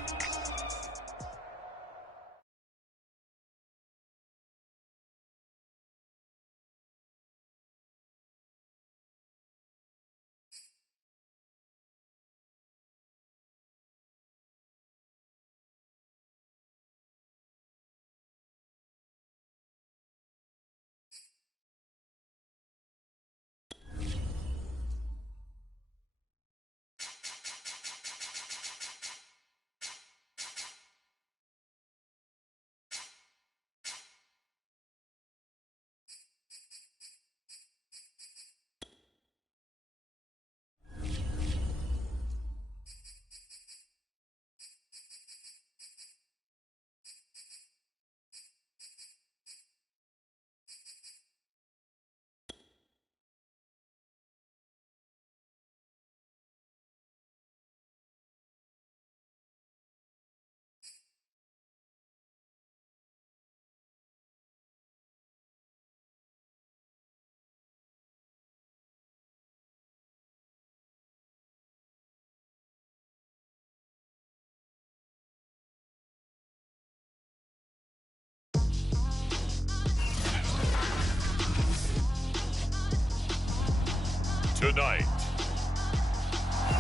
tonight.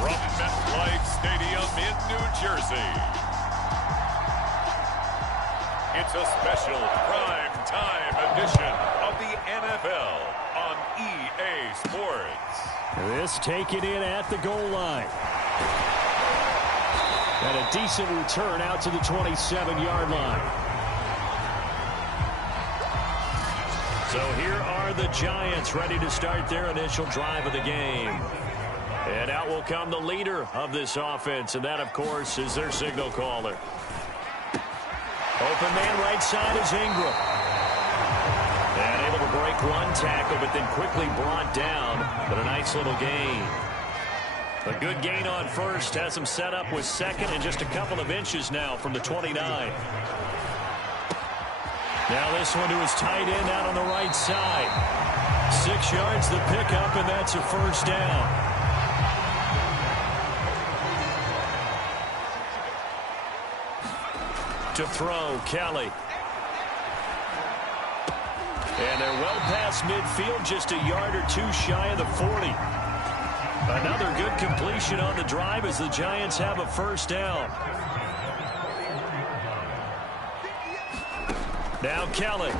From MetLife Stadium in New Jersey, it's a special prime time edition of the NFL on EA Sports. This taken in at the goal line. And a decent return out to the 27-yard line. So here are the Giants ready to start their initial drive of the game. And out will come the leader of this offense, and that, of course, is their signal caller. Open man right side is Ingram. And able to break one tackle, but then quickly brought down. But a nice little gain. A good gain on first, has him set up with second and just a couple of inches now from the 29. Now this one to his tight end out on the right side. 6 yards the pickup, and that's a first down. To throw, Kelly. And they're well past midfield, just a yard or two shy of the 40. Another good completion on the drive as the Giants have a first down. Now Kelly.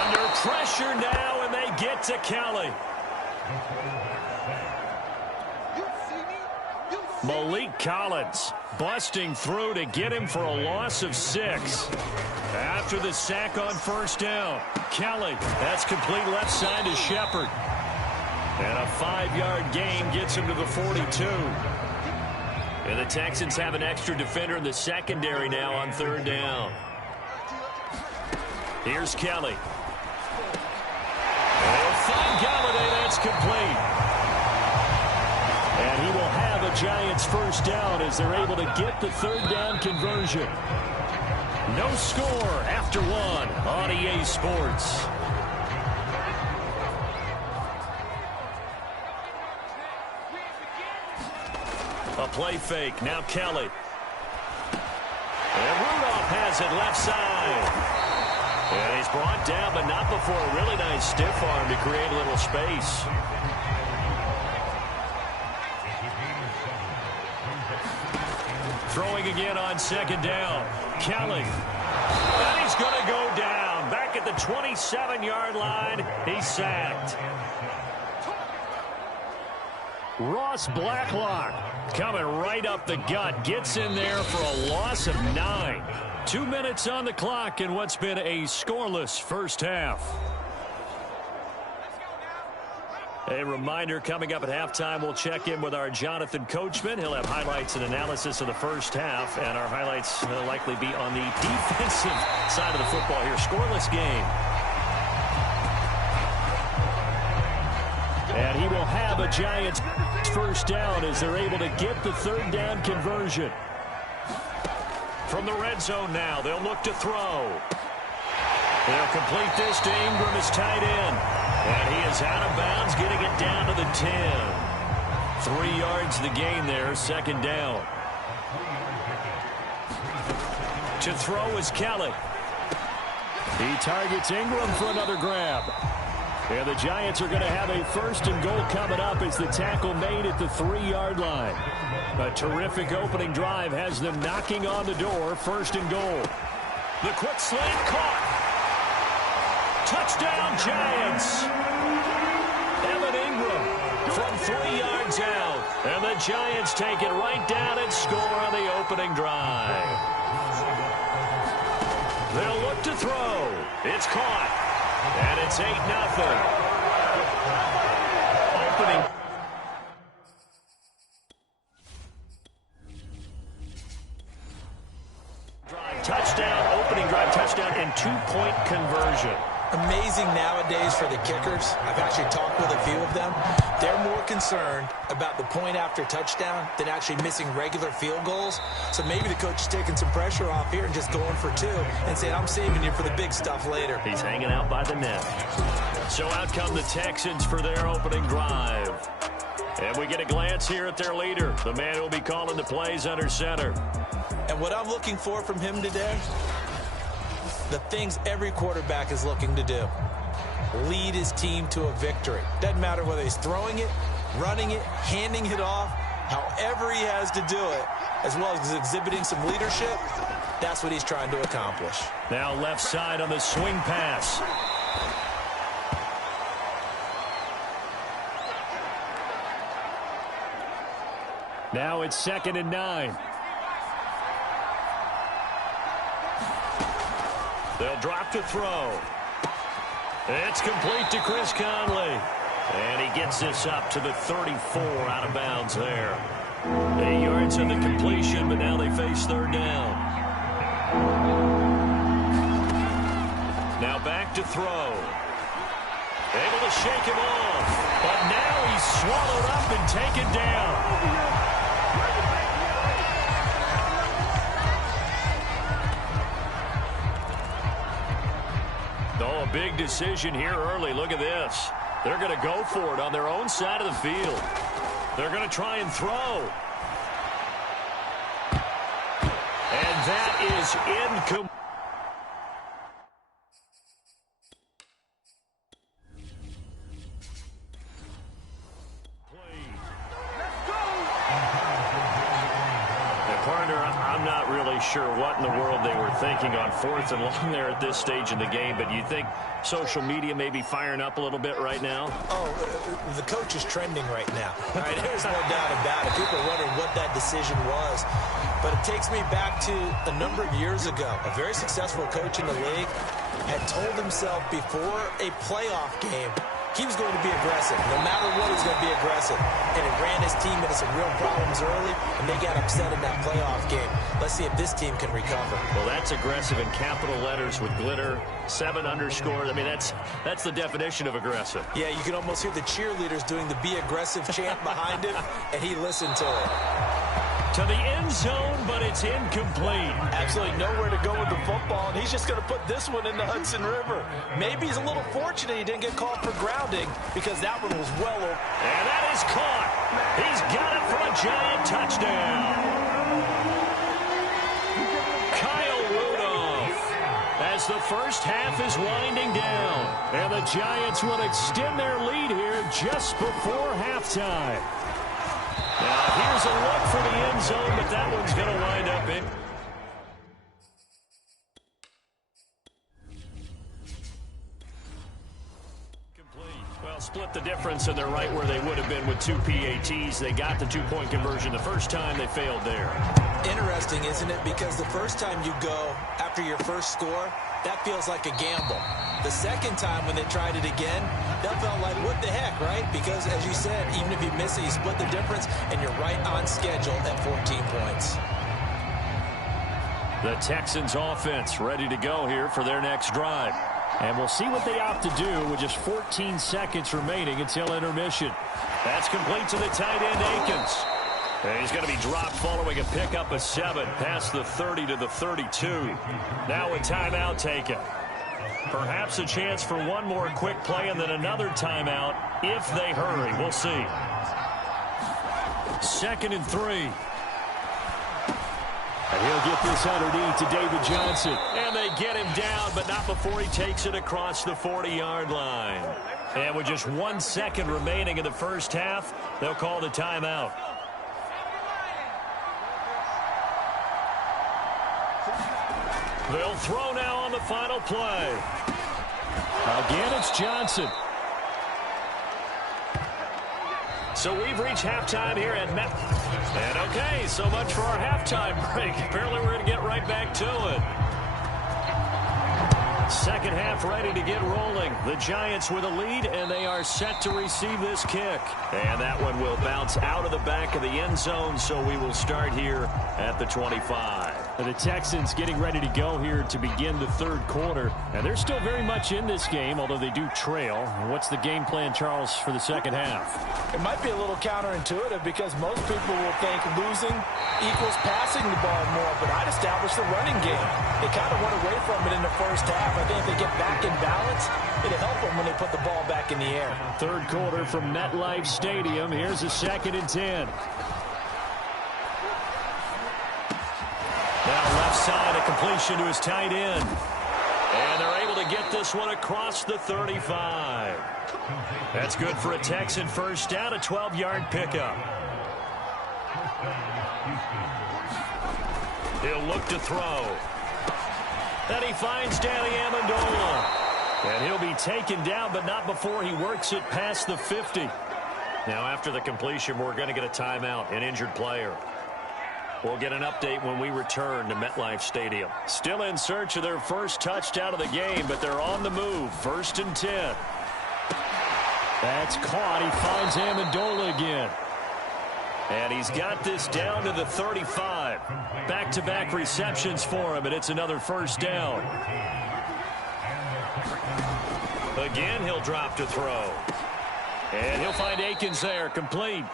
Under pressure now, and they get to Kelly. Malik Collins busting through to get him for a loss of 6. After the sack on first down, Kelly, that's complete left side to Shepard. And a 5-yard gain gets him to the 42. And the Texans have an extra defender in the secondary now on third down. Here's Kelly. They'll find Galladay, that's complete. And he will have a Giants first down as they're able to get the third down conversion. No score after one on EA Sports. A play fake. Now Kelly. And Rudolph has it left side. And he's brought down, but not before a really nice stiff arm to create a little space. Throwing again on second down. Kelly. And he's going to go down. Back at the 27-yard line. He's sacked. Ross Blacklock coming right up the gut. Gets in there for a loss of 9. 2 minutes on the clock in what's been a scoreless first half. A reminder, coming up at halftime, we'll check in with our Jonathan Coachman. He'll have highlights and analysis of the first half, and our highlights will likely be on the defensive side of the football here. Scoreless game. And he will have a Giants first down as they're able to get the third down conversion. From the red zone now, they'll look to throw. They'll complete this to Ingram, his tight end. And he is out of bounds, getting it down to the 10. 3 yards the gain there, second down. To throw is Kelly. He targets Ingram for another grab. And the Giants are going to have a first and goal coming up as the tackle made at the 3-yard line. A terrific opening drive has them knocking on the door, first and goal. The quick slant caught. Touchdown, Giants. Evan Ingram from 3 yards out. And the Giants take it right down and score on the opening drive. They'll look to throw. It's caught. And it's 8-0. Opening. Drive touchdown, opening drive touchdown, and 2-point conversion. Amazing nowadays for the kickers. I've actually talked with a few of them. They're more concerned about the point after touchdown than actually missing regular field goals. So maybe the coach is taking some pressure off here and just going for 2 and saying, I'm saving you for the big stuff later. He's hanging out by the net. So out come the Texans for their opening drive. And we get a glance here at their leader, the man who will be calling the plays under center. And what I'm looking for from him today, the things every quarterback is looking to do. lead his team to a victory. Doesn't matter whether he's throwing it, running it, handing it off, however he has to do it, as well as exhibiting some leadership, that's what he's trying to accomplish. Now left side on the swing pass. Now it's 2nd and 9. They'll drop to throw. It's complete to Chris Conley. And he gets this up to the 34 out of bounds there. 8 yards in the completion, but now they face 3rd down. Now back to throw. Able to shake him off. But now he's swallowed up and taken down. Oh, a big decision here early. Look at this. They're going to go for it on their own side of the field. They're going to try and throw. And that is incomplete. I'm not really sure what in the world they were thinking on 4th and long there at this stage in the game, but you think social media may be firing up a little bit right now? Oh, the coach is trending right now. All right, there's no doubt about it. People are wondering what that decision was. But it takes me back to a number of years ago. A very successful coach in the league had told himself before a playoff game he was going to be aggressive. No matter what, he's going to be aggressive. And it ran his team into some real problems early, and they got upset in that playoff game. Let's see if this team can recover. Well, that's aggressive in capital letters with glitter, 7 underscores. I mean, that's the definition of aggressive. Yeah, you can almost hear the cheerleaders doing the "Be Aggressive" chant behind him, and he listened to it. To the end zone, but it's incomplete. Absolutely nowhere to go with the football, and he's just going to put this one in the Hudson River. Maybe he's a little fortunate he didn't get called for grounding because that one was well over. And that is caught. He's got it for a Giant touchdown. Kyle Rudolph, as the first half is winding down, and the Giants will extend their lead here just before halftime. Now, here's a look for the end zone, but that one's going to wind up in. Complete. Well, split the difference, and they're right where they would have been with 2 PATs. They got the 2-point conversion the first time. They failed there. Interesting, isn't it? Because the first time you go after your first score, that feels like a gamble. The second time when they tried it again, that felt like, what the heck, right? Because, as you said, even if you miss it, you split the difference, and you're right on schedule at 14 points. The Texans offense ready to go here for their next drive. And we'll see what they opt to do with just 14 seconds remaining until intermission. That's complete to the tight end, Akins. And he's going to be dropped following a pickup of 7 past the 30 to the 32. Now a timeout taken. Perhaps a chance for one more quick play and then another timeout if they hurry. We'll see. 2nd and 3. And he'll get this underneath to David Johnson. And they get him down, but not before he takes it across the 40-yard line. And with just 1 second remaining in the first half, they'll call the timeout. They'll throw now on the final play. Again, it's Johnson. So we've reached halftime here at Met. And okay, so much for our halftime break. Apparently we're going to get right back to it. Second half ready to get rolling. The Giants with a lead, and they are set to receive this kick. And that one will bounce out of the back of the end zone, so we will start here at the 25. The Texans getting ready to go here to begin the third quarter. And they're still very much in this game, although they do trail. What's the game plan, Charles, for the second half? It might be a little counterintuitive because most people will think losing equals passing the ball more, but I'd establish the running game. They kind of went away from it in the first half. I think if they get back in balance, it'll help them when they put the ball back in the air. Third quarter from MetLife Stadium. Here's a 2nd and 10. Now left side, a completion to his tight end. And they're able to get this one across the 35. That's good for a Texan first down, a 12-yard pickup. He'll look to throw. And he finds Danny Amendola. And he'll be taken down, but not before he works it past the 50. Now, after the completion, we're going to get a timeout, an injured player. We'll get an update when we return to MetLife Stadium. Still in search of their first touchdown of the game, but they're on the move. 1st and 10. That's caught. He finds Amendola again. And he's got this down to the 35. Back-to-back receptions for him, and it's another first down. Again, he'll drop to throw. And he'll find Akins there, complete.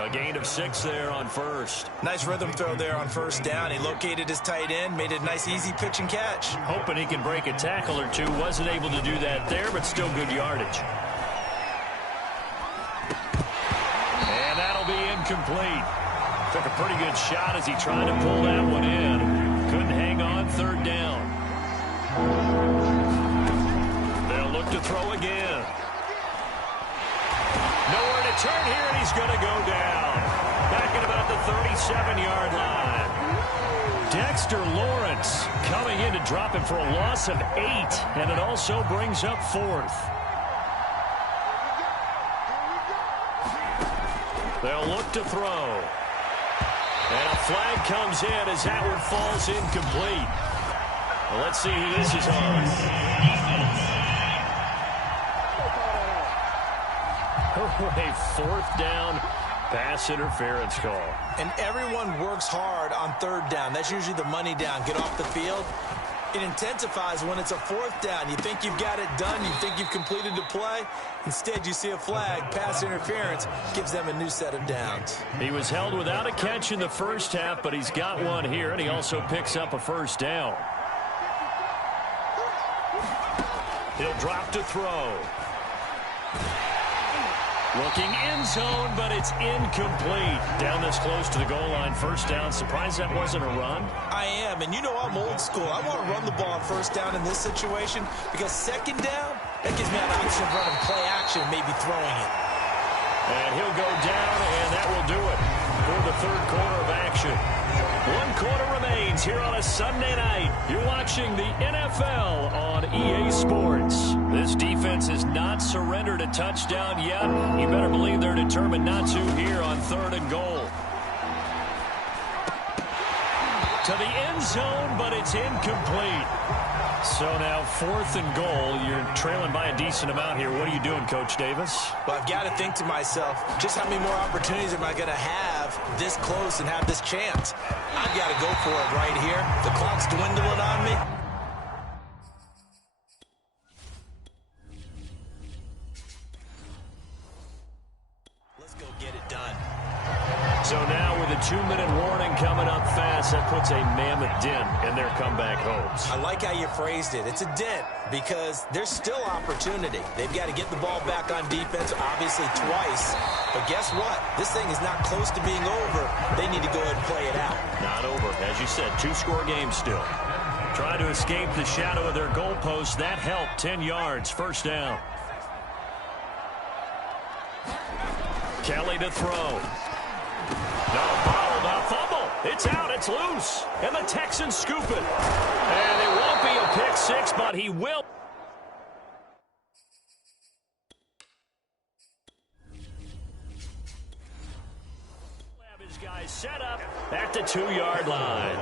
A gain of 6 there on first. Nice rhythm throw there on first down. He located his tight end, made it a nice, easy pitch and catch. Hoping he can break a tackle or two. Wasn't able to do that there, but still good yardage. And that'll be incomplete. Took a pretty good shot as he tried to pull that one in. Couldn't hang on 3rd down. They'll look to throw again. Nowhere to turn here, and he's going to go down. Back at about the 37-yard line. Dexter Lawrence coming in to drop him for a loss of 8, and it also brings up 4th. They'll look to throw. And a flag comes in as Atwood falls incomplete. Well, let's see who this is on. A 4th down pass interference call. And everyone works hard on 3rd down. That's usually the money down. Get off the field. It intensifies when it's a 4th down. You think you've got it done. You think you've completed the play. Instead, you see a flag. Pass interference gives them a new set of downs. He was held without a catch in the first half, but he's got one here, and he also picks up a first down. He'll drop to throw. Looking end zone, but it's incomplete. Down this close to the goal line, first down. Surprised that wasn't a run? I am, and you know I'm old school. I want to run the ball on first down in this situation because 2nd down, that gives me an option of running play action, maybe throwing it. And he'll go down, and that will do it for the 3rd quarter of action. 1 quarter remains here on a Sunday night. You're watching the NFL on EA Sports. This defense has not surrendered a touchdown yet. You better believe they're determined not to here on 3rd and goal. To the end zone, but it's incomplete. So now 4th and goal. You're trailing by a decent amount here. What are you doing, Coach Davis? Well, I've got to think to myself, just how many more opportunities am I going to have this close and have this chance? I've got to go for it right here. The clock's dwindling on me. Let's go get it done. So now with a 2-minute warning coming up fast, that puts a mammoth dent in their comeback hopes. I like how you phrased it. It's a dent because there's still opportunity. They've got to get the ball back on defense, obviously twice. But guess what? This thing is not close to being over. They need to go ahead and play it out. Not over. As you said, 2-score game still. Try to escape the shadow of their goalpost. That helped. 10 yards. First down. Kelly to throw. No, bottled up fumble. It's out. It's loose. And the Texans scoop it. And it won't be a pick 6, but he will. Have his guys set up at the 2-yard line.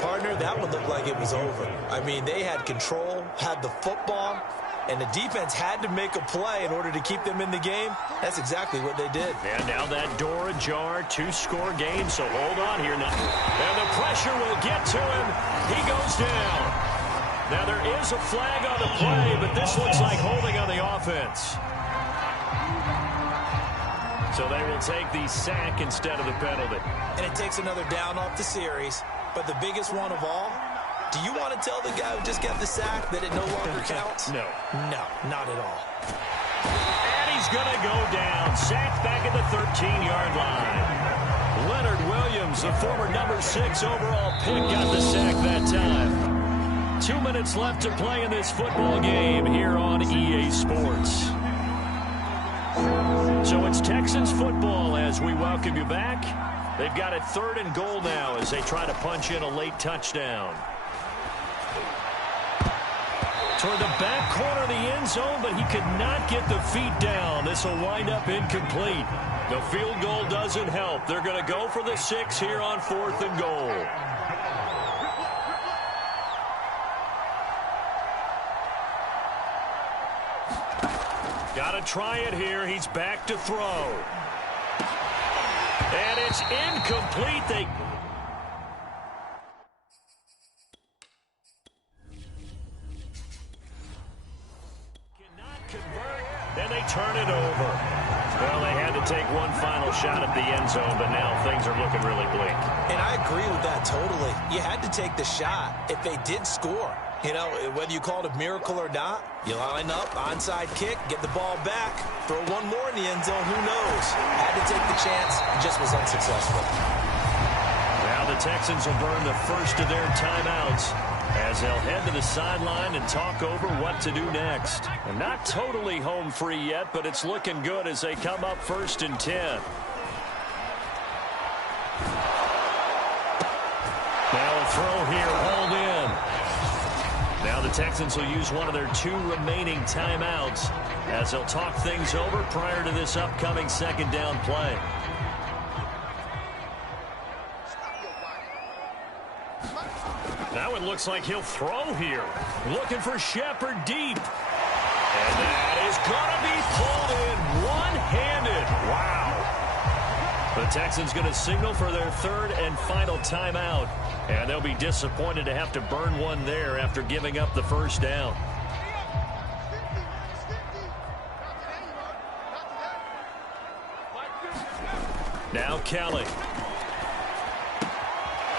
Partner, that one looked like it was over. I mean, they had control, had the football, and the defense had to make a play in order to keep them in the game. That's exactly what they did. And now that door ajar, 2-score game, so hold on here now. And the pressure will get to him. He goes down. Now there is a flag on the play, but this looks like holding on the offense. So they will take the sack instead of the penalty. And it takes another down off the series. But the biggest one of all, do you want to tell the guy who just got the sack that it no longer counts? No. No, not at all. And he's going to go down. Sacked back at the 13-yard line. Leonard Williams, the former number 6 overall pick, got the sack that time. 2 minutes left to play in this football game here on EA Sports. So it's Texans football as we welcome you back. They've got it 3rd and goal now as they try to punch in a late touchdown. Toward the back corner of the end zone, but he could not get the feet down. This will wind up incomplete. The field goal doesn't help. They're going to go for the 6 here on 4th and goal. Got to try it here. He's back to throw. And it's incomplete. They cannot convert, and they turn it over. Well, they had to take one final shot at the end zone, but now things are looking really bleak. And I agree with that totally. You had to take the shot if they did score. You know, whether you call it a miracle or not, you line up, onside kick, get the ball back, throw one more in the end zone, who knows? Had to take the chance, just was unsuccessful. Now the Texans will burn the first of their timeouts as they'll head to the sideline and talk over what to do next. And not totally home free yet, but it's looking good as they come up 1st and 10. Now a throw here, hauled in. Now the Texans will use one of their 2 remaining timeouts as they'll talk things over prior to this upcoming 2nd down play. Now it looks like he'll throw here. Looking for Shepard deep. And that is going to be pulled in one-handed. Wow. The Texans going to signal for their 3rd and final timeout. And they'll be disappointed to have to burn one there after giving up the 1st down. Now Kelly.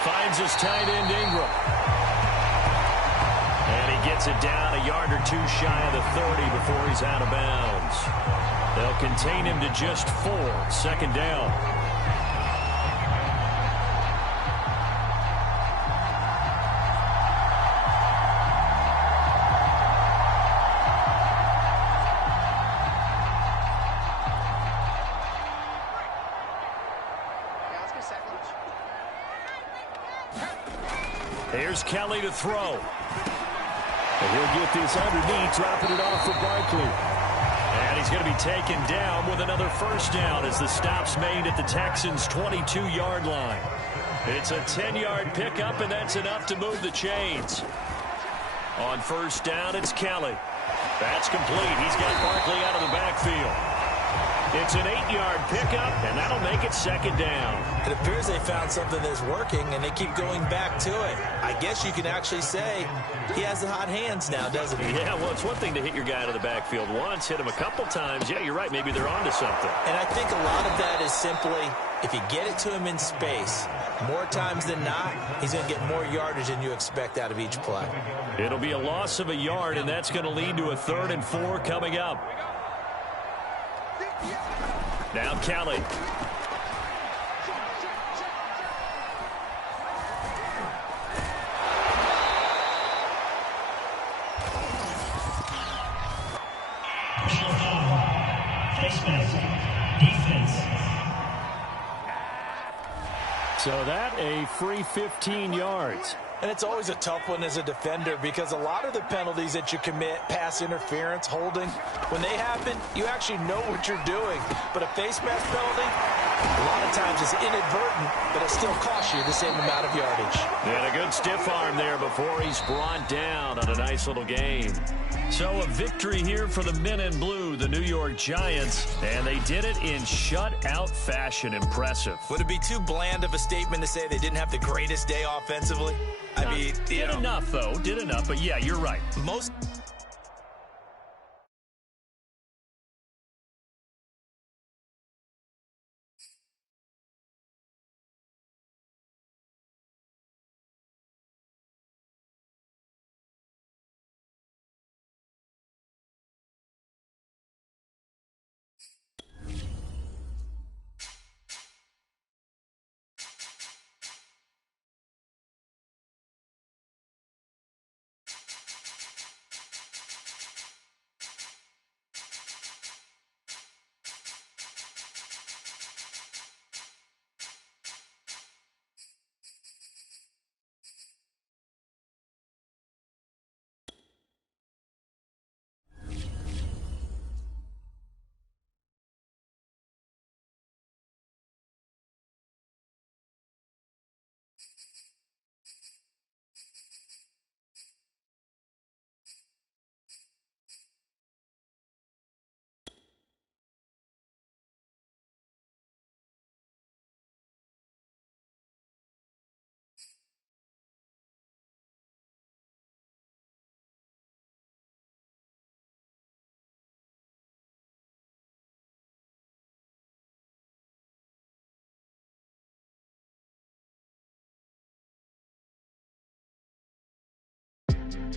Finds his tight end Ingram. And he gets it down a yard or 2 shy of the 30 before he's out of bounds. They'll contain him to just 4. 2nd down. Here's Kelly to throw. And he'll get this underneath, dropping it off for Barkley. And he's going to be taken down with another 1st down as the stop's made at the Texans' 22-yard line. It's a 10-yard pickup, and that's enough to move the chains. On 1st down, it's Kelly. That's complete. He's got Barkley out of the backfield. It's an 8-yard pickup, and that'll make it 2nd down. It appears they found something that's working, and they keep going back to it. I guess you can actually say he has the hot hands now, doesn't he? Yeah, well, it's one thing to hit your guy out of the backfield once, hit him a couple times. Yeah, you're right. Maybe they're onto something. And I think a lot of that is simply if you get it to him in space, more times than not, he's going to get more yardage than you expect out of each play. It'll be a loss of a yard, and that's going to lead to a 3rd and 4 coming up. Now Kelly. Personal foul. Face mask. Defense. So that a free 15 yards. And it's always a tough one as a defender because a lot of the penalties that you commit, pass interference, holding, when they happen, you actually know what you're doing. But a face mask penalty, a lot of times it's inadvertent, but it still costs you the same amount of yardage. And a good stiff arm there before he's brought down on a nice little gain. So a victory here for the men in blue, the New York Giants, and they did it in shutout fashion. Impressive. Would it be too bland of a statement to say they didn't have the greatest day offensively? I mean, did enough, though. Did enough, but yeah, you're right. Most Today,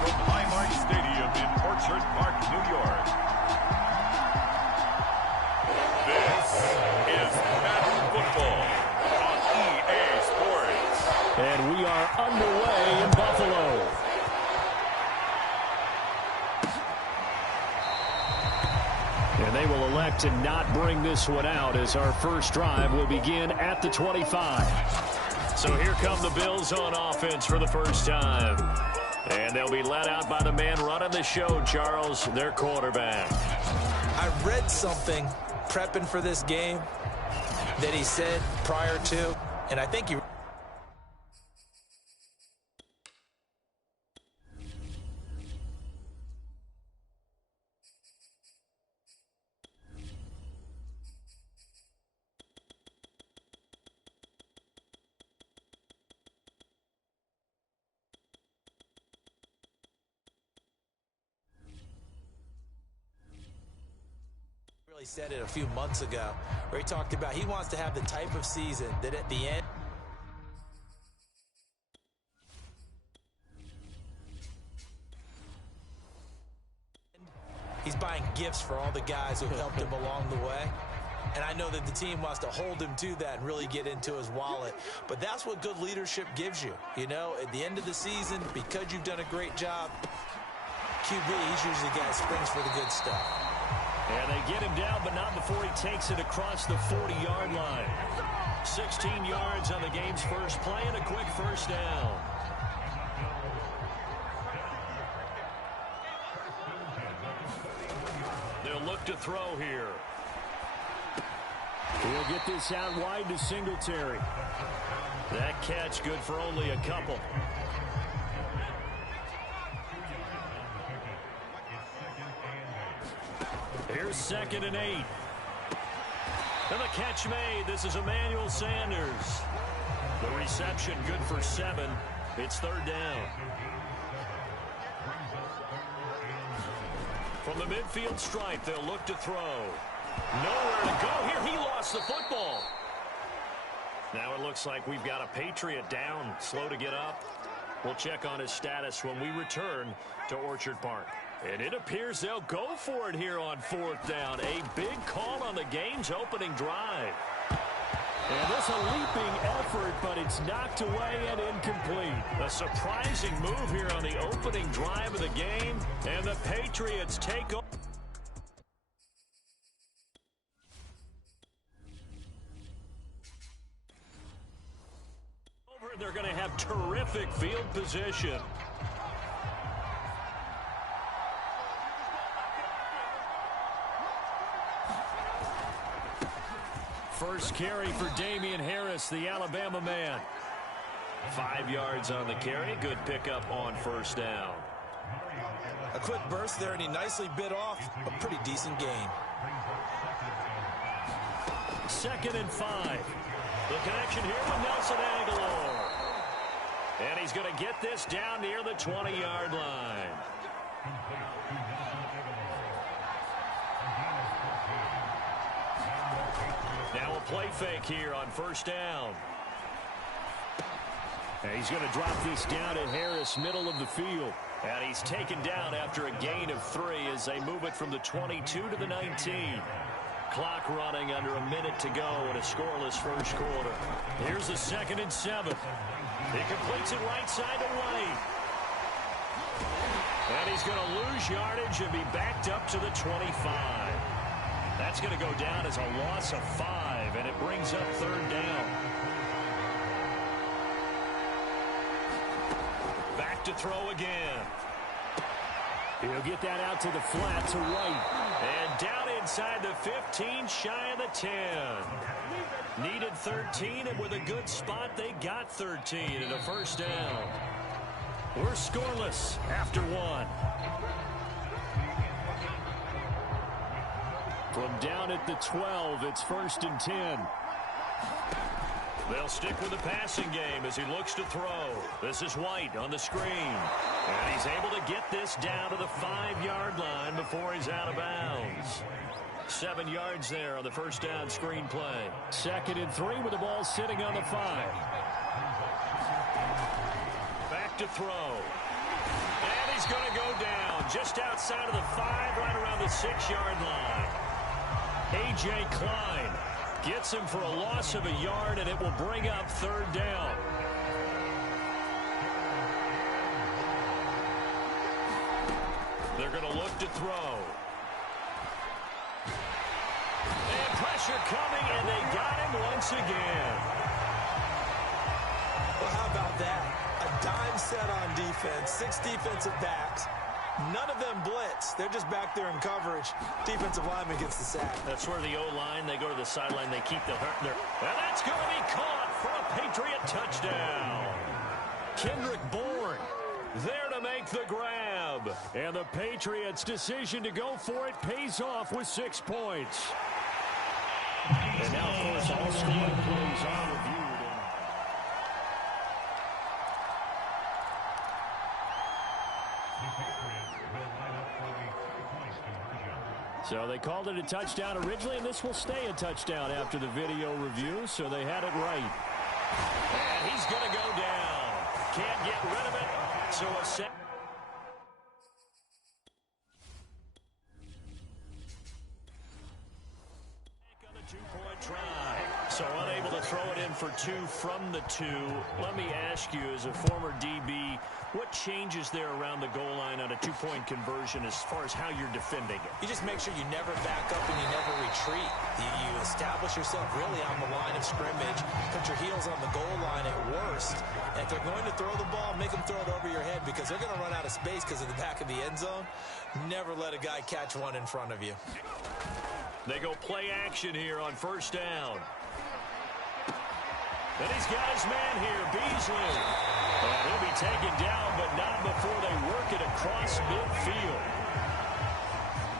from Highmark Stadium in Orchard Park, New York, this is Madden Football on EA Sports. And we are underway in Buffalo. And they will elect to not bring this one out as our first drive will begin at the 25. So here come the Bills on offense for the first time. And they'll be led out by the man running the show, Charles, their quarterback. I read something prepping for this game that he said prior to, and I think he... said it a few months ago where he talked about he wants to have the type of season that at the end he's buying gifts for all the guys who helped him along the way. And I know that the team wants to hold him to that and really get into his wallet. But that's what good leadership gives you. You know, at the end of the season, because you've done a great job, QB, he's usually the guy that springs for the good stuff. And they get him down, but not before he takes it across the 40-yard line. 16 yards on the game's first play and a quick first down. They'll look to throw here. He'll get this out wide to Singletary. That catch good for only a couple. Here's 2nd and 8. And the catch made. This is Emmanuel Sanders. The reception good for 7. It's 3rd down. From the midfield stripe, they'll look to throw. Nowhere to go here. He lost the football. Now it looks like we've got a Patriot down, slow to get up. We'll check on his status when we return to Orchard Park. And it appears they'll go for it here on 4th down. A big call on the game's opening drive. And this a leaping effort, but it's knocked away and incomplete. A surprising move here on the opening drive of the game. And the Patriots take over. They're going to have terrific field position. First carry for Damian Harris, the Alabama man. 5 yards on the carry. Good pickup on first down. A quick burst there, and he nicely bit off a pretty decent gain. 2nd and 5. The connection here with Nelson Agholor. And he's going to get this down near the 20-yard line. Now a play fake here on first down. And he's going to drop this down at Harris, middle of the field. And he's taken down after a gain of 3 as they move it from the 22 to the 19. Clock running under a minute to go in a scoreless first quarter. Here's the 2nd and 7. He completes it right side to White. And he's going to lose yardage and be backed up to the 25. That's going to go down as a loss of 5, and it brings up 3rd down. Back to throw again. He'll get that out to the flat to White. And down inside the 15, shy of the 10. Needed 13, and with a good spot, they got 13 and a first down. We're scoreless after 1. From down at the 12, it's 1st and 10. They'll stick with the passing game as he looks to throw. This is White on the screen. And he's able to get this down to the 5-yard line before he's out of bounds. 7 yards there on the first down screen play. 2nd and 3 with the ball sitting on the 5. Back to throw. And he's going to go down just outside of the 5, right around the 6-yard line. A.J. Klein gets him for a loss of a yard, and it will bring up 3rd down. They're going to look to throw. And pressure coming, and they got him once again. Well, how about that? A dime set on defense, 6 defensive backs. None of them blitz. They're just back there in coverage. Defensive lineman gets the sack. That's where the O-line, they go to the sideline, they keep the hurt there. And that's going to be caught for a Patriot touchdown. Kendrick Bourne there to make the grab. And the Patriots' decision to go for it pays off with 6 points. And now, of course, all scoring plays are reviewed. So they called it a touchdown originally, and this will stay a touchdown after the video review, so they had it right. And he's going to go down. Can't get rid of it. So a set. On the 2-point try. So unable to throw it in for 2 from the 2. Let me ask you, as a former DB, what changes there around the goal line on a 2-point conversion as far as how you're defending it? You just make sure you never back up and you never retreat. You establish yourself really on the line of scrimmage, put your heels on the goal line at worst. And if they're going to throw the ball, make them throw it over your head because they're going to run out of space because of the back of the end zone. Never let a guy catch one in front of you. They go play action here on 1st down. And he's got his man here, Beasley. And he'll be taken down, but not before they work it across midfield.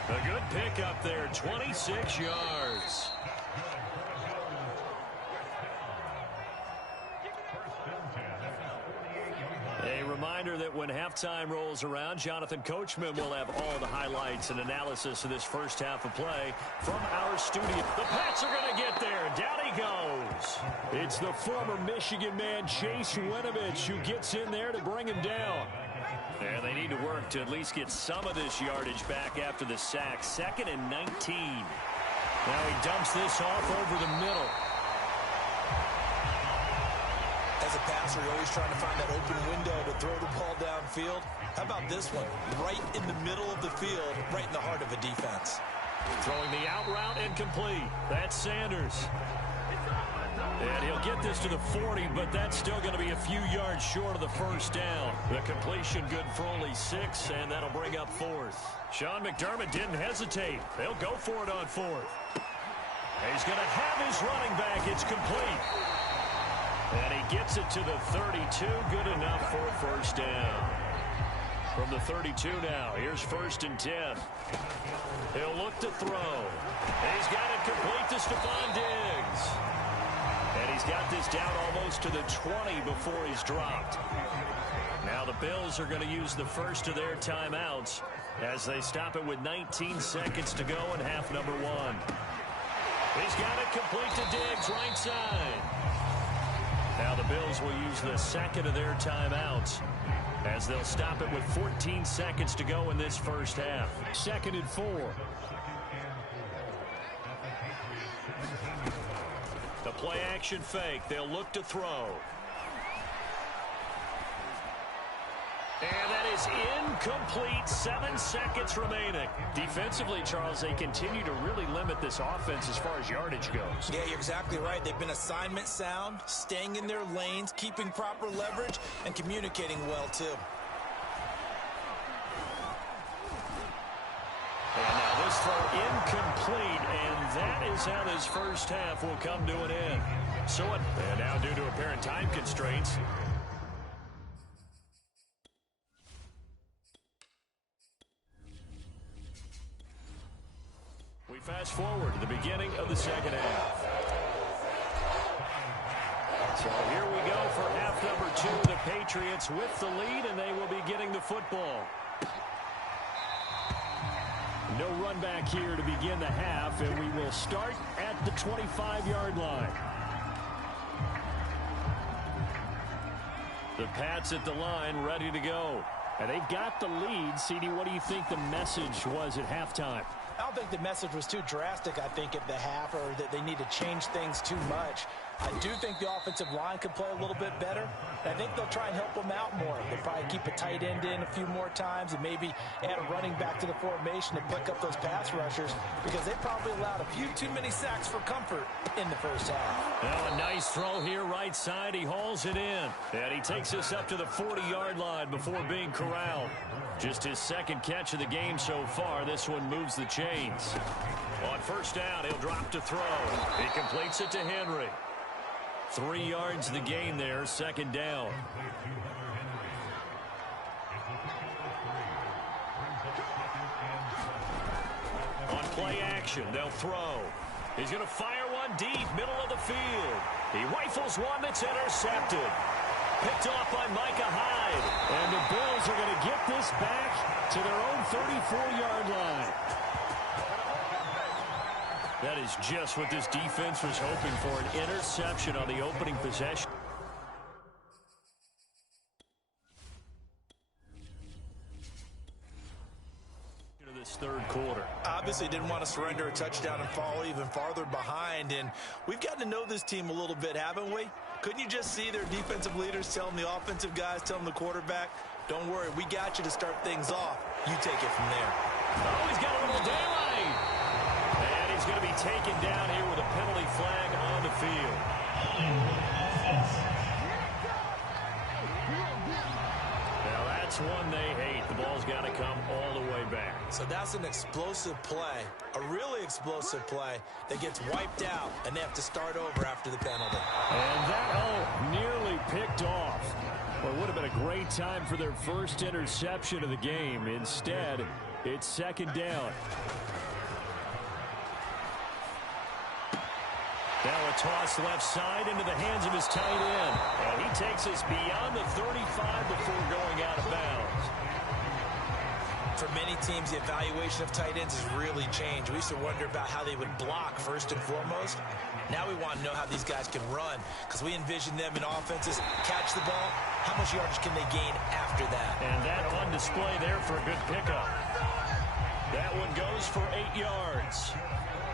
A good pickup there, 26 yards. A reminder that when halftime rolls around, Jonathan Coachman will have all the highlights and analysis of this first half of play from our studio. The Pats are going to get there. Down he goes. It's the former Michigan man, Chase Winovich, who gets in there to bring him down. And they need to work to at least get some of this yardage back after the sack. 2nd and 19. Now he dumps this off over the middle. As a passer, you're always trying to find that open window to throw the ball downfield. How about this one? Right in the middle of the field, right in the heart of a defense. Throwing the out route incomplete. That's Sanders. And he'll get this to the 40, but that's still going to be a few yards short of the 1st down. The completion good for only 6, and that'll bring up 4th. Sean McDermott didn't hesitate. They'll go for it on 4th. He's going to have his running back. It's complete. And he gets it to the 32. Good enough for a 1st down. From the 32 now, here's 1st and 10. He'll look to throw. He's got it complete to Stephon Diggs. And he's got this down almost to the 20 before he's dropped. Now the Bills are going to use the first of their timeouts as they stop it with 19 seconds to go in half number 1. He's got it complete to Diggs, right side. Now the Bills will use the 2nd of their timeouts as they'll stop it with 14 seconds to go in this first half. 2nd and 4. The play action fake. They'll look to throw. And that is incomplete. 7 seconds remaining. Defensively, Charles, they continue to really limit this offense as far as yardage goes. Yeah, you're exactly right. They've been assignment sound, staying in their lanes, keeping proper leverage, and communicating well, too. And now this throw incomplete, and that is how this first half will come to an end. And now due to apparent time constraints, we fast forward to the beginning of the second half. So here we go for half number 2. The Patriots with the lead, and they will be getting the football. No run back here to begin the half, and we will start at the 25-yard line. The Pats at the line, ready to go. And they've got the lead. CD, what do you think the message was at halftime? I don't think the message was too drastic, I think, at the half, or that they need to change things too much. I do think the offensive line could play a little bit better. I think they'll try and help them out more. They'll probably keep a tight end in a few more times and maybe add a running back to the formation to pick up those pass rushers, because they probably allowed a few too many sacks for comfort in the first half. Now a nice throw here, right side. He hauls it in. And he takes us up to the 40-yard line before being corralled. Just his second catch of the game so far. This one moves the chains. On first down, he'll drop to throw. He completes it to Henry. 3 yards the gain there, second down. On play action, they'll throw. He's going to fire one deep, middle of the field. He rifles one that's intercepted. Picked off by Micah Hyde. And the Bills are going to get this back to their own 34-yard line. That is just what this defense was hoping for, an interception on the opening possession. This third quarter. Obviously didn't want to surrender a touchdown and fall even farther behind, and we've gotten to know this team a little bit, haven't we? Couldn't you just see their defensive leaders telling the offensive guys, telling the quarterback, don't worry, we got you to start things off. You take it from there. Oh, he's got a little daylight. And he's going to be taken down here with a penalty flag on the field. Now that's one they hate. The ball's got to come all the way back. So that's an explosive play, a really explosive play that gets wiped out, and they have to start over after the penalty. And that, nearly picked off. Well, it would have been a great time for their first interception of the game. Instead, it's second down. Now a toss left side into the hands of his tight end. And he takes us beyond the 35 before going out of bounds. For many teams, the evaluation of tight ends has really changed. We used to wonder about how they would block first and foremost. Now we want to know how these guys can run, because we envision them in offenses, catch the ball, how much yardage can they gain after that? And that on display there for a good pickup. That one goes for 8 yards.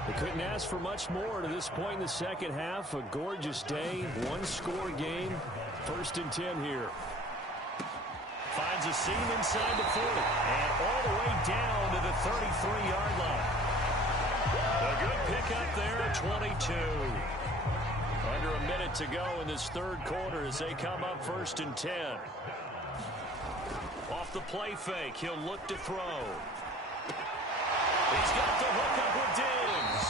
They couldn't ask for much more to this point in the second half. A gorgeous day, one-score game. 1st and 10 here. Finds a seam inside the 40. And all the way down to the 33-yard line. A good pickup there at 22. Under a minute to go in this third quarter as they come up 1st and 10. Off the play fake, he'll look to throw. He's got the hook up with Diggs.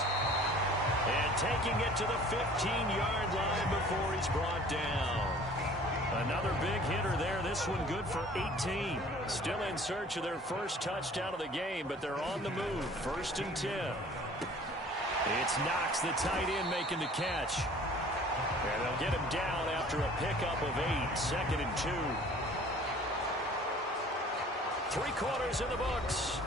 And taking it to the 15-yard line before he's brought down. Another big hitter there. This one good for 18. Still in search of their first touchdown of the game, but they're on the move. 1st and 10. It's Knox, the tight end, making the catch. And they'll get him down after a pickup of 8. 2nd and 2. 3 quarters in the books.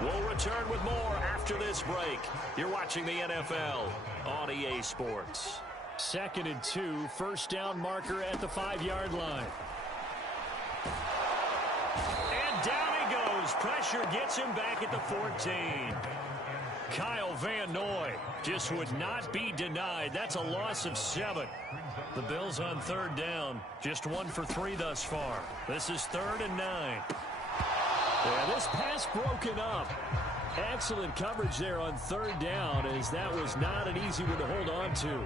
We'll return with more after this break. You're watching the NFL on EA Sports. 2nd and 2, first down marker at the 5-yard line. And down he goes. Pressure gets him back at the 14. Kyle Van Noy just would not be denied. That's a loss of 7. The Bills on 3rd down. Just 1 for 3 thus far. This is 3rd and 9. Yeah, this pass broken up. Excellent coverage there on 3rd down, as that was not an easy one to hold on to.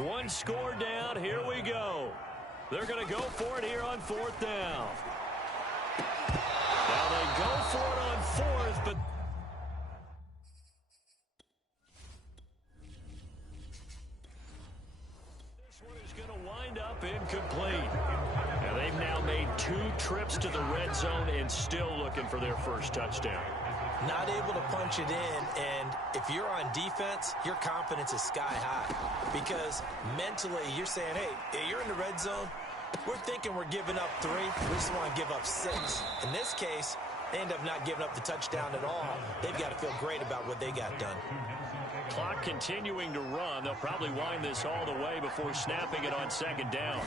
1 score down. Here we go. They're going to go for it here on 4th down. Now they go for it on 4th, but this one is going to wind up incomplete. Now they've now made 2 trips to the red zone and still looking for their first touchdown. Not able to punch it in, and if you're on defense, your confidence is sky high. Because mentally, you're saying, hey, you're in the red zone. We're thinking we're giving up 3. We just want to give up 6. In this case, They end up not giving up the touchdown at all. They've got to feel great about what they got done. Clock continuing to run. They'll probably wind this all the way before snapping it on second down.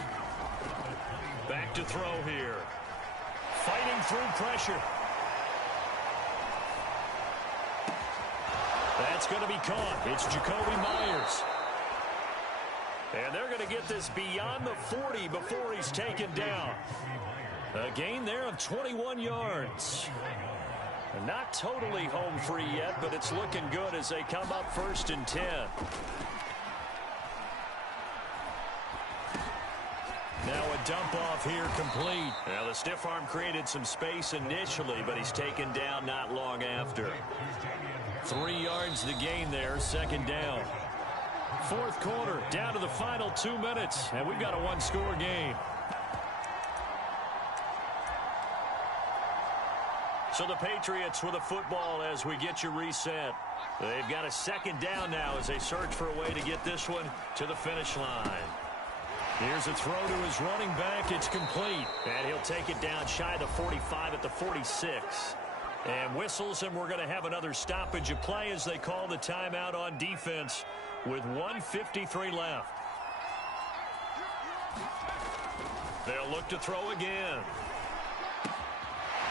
Back to throw here. Fighting through pressure. That's going to be caught. It's Jakobi Meyers. And they're going to get this beyond the 40 before he's taken down. A gain there of 21 yards. Not totally home free yet, but it's looking good as they come up 1st and 10. Now a dump off here complete. Now the stiff arm created some space initially, but he's taken down not long after. 3 yards to gain there, 2nd down. 4th quarter, down to the final 2 minutes, and we've got a one-score game. So the Patriots with a football as we get you reset. They've got a 2nd down now as they search for a way to get this one to the finish line. Here's a throw to his running back. It's complete. And he'll take it down shy of the 45 at the 46. And whistles, and we're going to have another stoppage of play as they call the timeout on defense with 1:53 left. They'll look to throw again.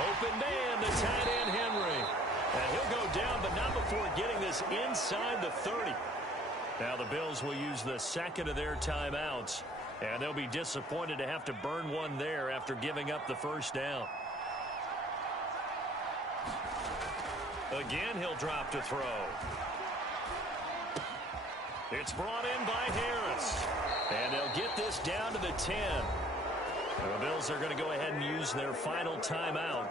Open man, the tight end Henry. And he'll go down, but not before getting this inside the 30. Now the Bills will use the 2nd of their timeouts. And they'll be disappointed to have to burn one there after giving up the 1st down. Again, he'll drop to throw. It's brought in by Harris. And they'll get this down to the 10. The Bills are going to go ahead and use their final timeout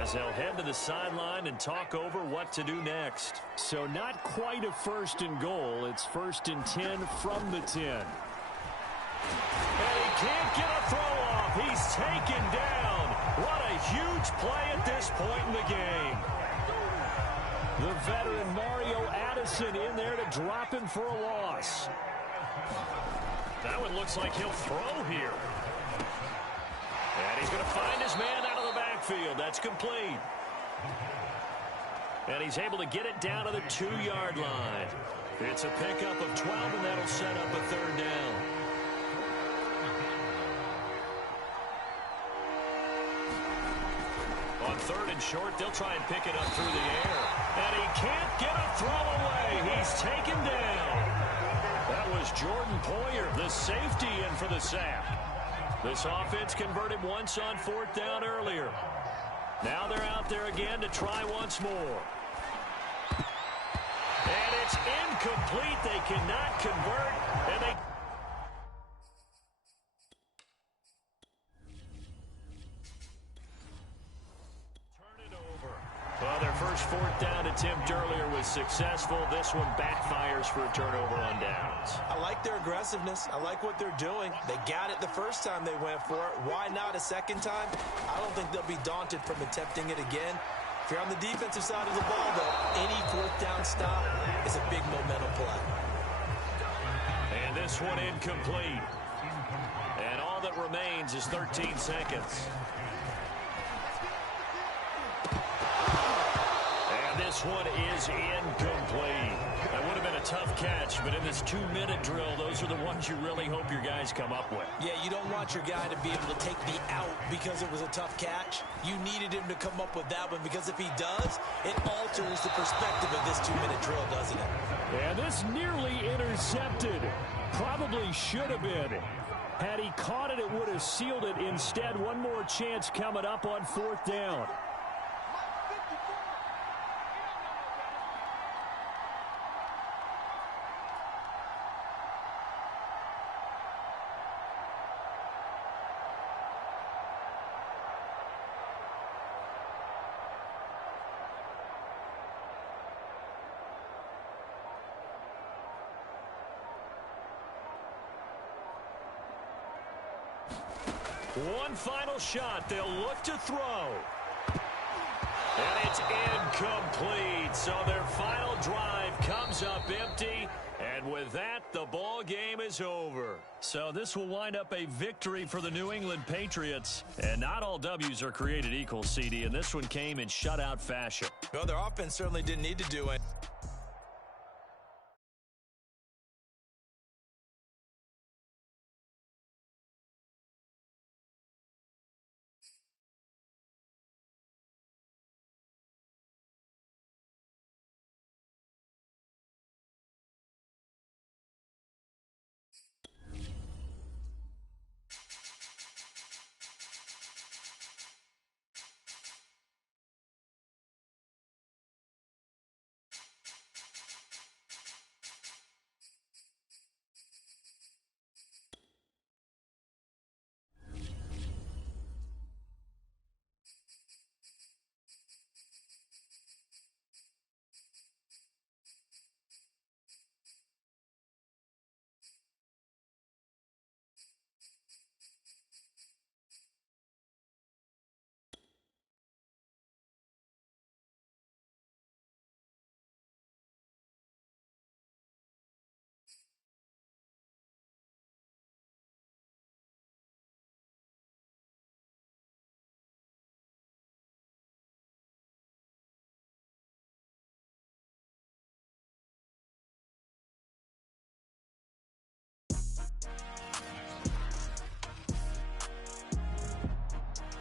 as they'll head to the sideline and talk over what to do next. So not quite a 1st and goal. It's 1st and 10 from the 10. And he can't get a throw off. He's taken down. What a huge play at this point in the game. The veteran Mario Addison in there to drop him for a loss. That one looks like he'll throw here. And he's going to find his man out of the backfield. That's complete. And he's able to get it down to the 2-yard line. It's a pickup of 12, and that'll set up a 3rd down. On 3rd and short, they'll try and pick it up through the air. And he can't get a throw away. He's taken down. That was Jordan Poyer, the safety, in for the sack. This offense converted once on 4th down earlier. Now they're out there again to try once more. And it's incomplete. They cannot convert. And they... Well, their first 4th down attempt earlier was successful. This one backfires for a turnover on downs. I like their aggressiveness. I like what they're doing. They got it the first time they went for it. Why not a second time? I don't think they'll be daunted from attempting it again. If you're on the defensive side of the ball, though, any 4th down stop is a big momentum play. And this one incomplete. And all that remains is 13 seconds. This one is incomplete. That would have been a tough catch, but in this 2-minute drill, those are the ones you really hope your guys come up with. Yeah, you don't want your guy to be able to take the out because it was a tough catch. You needed him to come up with that one because if he does, it alters the perspective of this 2-minute drill, doesn't it? And this nearly intercepted. Probably should have been. Had he caught it, it would have sealed it. Instead, one more chance coming up on 4th down. One final shot. They'll look to throw. And it's incomplete. So their final drive comes up empty. And And with that, the ball game is over. So this will wind up a victory for the New England Patriots. And not all W's are created equal, CD, and this one came in shutout fashion. Well, their offense certainly didn't need to do it.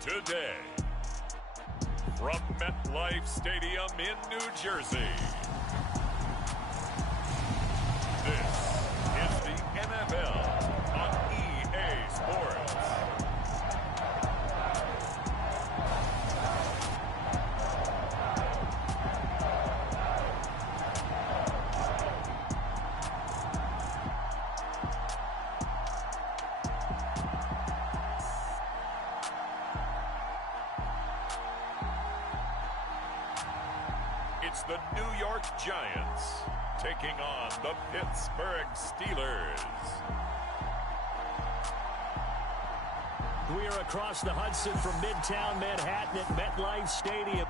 Today, from MetLife Stadium in New Jersey, this is the NFL on EA Sports. It's the New York Giants taking on the Pittsburgh Steelers. We are across the Hudson from Midtown Manhattan at MetLife Stadium.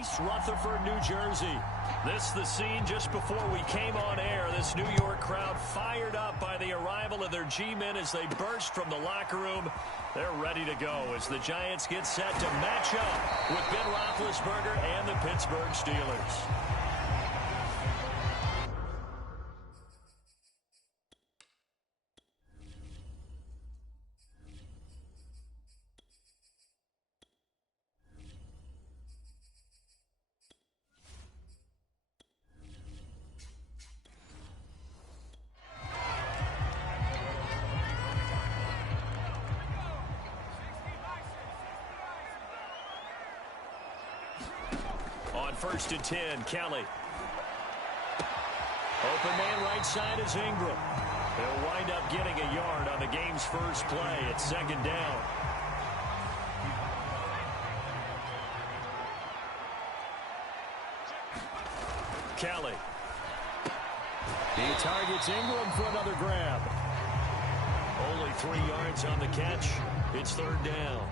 East Rutherford, New Jersey. This the scene just before we came on air. This New York crowd fired up by the arrival of their G-men as they burst from the locker room. They're ready to go as the Giants get set to match up with Ben Roethlisberger and the Pittsburgh Steelers. First and 10, Kelly. Open man right side is Ingram. They'll wind up getting a yard on the game's first play at second down. Kelly. He targets Ingram for another grab. Only 3 yards on the catch. It's third down.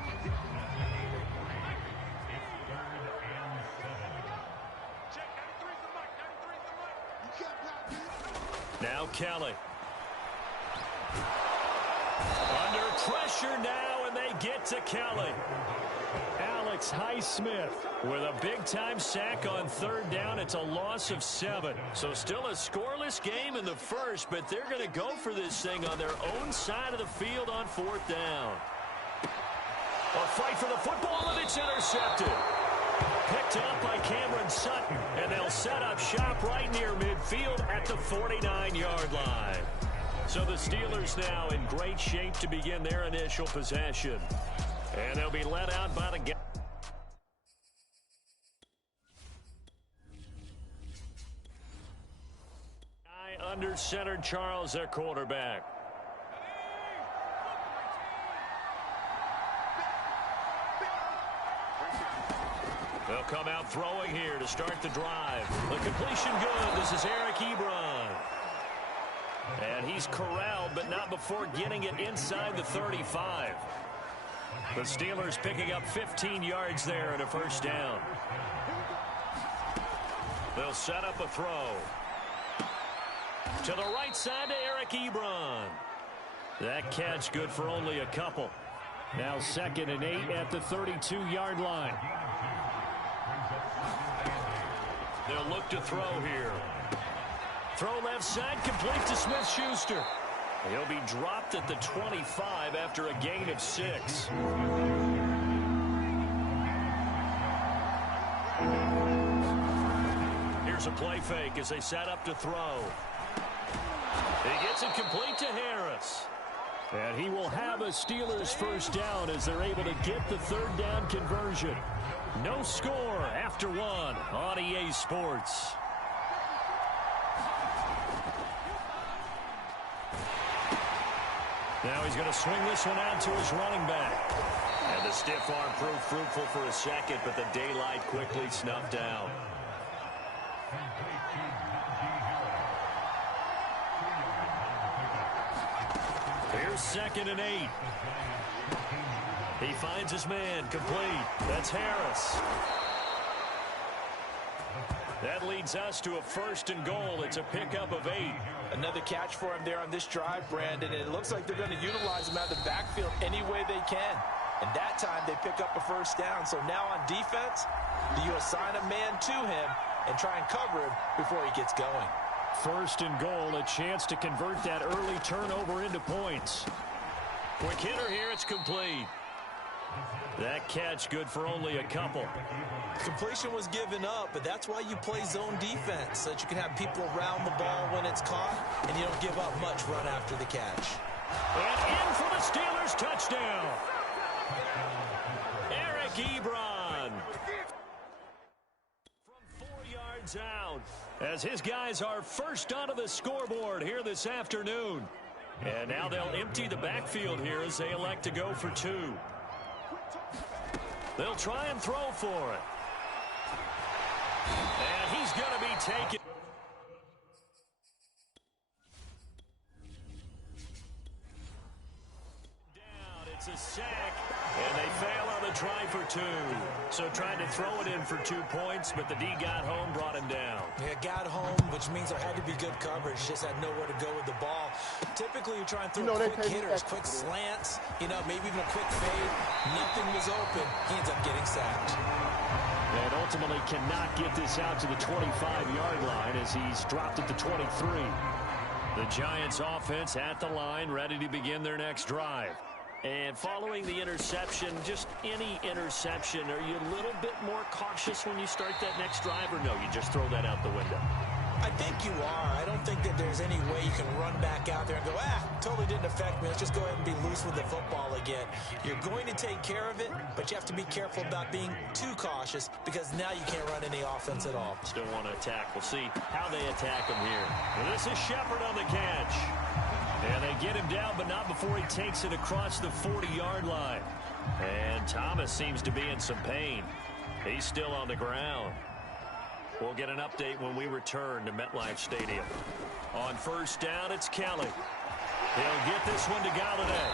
Now Kelly. Under pressure now, and they get to Kelly. Alex Highsmith with a big-time sack on third down. It's a loss of 7. So still a scoreless game in the first, but they're going to go for this thing on their own side of the field on fourth down. A fight for the football, and it's intercepted. Picked up by Cameron Sutton, and they'll set up shop right near midfield at the 49-yard line. So the Steelers now in great shape to begin their initial possession. And they'll be let out by the guy. Under center, Charles, their quarterback. They'll come out throwing here to start the drive. The completion good. This is Eric Ebron. And he's corralled, but not before getting it inside the 35. The Steelers picking up 15 yards there and a first down. They'll set up a throw. To the right side to Eric Ebron. That catch good for only a couple. Now 2nd and 8 at the 32-yard line. They'll look to throw here. Throw left side, complete to Smith-Schuster. He'll be dropped at the 25 after a gain of 6. Here's a play fake as they set up to throw. He gets it complete to Harris. And he will have a Steelers first down as they're able to get the 3rd down conversion. No score after 1 on EA Sports. Now he's going to swing this one out to his running back. And the stiff arm proved fruitful for a second, but the daylight quickly snuffed out. Here's 2nd and 8. He finds his man, complete. That's Harris. That leads us to a 1st and goal. It's a pickup of 8. Another catch for him there on this drive, Brandon. It looks like they're going to utilize him out of the backfield any way they can. And that time they pick up a first down. So now on defense, do you assign a man to him and try and cover him before he gets going? 1st and goal, a chance to convert that early turnover into points. Quick hitter here, it's complete. That catch good for only a couple. Completion was given up, but that's why you play zone defense, so that you can have people around the ball when it's caught, and you don't give up much run after the catch. And in for the Steelers, touchdown. Eric Ebron. From 4 yards out, as his guys are first onto the scoreboard here this afternoon. And now they'll empty the backfield here as they elect to go for 2. They'll try and throw for it. And he's going to be taken. Down, it's a sack. And they fail on the try for 2. So trying to throw it in for 2 points, but the D got home, brought him down. Yeah, got home, which means there had to be good coverage. Just had nowhere to go with the ball. Typically, you try and throw quick hitters, quick slants, maybe even a quick fade. Nothing was open. He ends up getting sacked. And ultimately cannot get this out to the 25-yard line as he's dropped at the 23. The Giants offense at the line, ready to begin their next drive. And following the interception, just any interception, are you a little bit more cautious when you start that next drive, or no, you just throw that out the window? I think you are. I don't think that there's any way you can run back out there and go, totally didn't affect me. Let's just go ahead and be loose with the football again. You're going to take care of it, but you have to be careful about being too cautious because now you can't run any offense at all. Still want to attack. We'll see how they attack him here. And this is Shepard on the catch. And they get him down, but not before he takes it across the 40-yard line. And Thomas seems to be in some pain. He's still on the ground. We'll get an update when we return to MetLife Stadium. On first down, it's Kelly. He'll get this one to Galladay.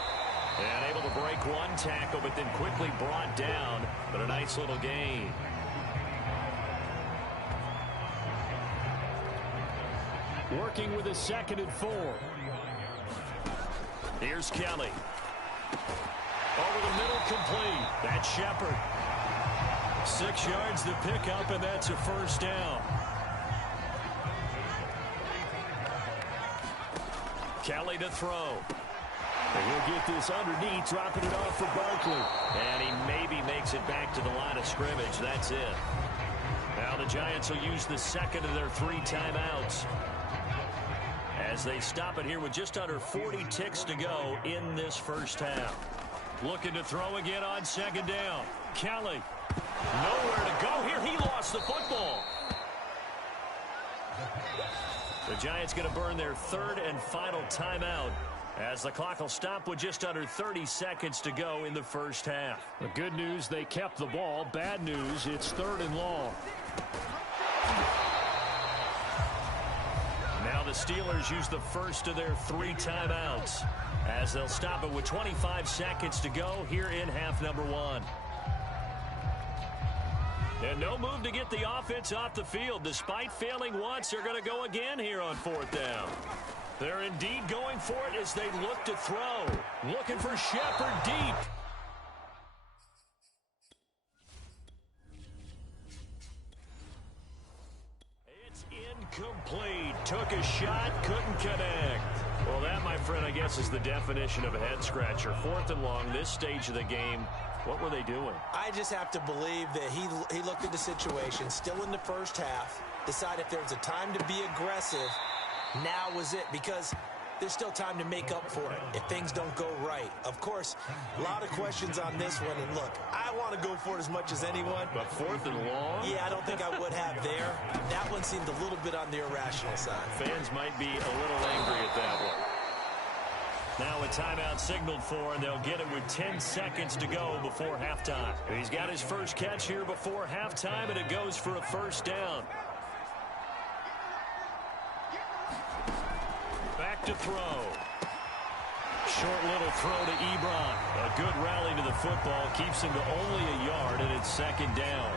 And able to break one tackle, but then quickly brought down. But a nice little gain. Working with a 2nd and 4. Here's Kelly. Over the middle, complete. That's Shepard. 6 yards to pick up, and that's a first down. Kelly to throw. And he'll get this underneath, dropping it off for Barkley. And he maybe makes it back to the line of scrimmage. That's it. Now the Giants will use the 2nd of their 3 timeouts as they stop it here with just under 40 ticks to go in this first half. Looking to throw again on second down. Kelly. Nowhere to go here. He lost the football. The Giants going to burn their third and final timeout as the clock will stop with just under 30 seconds to go in the first half. The good news, they kept the ball. Bad news, it's third and long. Now the Steelers use the first of their 3 timeouts as they'll stop it with 25 seconds to go here in half number 1. And no move to get the offense off the field. Despite failing once, they're going to go again here on 4th down. They're indeed going for it as they look to throw. Looking for Shepard deep. It's incomplete. Took a shot, couldn't connect. Well, that, my friend, I guess is the definition of a head-scratcher. 4th and long, this stage of the game. What were they doing? I just have to believe that he looked at the situation, still in the first half, decided if there was a time to be aggressive, now was it, because there's still time to make up for it if things don't go right. Of course, a lot of questions on this one, and look, I want to go for it as much as anyone. But 4th and long? Yeah, I don't think I would have there. That one seemed a little bit on the irrational side. Fans might be a little angry at that one. Now a timeout signaled for, and they'll get it with 10 seconds to go before halftime. He's got his first catch here before halftime, and it goes for a first down. Back to throw. Short little throw to Ebron. A good rally to the football. Keeps him to only a yard, and it's second down.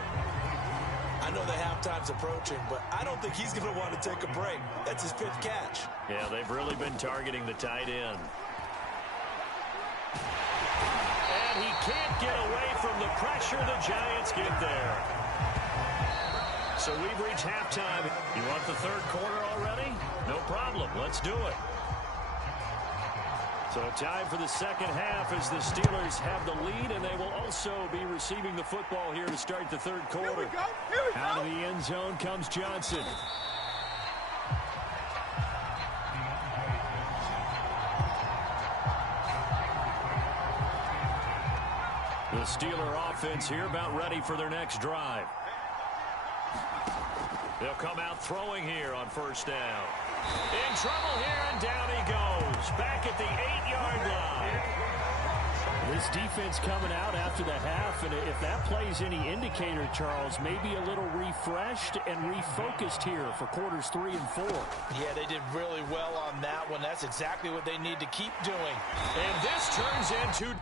I know the halftime's approaching, but I don't think he's going to want to take a break. That's his 5th catch. Yeah, they've really been targeting the tight end. And he can't get away from the pressure. The Giants get there. So we've reached halftime. You want the third quarter already? No problem. Let's do it. So time for the second half as the Steelers have the lead, and they will also be receiving the football here to start the third quarter. Here we go. Out of the end zone comes Johnson. The Steeler offense here about ready for their next drive. They'll come out throwing here on first down. In trouble here, and down he goes. Back at the 8-yard line. This defense coming out after the half, and if that plays any indicator, Charles, maybe a little refreshed and refocused here for quarters 3 and 4. Yeah, they did really well on that one. That's exactly what they need to keep doing. And this turns into...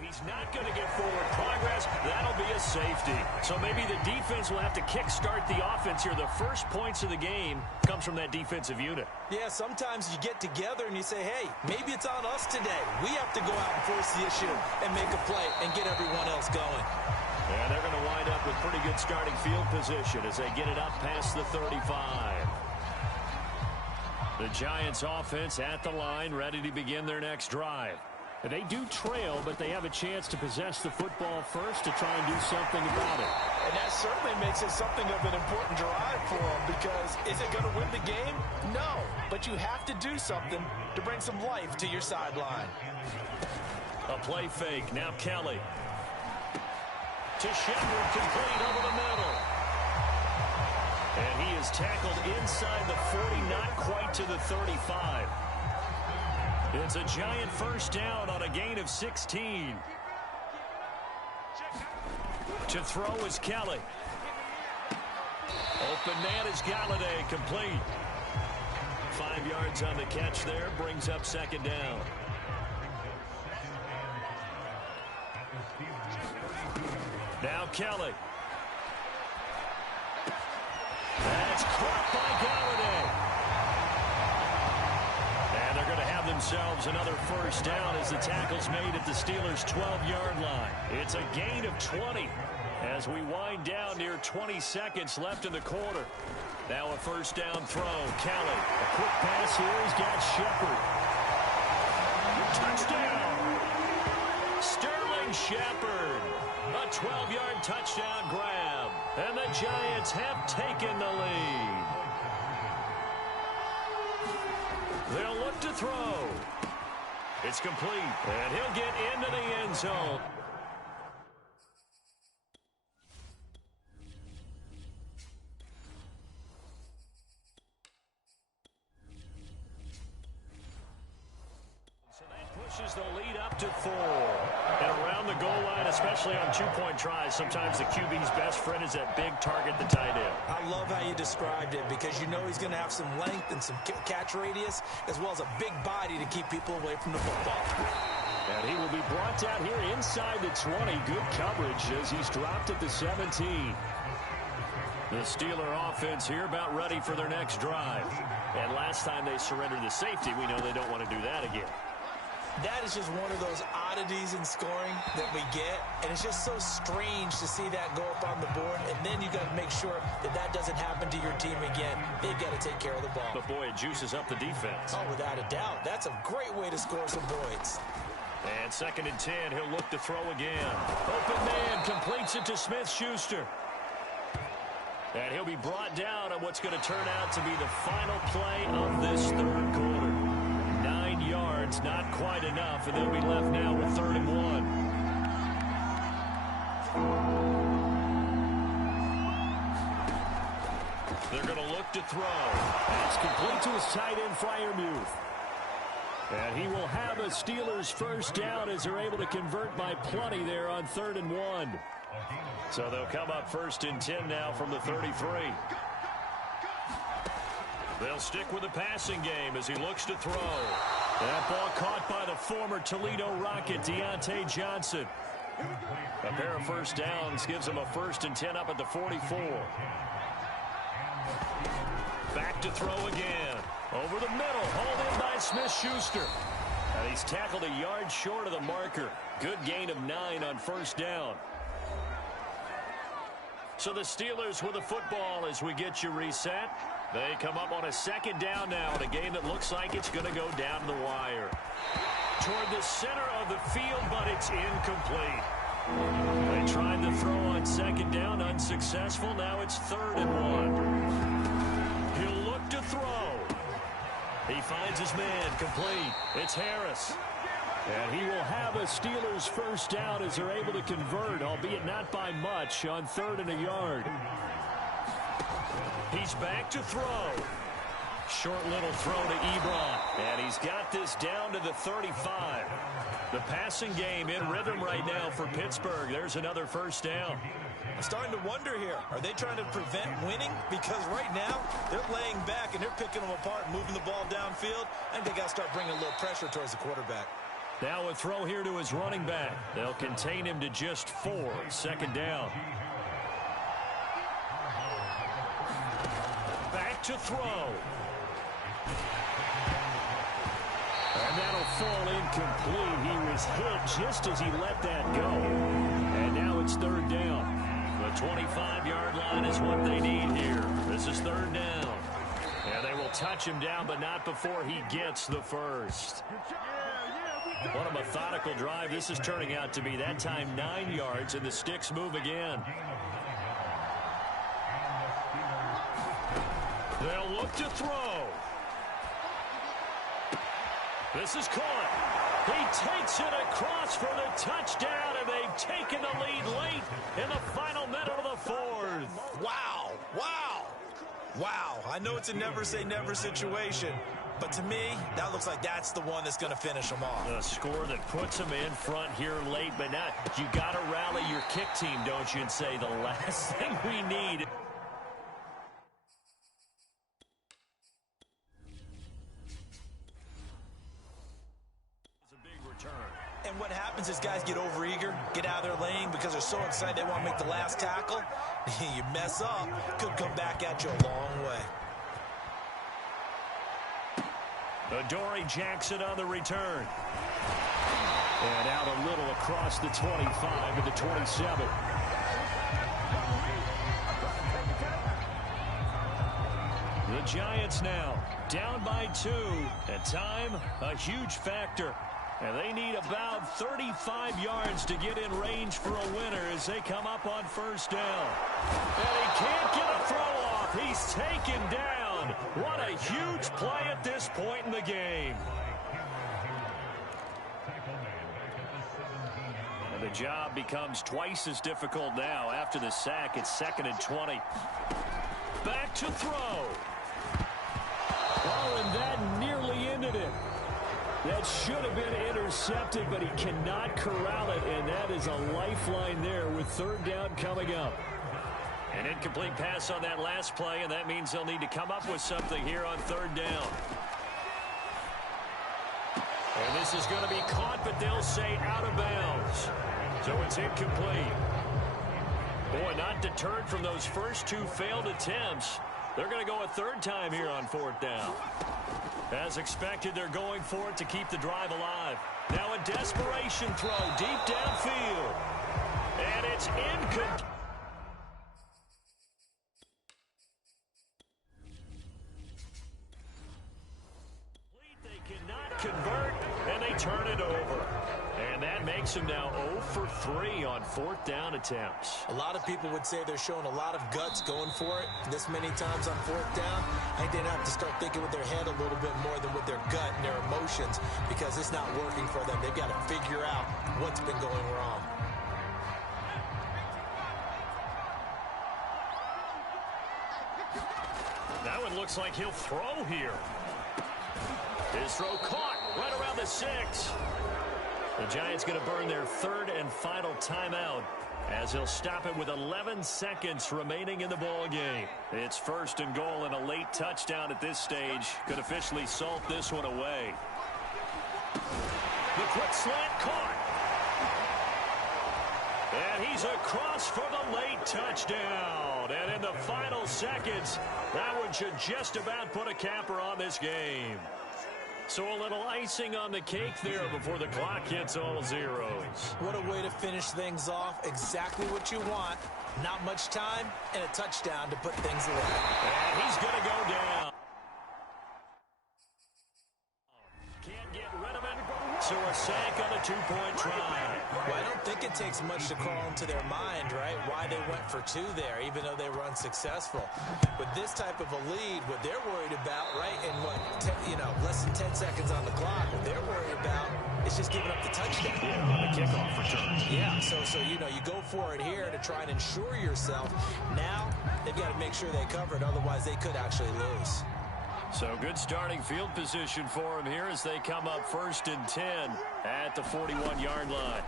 He's not going to get forward progress. That'll be a safety. So maybe the defense will have to kickstart the offense here. The first points of the game comes from that defensive unit. Yeah, sometimes you get together and you say, hey, maybe it's on us today. We have to go out and force the issue and make a play and get everyone else going. And they're going to wind up with pretty good starting field position as they get it up past the 35. The Giants offense at the line, ready to begin their next drive. They do trail, but they have a chance to possess the football first to try and do something about it. And that certainly makes it something of an important drive for them, because is it going to win the game? No, but you have to do something to bring some life to your sideline. A play fake. Now Kelly. To Shepard, complete over the middle. And he is tackled inside the 40, not quite to the 35. It's a Giant first down on a gain of 16. To throw is Kelly. Open man is Galladay, complete. 5 yards on the catch there, brings up second down. Now Kelly. That's caught by Galladay. And they're going to have themselves another first down as the tackle's made at the Steelers' 12-yard line. It's a gain of 20 as we wind down near 20 seconds left in the quarter. Now a first down throw. Kelly. A quick pass here. He's got Shepard. Touchdown! Sterling Shepard. A 12-yard touchdown grab. And the Giants have taken the lead. to throw. It's complete, and he'll get into the end zone. So that pushes the lead up to 4. And around the goal line, especially on two-point tries, sometimes the QB's best friend is that big target, the tight end. I love how you described it because you know he's going to have some length and some catch radius as well as a big body to keep people away from the football. And he will be brought down here inside the 20. Good coverage as he's dropped at the 17. The Steeler offense here about ready for their next drive. And last time they surrendered the safety, we know they don't want to do that again. That is just one of those oddities in scoring that we get, and it's just so strange to see that go up on the board, and then you got to make sure that that doesn't happen to your team again. They've got to take care of the ball. But, boy, it juices up the defense. Oh, without a doubt. That's a great way to score some points. And 2nd and 10, he'll look to throw again. Open man completes it to Smith-Schuster. And he'll be brought down on what's going to turn out to be the final play of this third quarter. 9 yards, not quite enough, and they'll be left now with 3rd and 1. They're going to look to throw. It's complete to his tight end, Freiermuth. And he will have a Steelers first down as they're able to convert by plenty there on 3rd and 1. So they'll come up 1st and 10 now from the 33. They'll stick with the passing game as he looks to throw. That ball caught by the former Toledo Rocket, Deontay Johnson. A pair of first downs gives him a 1st and 10 up at the 44. Back to throw again. Over the middle, hauled in by Smith-Schuster. And he's tackled a yard short of the marker. Good gain of 9 on first down. So the Steelers with the football as we get you reset. They come up on a 2nd down now in a game that looks like it's going to go down the wire. Toward the center of the field, but it's incomplete. They tried to throw on 2nd down, unsuccessful. Now it's 3rd and 1. He'll look to throw. He finds his man, complete. It's Harris. And he will have a Steelers first down as they're able to convert, albeit not by much, on 3rd and a yard. He's back to throw. Short little throw to Ebron. And he's got this down to the 35. The passing game in rhythm right now for Pittsburgh. There's another first down. I'm starting to wonder here. Are they trying to prevent winning? Because right now, they're laying back and they're picking them apart, moving the ball downfield. I think they got to start bringing a little pressure towards the quarterback. Now a throw here to his running back. They'll contain him to just 4. 2nd down. Back to throw. And that'll fall incomplete. He was hit just as he let that go. And now it's 3rd down. The 25-yard line is what they need here. This is 3rd down. And they will touch him down, but not before he gets the first. What a methodical drive this is turning out to be. That time 9 yards, and the sticks move again. They'll look to throw. This is caught. He takes it across for the touchdown, and they've taken the lead late in the final minute of the 4th. Wow. Wow. Wow. I know it's a never-say-never situation, but to me, that looks like that's the one that's going to finish them off. A score that puts them in front here late, but not. You got to rally your kick team, don't you, and say the last thing we need. It's a big return. And what happens is guys get overeager, get out of their lane because they're so excited they want to make the last tackle. You mess up, could come back at you a long way. Adoree Jackson on the return. And out a little across the 25 to the 27. The Giants now down by 2. And time, a huge factor. And they need about 35 yards to get in range for a winner as they come up on first down. And he can't get a throw off. He's taken down. touchdown. What a huge play at this point in the game. And the job becomes twice as difficult now. After the sack, it's 2nd and 20. Back to throw. Oh, and that nearly ended it. That should have been intercepted, but he cannot corral it, and that is a lifeline there with 3rd down coming up. An incomplete pass on that last play, and that means they'll need to come up with something here on 3rd down. And this is going to be caught, but they'll say out of bounds. So it's incomplete. Boy, not deterred from those first 2 failed attempts. They're going to go a 3rd time here on 4th down. As expected, they're going for it to keep the drive alive. Now a desperation throw deep downfield. And it's incomplete. They cannot convert, and they turn it over. And that makes them now 0 for 3 on 4th down attempts. A lot of people would say they're showing a lot of guts going for it this many times on 4th down. I think they have to start thinking with their head a little bit more than with their gut and their emotions, because it's not working for them. They've got to figure out what's been going wrong. Now it looks like he'll throw here. His throw caught right around the 6. The Giants going to burn their 3rd and final timeout as he'll stop it with 11 seconds remaining in the ball game. It's 1st and goal, and a late touchdown at this stage could officially salt this one away. The quick slant caught. And he's across for the late touchdown. And in the final seconds, that one should just about put a capper on this game. So a little icing on the cake there before the clock hits all zeros. What a way to finish things off. Exactly what you want. Not much time and a touchdown to put things away. And he's going to go down. Can't get rid of it. So a sack on a 2-point try. Well, I don't think it takes much to crawl into their mind, right, why they went for 2 there, even though they were unsuccessful. With this type of a lead, what they're worried about, right, and less than 10 seconds on the clock, what they're worried about is just giving up the touchdown. Yeah, on the kickoff return. Yeah, so you go for it here to try and ensure yourself. Now they've got to make sure they cover it, otherwise they could actually lose. So good starting field position for him here as they come up 1st and 10 at the 41-yard line.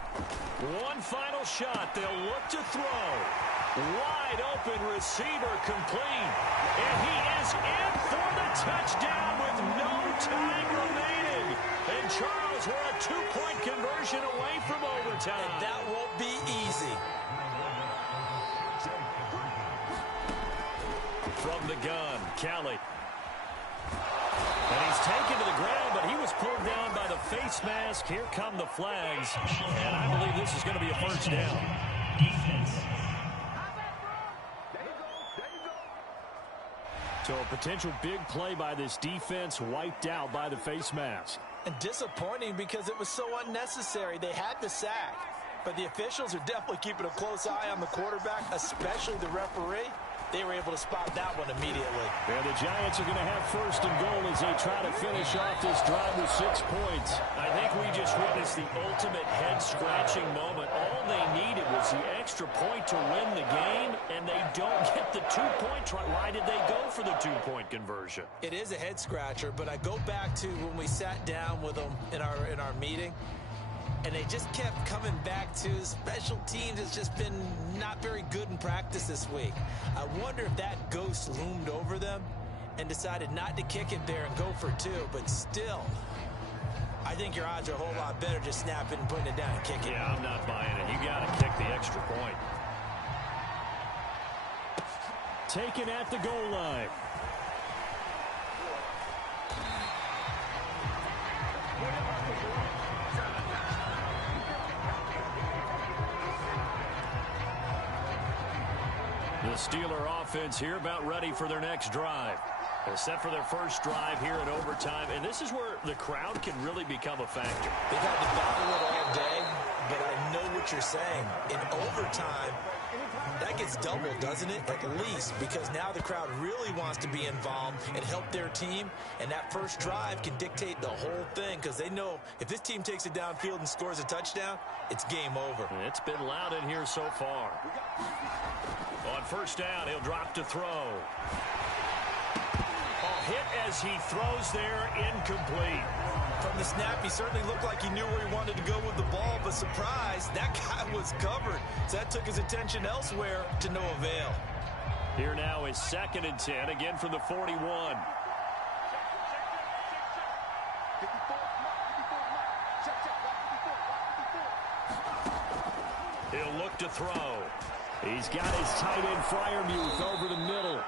One final shot. They'll look to throw. Wide open receiver complete. And he is in for the touchdown with no time remaining. And Charles, we're a 2-point conversion away from overtime. And that won't be easy. From the gun, Kelly. And he's taken to the ground, but he was pulled down by the face mask. Here come the flags. And I believe this is going to be a 1st down. Defense. So a potential big play by this defense wiped out by the face mask. And disappointing because it was so unnecessary. They had the sack, but the officials are definitely keeping a close eye on the quarterback, especially the referee. They were able to spot that one immediately. And the Giants are going to have 1st and goal as they try to finish off this drive with 6 points. I think we just witnessed the ultimate head-scratching moment. All they needed was the extra point to win the game, and they don't get the 2-point try. Why did they go for the 2-point conversion? It is a head-scratcher, but I go back to when we sat down with them in our meeting, and they just kept coming back to special teams. It's just been not very good in practice this week. I wonder if that ghost loomed over them and decided not to kick it there and go for 2. But still, I think your odds are a whole lot better just snapping and putting it down and kicking it. Yeah, I'm not buying it. You got to kick the extra point. Taken at the goal line. The Steeler offense here about ready for their next drive. They're set for their first drive here in overtime, and this is where the crowd can really become a factor. They've had to battle it all day, but I know what you're saying. In overtime, That gets doubled, doesn't it? At least, because now the crowd really wants to be involved and help their team, and that first drive can dictate the whole thing because they know if this team takes it downfield and scores a touchdown, it's game over. It's been loud in here so far. On first down, he'll drop to throw. Hit as he throws there, incomplete. From the snap, he certainly looked like he knew where he wanted to go with the ball, but surprise, that guy was covered. So that took his attention elsewhere to no avail. Here now is 2nd and 10, again from the 41. He'll look to throw. He's got his tight end Freiermuth over the middle.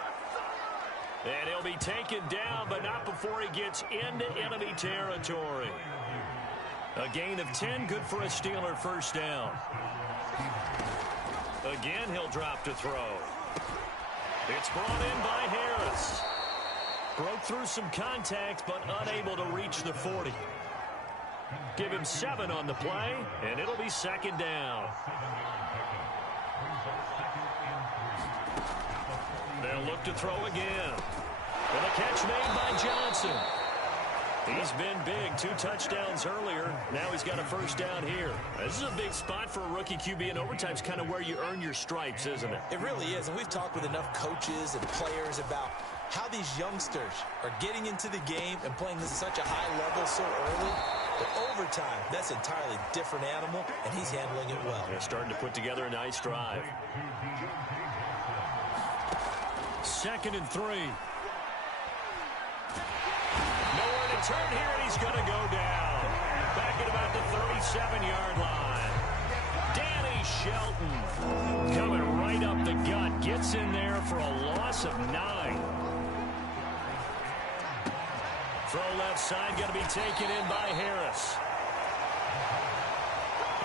And he'll be taken down, but not before he gets into enemy territory. A gain of 10, good for a Steeler first down. Again, he'll drop to throw. It's brought in by Harris. Broke through some contact, but unable to reach the 40. Give him 7 on the play, and it'll be 2nd down. They'll look to throw again. And a catch made by Johnson. He's been big, 2 touchdowns earlier. Now he's got a first down here. This is a big spot for a rookie QB, and overtime's kind of where you earn your stripes, isn't it? It really is, and we've talked with enough coaches and players about how these youngsters are getting into the game and playing this at such a high level so early. But overtime, that's an entirely different animal, and he's handling it well. They're starting to put together a nice drive. 2nd and 3. Nowhere to turn here, and he's going to go down. Back at about the 37-yard line. Danny Shelton coming right up the gut. Gets in there for a loss of 9. Throw left side, going to be taken in by Harris.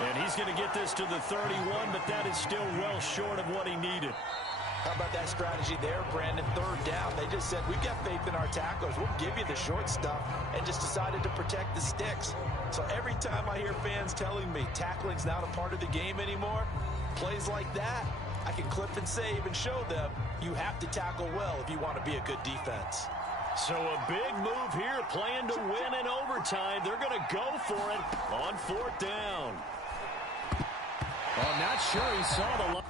And he's going to get this to the 31, but that is still well short of what he needed. How about that strategy there, Brandon? 3rd down. They just said, we've got faith in our tacklers. We'll give you the short stuff, and just decided to protect the sticks. So every time I hear fans telling me tackling's not a part of the game anymore, plays like that, I can clip and save and show them you have to tackle well if you want to be a good defense. So a big move here, playing to win in overtime. They're going to go for it on 4th down. I'm not sure he saw the line.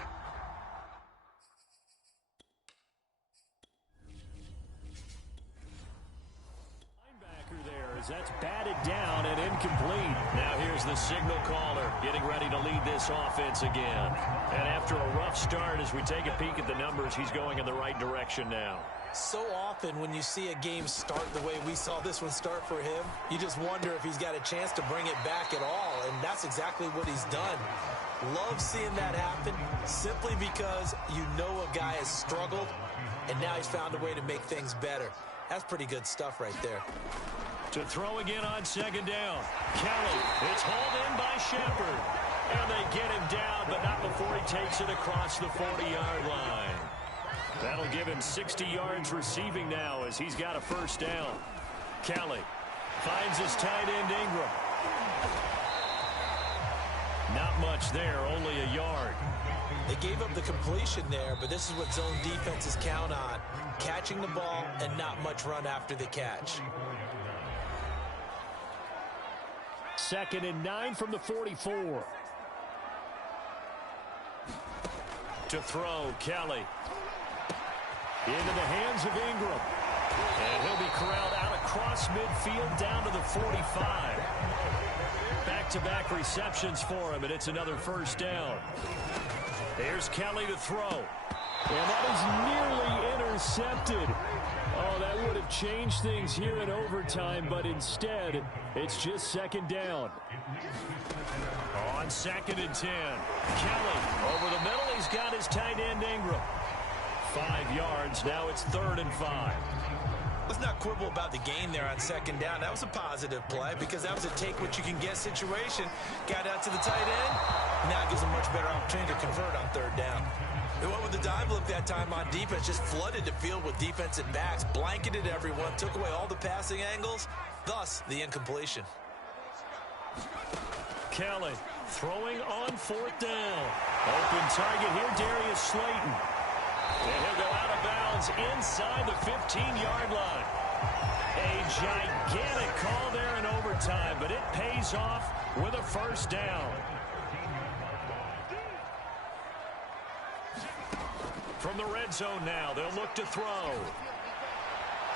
That's batted down and incomplete. Now here's the signal caller getting ready to lead this offense again. And after a rough start, as we take a peek at the numbers, he's going in the right direction now. So often when you see a game start the way we saw this one start for him, you just wonder if he's got a chance to bring it back at all, and that's exactly what he's done. Love seeing that happen simply because you know a guy has struggled, and now he's found a way to make things better. That's pretty good stuff right there. To throw again on 2nd down. Kelly, it's hauled in by Shepard. And they get him down, but not before he takes it across the 40-yard line. That'll give him 60 yards receiving now as he's got a first down. Kelly finds his tight end Ingram. Not much there, only a yard. They gave up the completion there, but this is what zone defenses count on. Catching the ball and not much run after the catch. 2nd and 9 from the 44. To throw, Kelly. Into the hands of Ingram. And he'll be corralled out across midfield down to the 45. Back-to-back receptions for him, and it's another first down. Here's Kelly to throw. And that is nearly intercepted. Oh, that would have changed things here in overtime, but instead, it's just 2nd down. On 2nd and 10, Kelly over the middle. He's got his tight end Ingram. 5 yards. Now it's 3rd and 5. Let's not quibble about the gain there on 2nd down. That was a positive play because that was a take-what-you-can-get situation. Got out to the tight end. Now it gives a much better opportunity to convert on 3rd down. They went with the dive look that time on defense, just flooded the field with defensive backs, blanketed everyone, took away all the passing angles, thus the incompletion. Kelly Throwing on fourth down. Open target here, Darius Slayton. And he'll go out of bounds inside the 15-yard line. A gigantic call there in overtime, but it pays off with a first down. From the red zone now, they'll look to throw.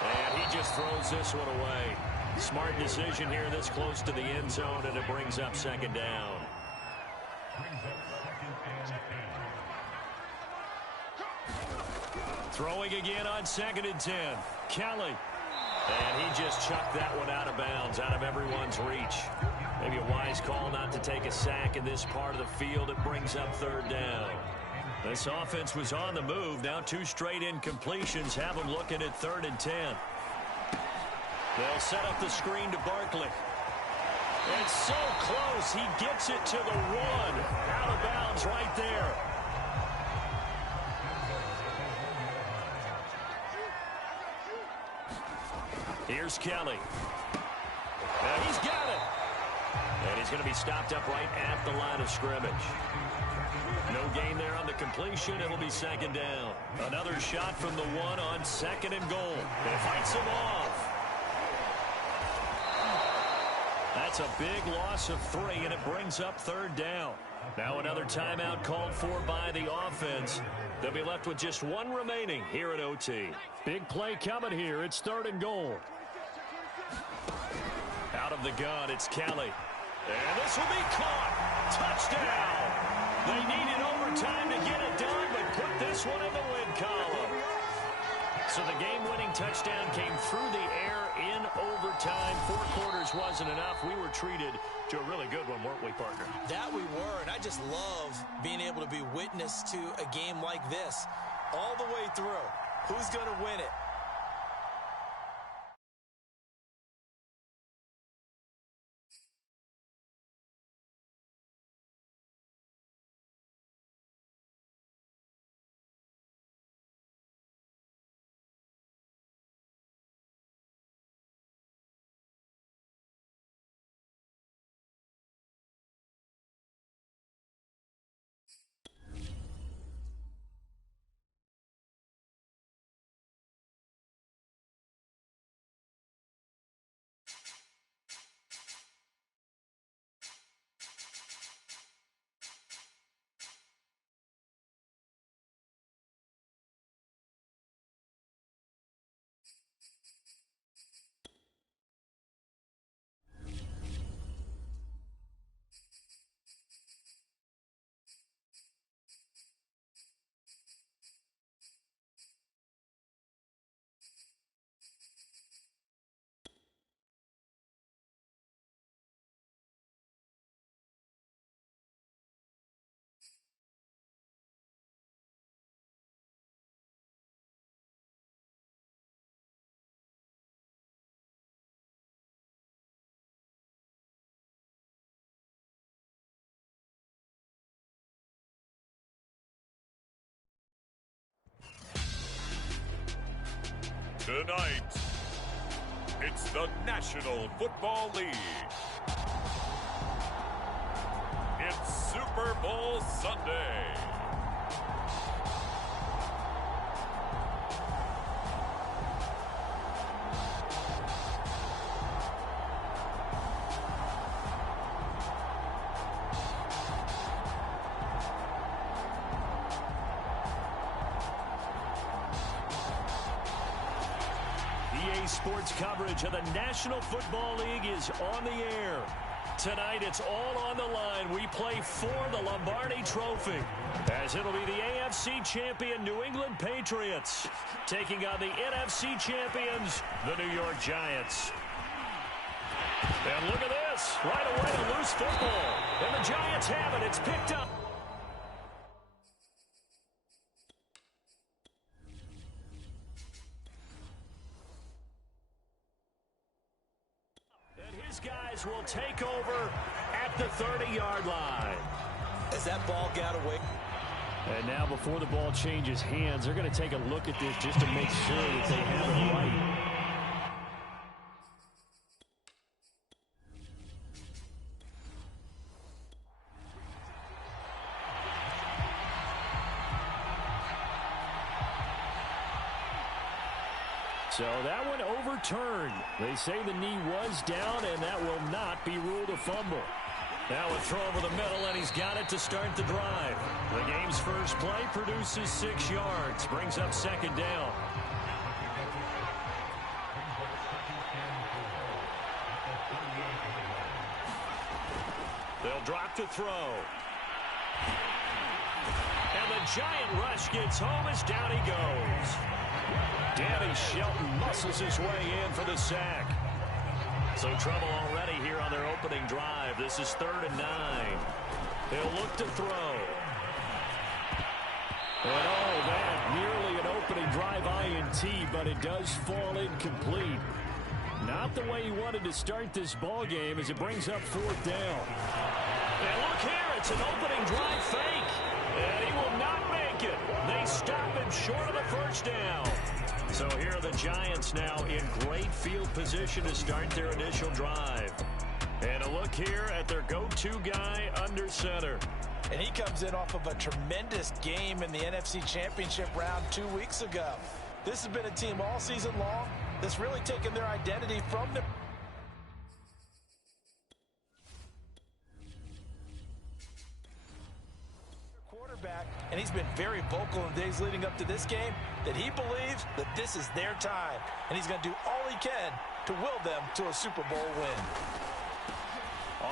And he just throws this one away. Smart decision here this close to the end zone, and it brings up second down. Throwing again on 2nd and 10. Kelly. And he just chucked that one out of bounds, out of everyone's reach. Maybe a wise call not to take a sack in this part of the field. It brings up third down. This offense was on the move. Now 2 straight incompletions have them looking at 3rd and 10. They'll set up the screen to Barkley. It's so close. He gets it to the 1. Out of bounds right there. Here's Kelly. And he's got it. And he's going to be stopped up right at the line of scrimmage. No gain there on the completion. It'll be second down. Another shot from the 1 on 2nd and goal. It fights him off. That's a big loss of 3, and it brings up third down. Now another timeout called for by the offense. They'll be left with just 1 remaining here at OT. Big play coming here. It's 3rd and goal. Out of the gun, it's Kelly. And this will be caught. Touchdown. They needed overtime to get it done, but put this one in the win column. So the game-winning touchdown came through the air in overtime. 4 quarters wasn't enough. We were treated to a really good one, weren't we, partner? That we were, and I just love being able to be witness to a game like this all the way through. Who's going to win it? Tonight, it's the National Football League. It's Super Bowl Sunday. Sports coverage of the National Football League is on the air. Tonight, it's all on the line. We play for the Lombardi Trophy, as it'll be the AFC champion New England Patriots taking on the NFC champions, the New York Giants. And look at this. Right away, a loose football. And the Giants have it. It's picked up. Guys will take over at the 30-yard line. As that ball got away. And now before the ball changes hands, they're going to take a look at this just to make sure that they have it right. So that one overturned. They say the knee was down, and that will not be ruled a fumble. Now a throw over the middle, and he's got it to start the drive. The game's first play produces 6 yards, brings up second down. They'll drop to throw. And the giant rush gets home as down he goes. Danny Shelton muscles his way in for the sack. So trouble already here on their opening drive. This is 3rd and 9. They'll look to throw. And all that, nearly an opening drive INT, but it does fall incomplete. Not the way he wanted to start this ball game as it brings up 4th down. And look here, it's an opening drive fake. And he will not make it. They stop him short of the first down. So here are the Giants now in great field position to start their initial drive. And a look here at their go-to guy under center. And he comes in off of a tremendous game in the NFC Championship round 2 weeks ago. This has been a team all season long that's really taken their identity from the quarterback, and he's been very vocal in the days leading up to this game that he believes that this is their time, and he's going to do all he can to will them to a Super Bowl win.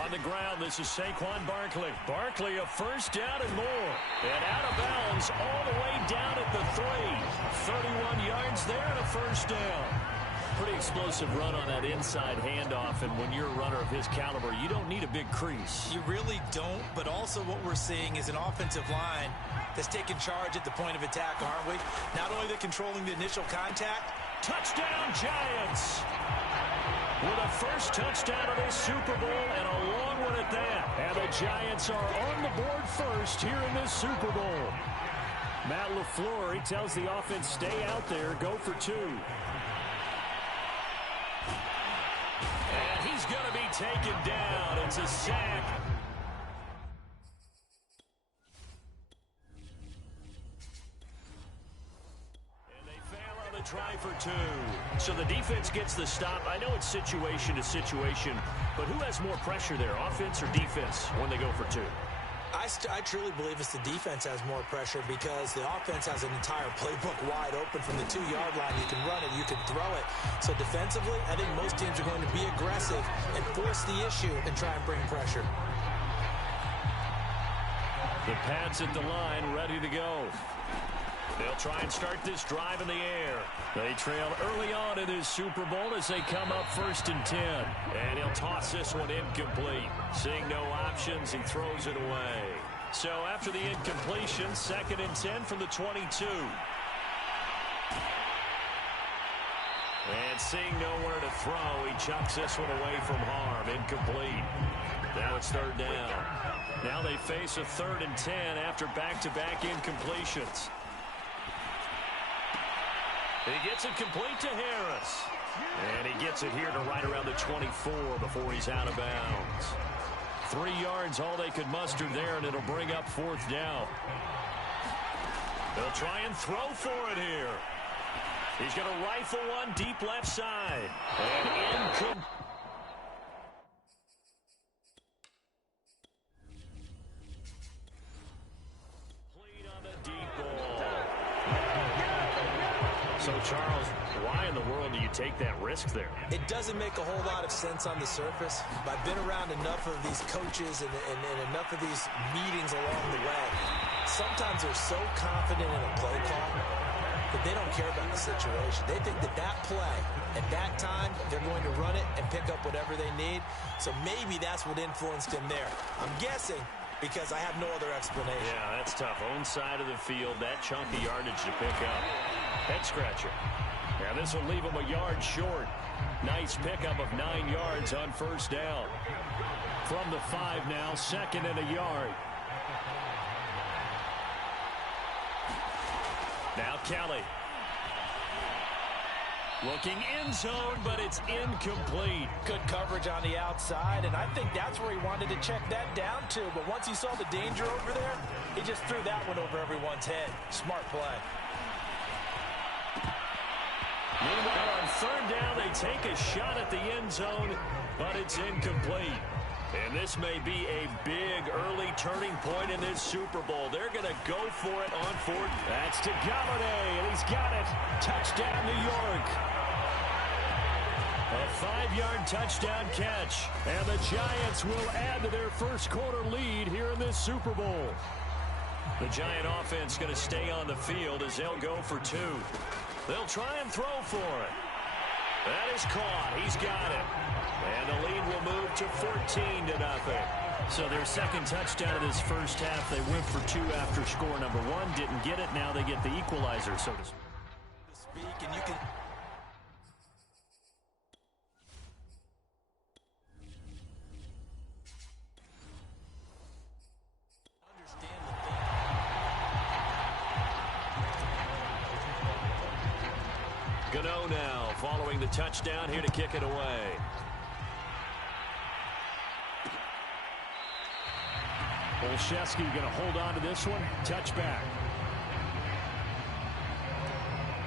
On the ground, this is Saquon Barkley. Barkley a first down and more. And out of bounds all the way down at the 3. 31 yards there and a first down. Pretty explosive run on that inside handoff, and when you're a runner of his caliber, you don't need a big crease. You really don't, but also what we're seeing is an offensive line that's taking charge at the point of attack, aren't we? Not only they're controlling the initial contact. Touchdown, Giants! With a first touchdown of this Super Bowl and a long one at that. And the Giants are on the board first here in this Super Bowl. Matt LaFleur, he tells the offense, stay out there, go for 2. And he's going to be taken down. It's a sack. And they fail on the try for 2. So the defense gets the stop. I know it's situation to situation, but who has more pressure there, offense or defense, when they go for 2? I truly believe it's the defense has more pressure because the offense has an entire playbook wide open from the 2-yard line. You can run it, you can throw it. So defensively, I think most teams are going to be aggressive and force the issue and try and bring pressure. The Pats at the line, ready to go. They'll try and start this drive in the air. They trail early on in this Super Bowl as they come up 1st and 10. And he'll toss this one incomplete. Seeing no options, he throws it away. So after the incompletion, 2nd and 10 from the 22. And seeing nowhere to throw, he chucks this one away from harm. Incomplete. Now it's 3rd down. Now they face a 3rd and 10 after back-to-back incompletions. He gets it complete to Harris. And he gets it here to right around the 24 before he's out of bounds. 3 yards, all they could muster there, and it'll bring up 4th down. They'll try and throw for it here. He's going to rifle one deep left side. And incomplete. On the deep ball. So, Charles, why in the world do you take that risk there? It doesn't make a whole lot of sense on the surface. I've been around enough of these coaches and enough of these meetings along the way. Sometimes they're so confident in a play call that they don't care about the situation. They think that play, at that time, they're going to run it and pick up whatever they need. So maybe that's what influenced him there. I'm guessing because I have no other explanation. Yeah, that's tough. Own side of the field, that chunk of yardage to pick up. Head scratcher. Now this will leave him a yard short. Nice pickup of 9 yards on 1st down. From the 5 now, 2nd and a yard. Now Kelly. Looking end zone, but it's incomplete. Good coverage on the outside, and I think that's where he wanted to check that down to. But once he saw the danger over there, he just threw that one over everyone's head. Smart play. Meanwhile, on third down, they take a shot at the end zone, but it's incomplete. And this may be a big early turning point in this Super Bowl. They're going to go for it on fourth. That's to Galladay, and he's got it. Touchdown, New York. A 5-yard touchdown catch. And the Giants will add to their first quarter lead here in this Super Bowl. The Giant offense going to stay on the field as they'll go for 2. They'll try and throw for it. That is caught. He's got it. And the lead will move to 14-0. So their second touchdown of this first half. They went for 2 after score number 1. Didn't get it. Now they get the equalizer, so to speak. And you can... Gano now following the touchdown here to kick it away. Olszewski going to hold on to this one. Touchback.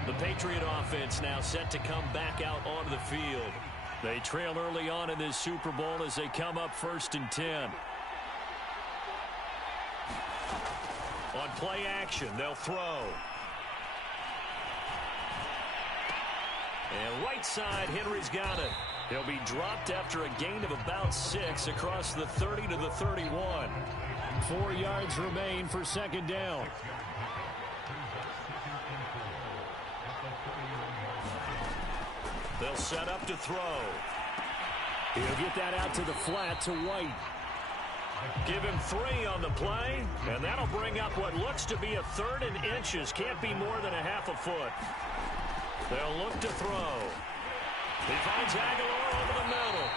The Patriot offense now set to come back out onto the field. They trail early on in this Super Bowl as they come up 1st and 10. On play action, they'll throw. And right side, Henry's got it. He'll be dropped after a gain of about 6 across the 30 to the 31. 4 yards remain for second down. They'll set up to throw. He'll get that out to the flat to White. Give him 3 on the play, and that'll bring up what looks to be a 3rd and inches. Can't be more than a half a foot. They'll look to throw. He finds Aguilar over the middle.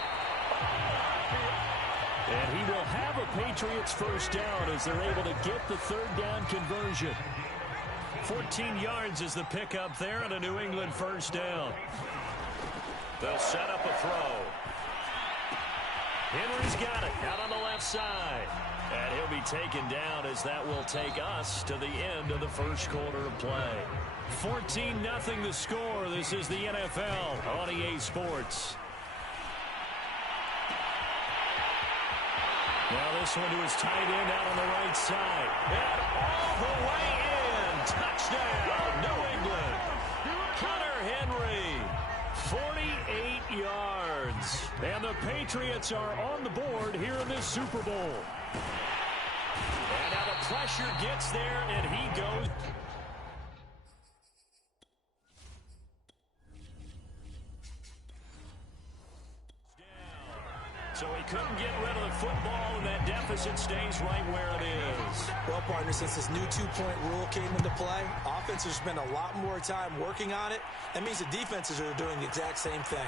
And he will have a Patriots first down as they're able to get the 3rd down conversion. 14 yards is the pickup there and a New England first down. They'll set up a throw. Henry's got it out on the left side. And he'll be taken down as that will take us to the end of the first quarter of play. 14-0 the score. This is the NFL on EA Sports. Now this one to his tight end out on the right side. And all the way in. Touchdown, New England. Hunter Henry, 48 yards. And the Patriots are on the board here in this Super Bowl. And now the pressure gets there, and he goes. So he couldn't get rid of the football, and that deficit stays right where it is. Well, partner, since this new 2-point rule came into play, offenses spend a lot more time working on it. That means the defenses are doing the exact same thing.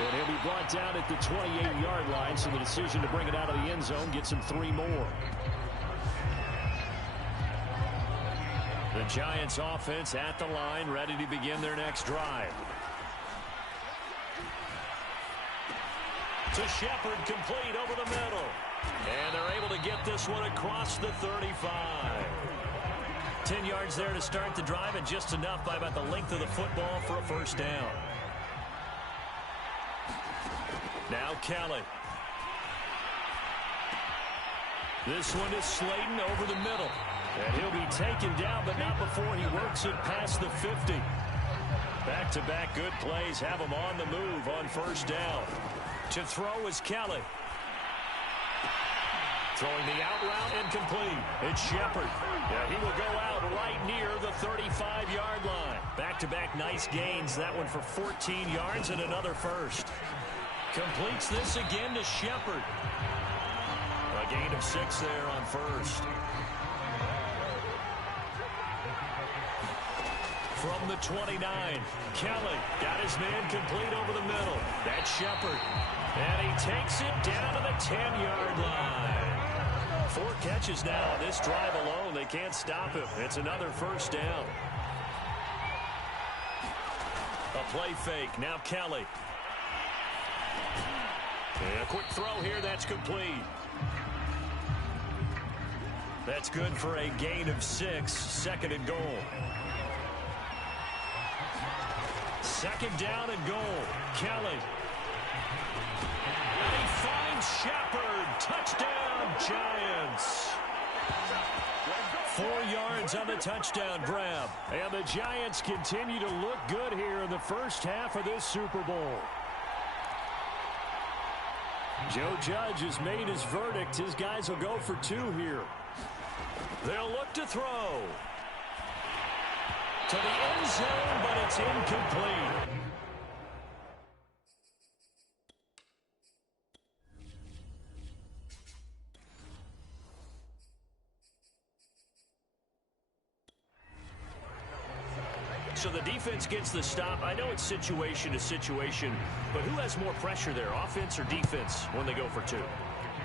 And he'll be brought down at the 28-yard line, so the decision to bring it out of the end zone gets him 3 more. The Giants offense at the line, ready to begin their next drive. To Shepard, complete over the middle. And they're able to get this one across the 35. 10 yards there to start the drive, and just enough by about the length of the football for a first down. Now Kelly. This one is Slayton over the middle. And he'll be taken down, but not before he works it past the 50. Back-to-back good plays have him on the move on first down. To throw is Kelly. Throwing the out route incomplete. It's Shepard. Yeah, he will go out right near the 35-yard line. Back-to-back nice gains. That one for 14 yards and another first. Completes this again to Shepard. A gain of 6 there on first. From the 29, Kelly got his man complete over the middle. That's Shepard. And he takes it down to the 10-yard line. 4 catches now on this drive alone. They can't stop him. It's another first down. A play fake. Now Kelly. And a quick throw here. That's complete. That's good for a gain of 6. Second and goal. Second down and goal. Kelly. And he finds Shepard. Touchdown, Giants. 4 yards on the touchdown grab. And the Giants continue to look good here in the first half of this Super Bowl. Joe Judge has made his verdict. His guys will go for 2 here. They'll look to throw. To the end zone, but it's incomplete. So the defense gets the stop. I know it's situation to situation, but who has more pressure there, offense or defense, when they go for 2?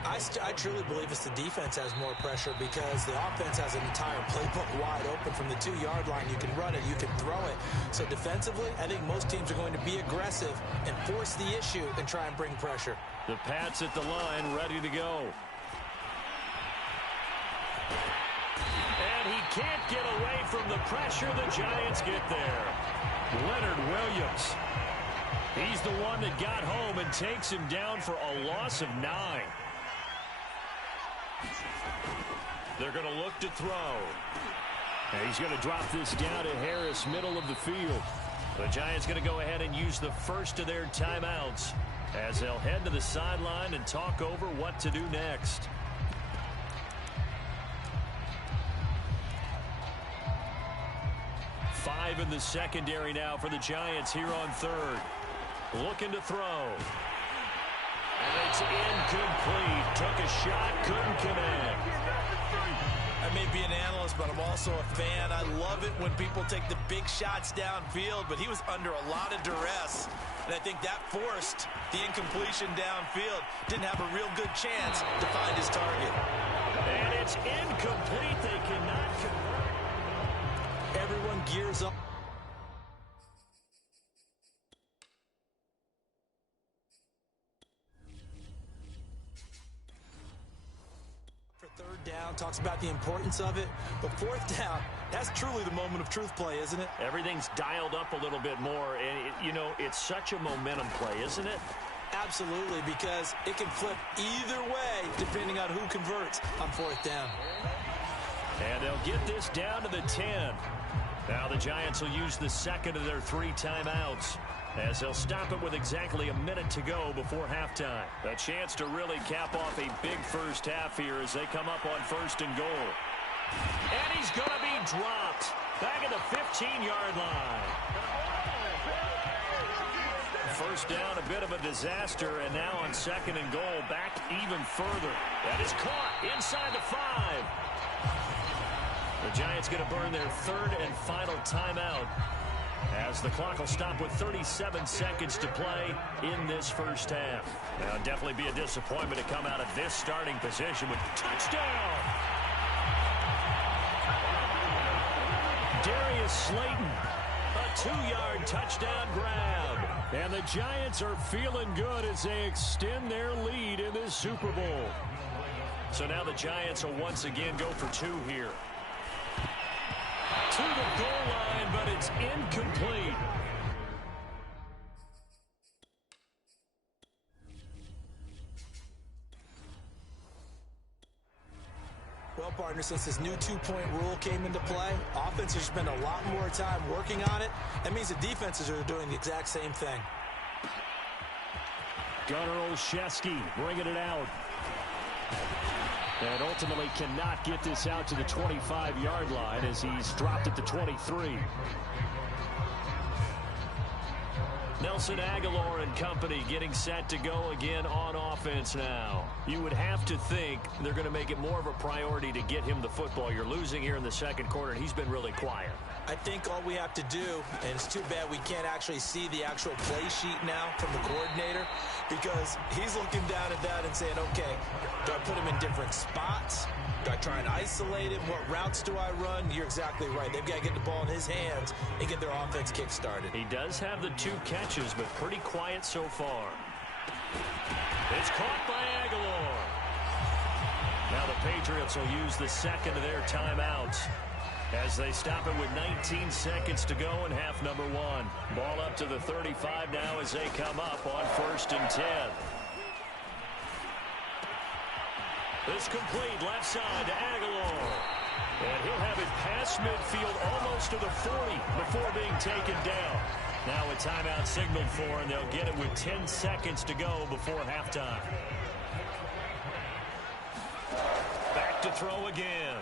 I truly believe it's the defense has more pressure because the offense has an entire playbook wide open from the 2-yard line. You can run it, you can throw it. So defensively, I think most teams are going to be aggressive and force the issue and try and bring pressure. The Pats at the line, ready to go. And he can't get away from the pressure. The Giants get there. Leonard Williams. He's the one that got home and takes him down for a loss of 9. They're going to look to throw. And he's going to drop this down to Harris, middle of the field. The Giants going to go ahead and use the first of their timeouts as they'll head to the sideline and talk over what to do next. Five in the secondary now for the Giants here on third. Looking to throw. And it's incomplete. Took a shot, couldn't connect. I may be an analyst, but I'm also a fan. I love it when people take the big shots downfield, but he was under a lot of duress. And I think that forced the incompletion downfield. Didn't have a real good chance to find his target. And it's incomplete. They cannot convert. Everyone gears up. For third down, talks about the importance of it. But fourth down, that's truly the moment of truth play, isn't it? Everything's dialed up a little bit more. And, it's such a momentum play, isn't it? Absolutely, because it can flip either way depending on who converts on fourth down. And they'll get this down to the 10. Now the Giants will use the second of their 3 timeouts as they'll stop it with exactly a minute to go before halftime. A chance to really cap off a big first half here as they come up on first and goal. And he's going to be dropped back at the 15-yard line. First down, a bit of a disaster, and now on second and goal, back even further. That is caught inside the 5. The Giants going to burn their third and final timeout as the clock will stop with 37 seconds to play in this first half. Now, definitely be a disappointment to come out of this starting position with touchdown. Darius Slayton, a 2-yard touchdown grab. And the Giants are feeling good as they extend their lead in this Super Bowl. So now the Giants will once again go for 2 here. To the goal line, but it's incomplete. Well, partner, since this new 2-point rule came into play, offenses spend a lot more time working on it. That means the defenses are doing the exact same thing. Gunnar Olszewski bringing it out. And ultimately cannot get this out to the 25-yard line as he's dropped at the 23. Nelson Aguilar and company getting set to go again on offense now. You would have to think they're going to make it more of a priority to get him the football. You're losing here in the second quarter, and he's been really quiet. I think all we have to do, and it's too bad we can't actually see the actual play sheet now from the coordinator, because he's looking down at that and saying, okay, do I put him in different spots? Do I try and isolate him? What routes do I run? You're exactly right. They've got to get the ball in his hands and get their offense kick-started. He does have the 2 catches, but pretty quiet so far. It's caught by Aguilar. Now the Patriots will use the second of their timeouts As they stop it with 19 seconds to go in half number one. Ball up to the 35 now as they come up on 1st and 10. This complete left side to Aguilar. And he'll have it past midfield almost to the 40 before being taken down. Now a timeout signaled for, and they'll get it with 10 seconds to go before halftime. Back to throw again.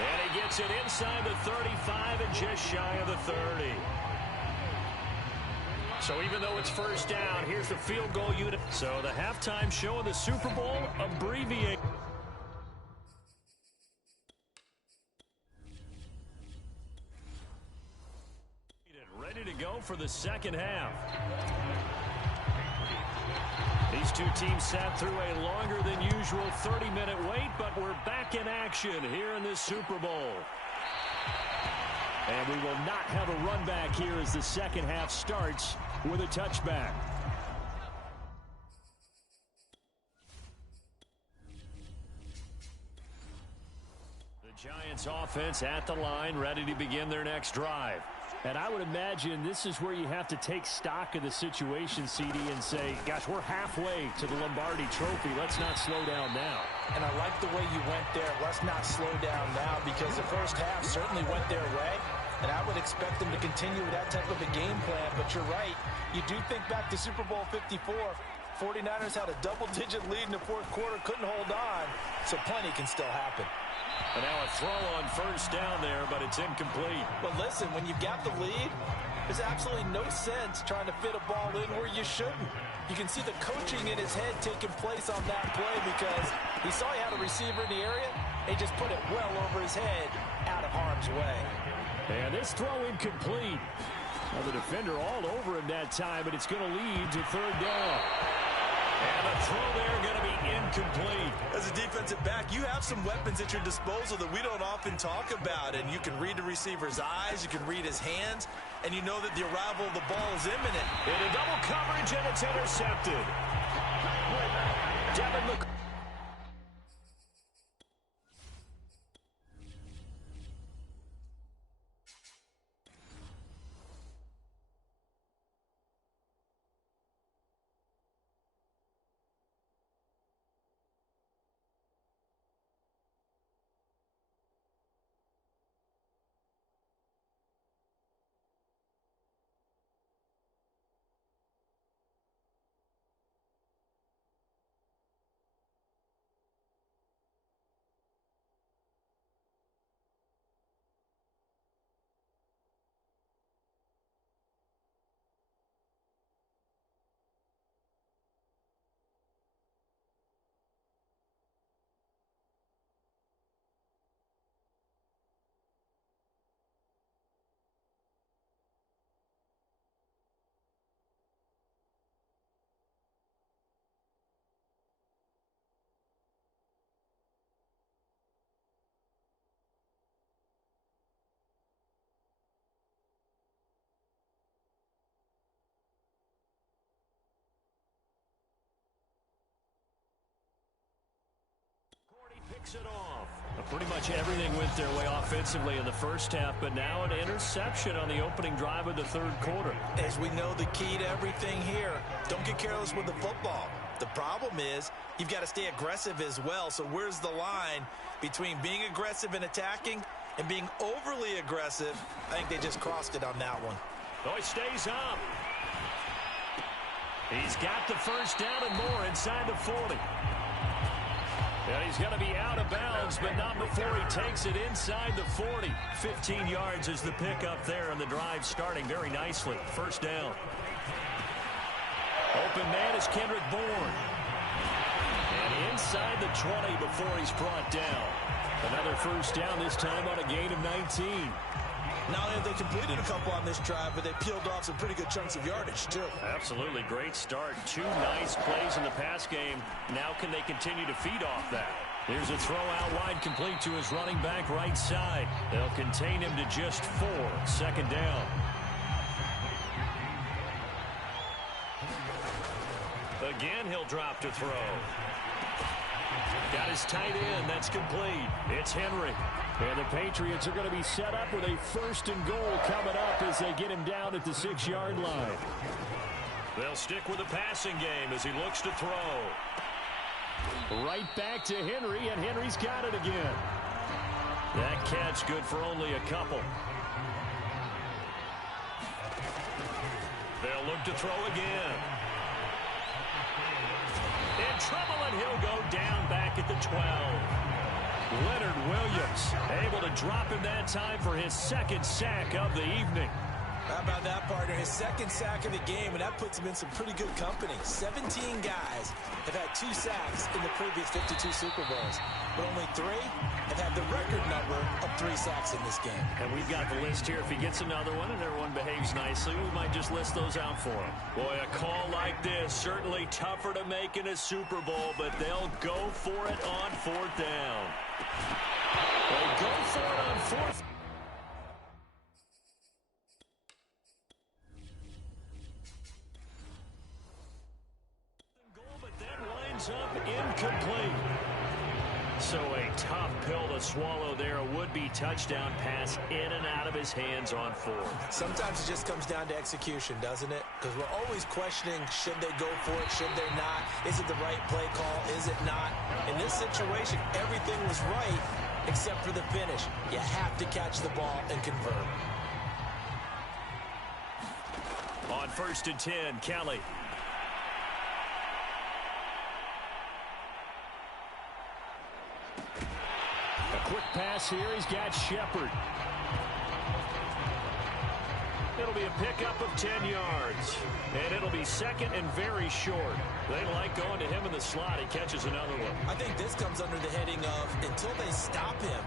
And he gets it inside the 35 and just shy of the 30. So even though it's 1st down, here's the field goal unit. So the halftime show of the Super Bowl abbreviated. Ready to go for the second half. These two teams sat through a longer than usual 30-minute wait, but we're back in action here in this Super Bowl. And we will not have a run back here as the second half starts with a touchback. The Giants offense at the line, ready to begin their next drive. And I would imagine this is where you have to take stock of the situation, CD, and say, gosh, we're halfway to the Lombardi Trophy. Let's not slow down now. And I like the way you went there. Let's not slow down now, because the first half certainly went their way. And I would expect them to continue with that type of a game plan. But you're right. You do think back to Super Bowl 54. 49ers had a double-digit lead in the 4th quarter, couldn't hold on. So plenty can still happen. And now a throw on 1st down there, but it's incomplete. But listen, when you've got the lead, there's absolutely no sense trying to fit a ball in where you shouldn't. You can see the coaching in his head taking place on that play, because he saw he had a receiver in the area. He just put it well over his head, out of harm's way. And this throw incomplete. Now the defender all over him that time, but it's going to lead to 3rd down. And the throw there going to be incomplete. As a defensive back, you have some weapons at your disposal that we don't often talk about. And you can read the receiver's eyes, you can read his hands, and you know that the arrival of the ball is imminent. In a double coverage, and it's intercepted. Devin McCourty. Picks it off. Pretty much everything went their way offensively in the first half, but now an interception on the opening drive of the 3rd quarter. As we know, the key to everything here, don't get careless with the football. The problem is you've got to stay aggressive as well. So where's the line between being aggressive and attacking and being overly aggressive? I think they just crossed it on that one. Oh, he stays up. He's got the 1st down and more inside the 40. And he's going to be out of bounds, but not before he takes it inside the 40. 15 yards is the pickup there, and the drive starting very nicely. 1st down. Open man is Kendrick Bourne. And inside the 20 before he's brought down. Another 1st down, this time on a gain of 19. Not only have they completed a couple on this drive, but they peeled off some pretty good chunks of yardage, too. Absolutely. Great start. 2 nice plays in the pass game. Now can they continue to feed off that? Here's a throw out wide, complete to his running back right side. They'll contain him to just 4. 2nd down. Again, he'll drop to throw. Got his tight end. That's complete. It's Henry. And the Patriots are going to be set up with a 1st and goal coming up as they get him down at the 6-yard line. They'll stick with the passing game as he looks to throw. Right back to Henry, and Henry's got it again. That catch good for only a couple. They'll look to throw again. In trouble, and he'll go down back at the 12. Leonard Williams able to drop him that time for his 2nd sack of the evening. How about that, partner? His 2nd sack of the game, and that puts him in some pretty good company. 17 guys have had 2 sacks in the previous 52 Super Bowls, but only 3 have had the record number of 3 sacks in this game. And we've got the list here. If he gets another one and everyone behaves nicely, we might just list those out for him. Boy, a call like this, certainly tougher to make in a Super Bowl, but they'll go for it on 4th down. They go for it on 4th. But then winds up incomplete. So a tough pill to swallow there. A would-be touchdown pass in and out of his hands on 4th. Sometimes it just comes down to execution, doesn't it? Because we're always questioning, should they go for it, should they not? Is it the right play call, is it not? In this situation, everything was right except for the finish. You have to catch the ball and convert. On 1st and 10, Kelly. Quick pass here. He's got Shepard. It'll be a pickup of 10 yards. And it'll be 2nd and very short. They like going to him in the slot. He catches another one. I think this comes under the heading of, until they stop him,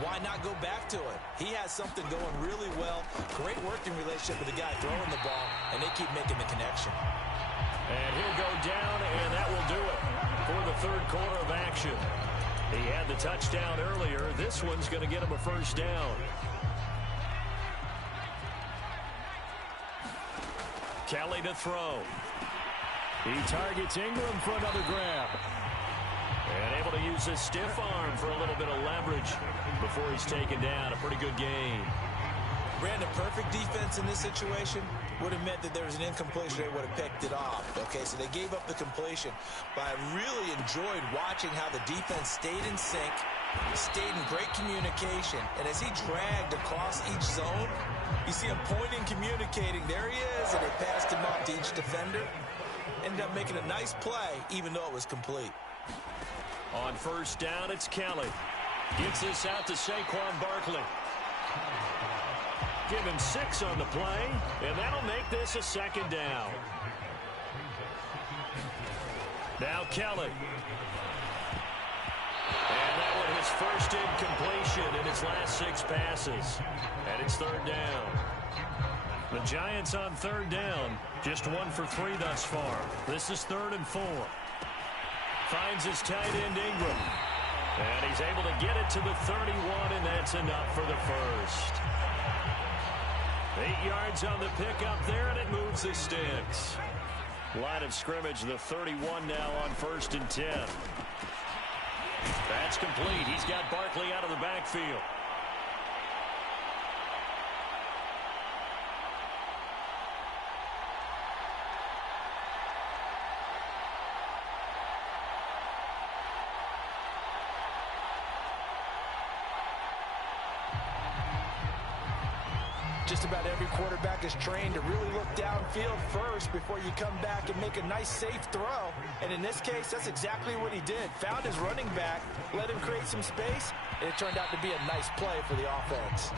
why not go back to it? He has something going really well. Great working relationship with the guy throwing the ball, and they keep making the connection. And he'll go down, and that will do it for the 3rd quarter of action. He had the touchdown earlier. This one's going to get him a 1st down. Kelly to throw. He targets Ingram for another grab. And able to use his stiff arm for a little bit of leverage before he's taken down. A pretty good game. Brandon, perfect defense in this situation would have meant that there was an incompletion. They would have picked it off. Okay, so they gave up the completion. But I really enjoyed watching how the defense stayed in sync, stayed in great communication. And as he dragged across each zone, you see him pointing, communicating. There he is, and they passed him off to each defender. Ended up making a nice play, even though it was complete. On 1st down, it's Kelly. Gets this out to Saquon Barkley. Give him 6 on the play, and that'll make this a 2nd down. Now Kelly. And that one his 1st incompletion in his last 6 passes. And it's 3rd down. The Giants on 3rd down, just 1 for 3 thus far. This is 3rd and 4. Finds his tight end Ingram. And he's able to get it to the 31, and that's enough for the 1st. 8 yards on the pickup there, and it moves the sticks. Line of scrimmage, the 31 now on 1st and 10. That's complete. He's got Barkley out of the backfield. Just about every quarterback is trained to really look downfield first before you come back and make a nice, safe throw. And in this case, that's exactly what he did. Found his running back, let him create some space, and it turned out to be a nice play for the offense.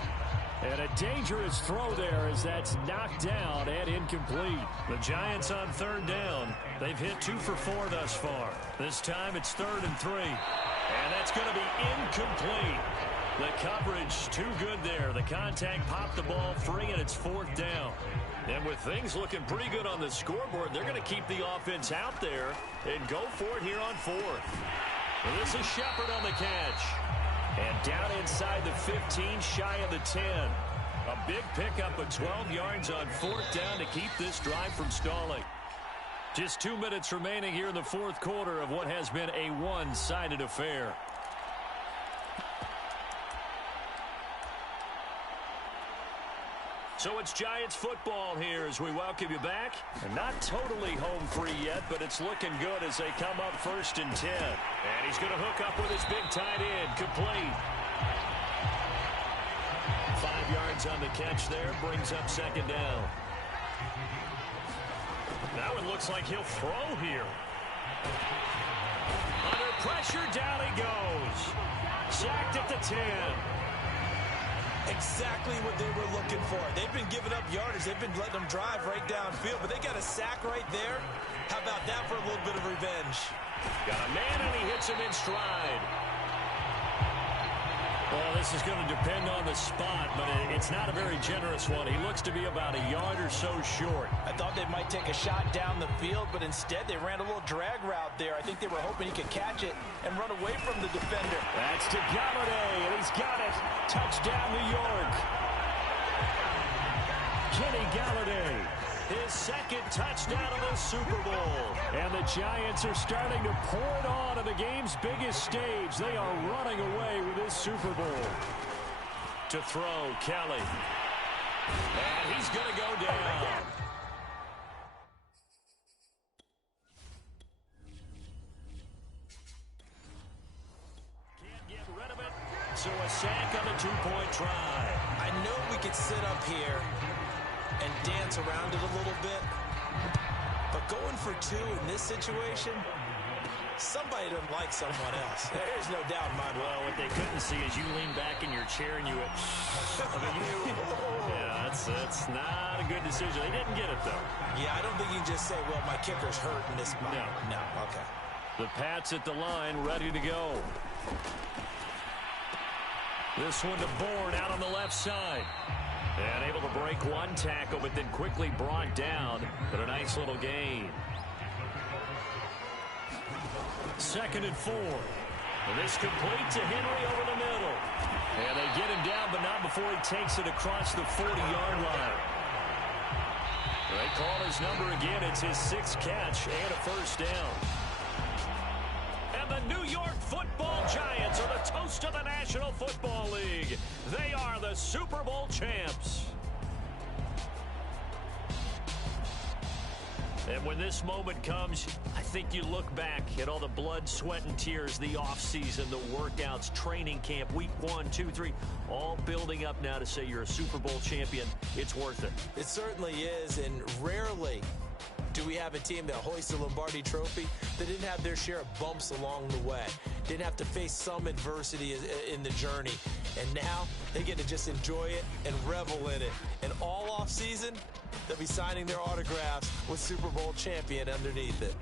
And a dangerous throw there as that's knocked down and incomplete. The Giants on 3rd down. They've hit 2 for 4 thus far. This time it's 3rd and 3. And that's going to be incomplete. The coverage too good there. The contact popped the ball free, and it's 4th down. And with things looking pretty good on the scoreboard, they're going to keep the offense out there and go for it here on 4th. And this is Shepard on the catch. And down inside the 15, shy of the 10. A big pickup of 12 yards on 4th down to keep this drive from stalling. Just 2 minutes remaining here in the 4th quarter of what has been a one-sided affair. So it's Giants football here as we welcome you back. And not totally home free yet, but it's looking good as they come up 1st and 10. And he's going to hook up with his big tight end. Complete. 5 yards on the catch there. Brings up 2nd down. Now it looks like he'll throw here. Under pressure, down he goes. Sacked at the 10. Exactly what they were looking for. They've been giving up yardage. They've been letting them drive right downfield, but they got a sack right there. How about that for a little bit of revenge? Got a man, and he hits him in stride. Well, this is going to depend on the spot, but it's not a very generous one. He looks to be about a yard or so short. I thought they might take a shot down the field, but instead they ran a little drag route there. I think they were hoping he could catch it and run away from the defender. That's to Galladay, and he's got it. Touchdown, New York. Kenny Galladay, his 2nd touchdown of the Super Bowl. And the Giants are starting to pour it on the game's biggest stage. They are running away with this Super Bowl. To throw, Kelly. And he's going to go down. Can't get rid of it. So a sack on the 2-point try. I know we could sit up here and dance around it a little bit, but going for 2 in this situation, somebody doesn't like someone else. There's no doubt in my mind. Well, what they couldn't see is you lean back in your chair and you went, yeah, that's not a good decision. They didn't get it, though. Yeah, I don't think you can just say, well, my kicker's hurt in this spot. No, okay. The Pats at the line, ready to go. This one to Bourne out on the left side. And able to break one tackle, but then quickly brought down. But a nice little gain. 2nd and 4. And this complete to Henry over the middle. And they get him down, but not before he takes it across the 40-yard line. They call his number again. It's his 6th catch and a 1st down. And the New York Football Giants are the toast of the National Football League. They are the Super Bowl champs. And when this moment comes, I think you look back at all the blood, sweat, and tears, the offseason, the workouts, training camp, week 1, 2, 3, all building up now to say you're a Super Bowl champion. It's worth it. It certainly is, and rarely do we have a team that hoists the Lombardi Trophy that didn't have their share of bumps along the way, didn't have to face some adversity in the journey, and now they get to just enjoy it and revel in it. And all offseason, they'll be signing their autographs with Super Bowl champion underneath it.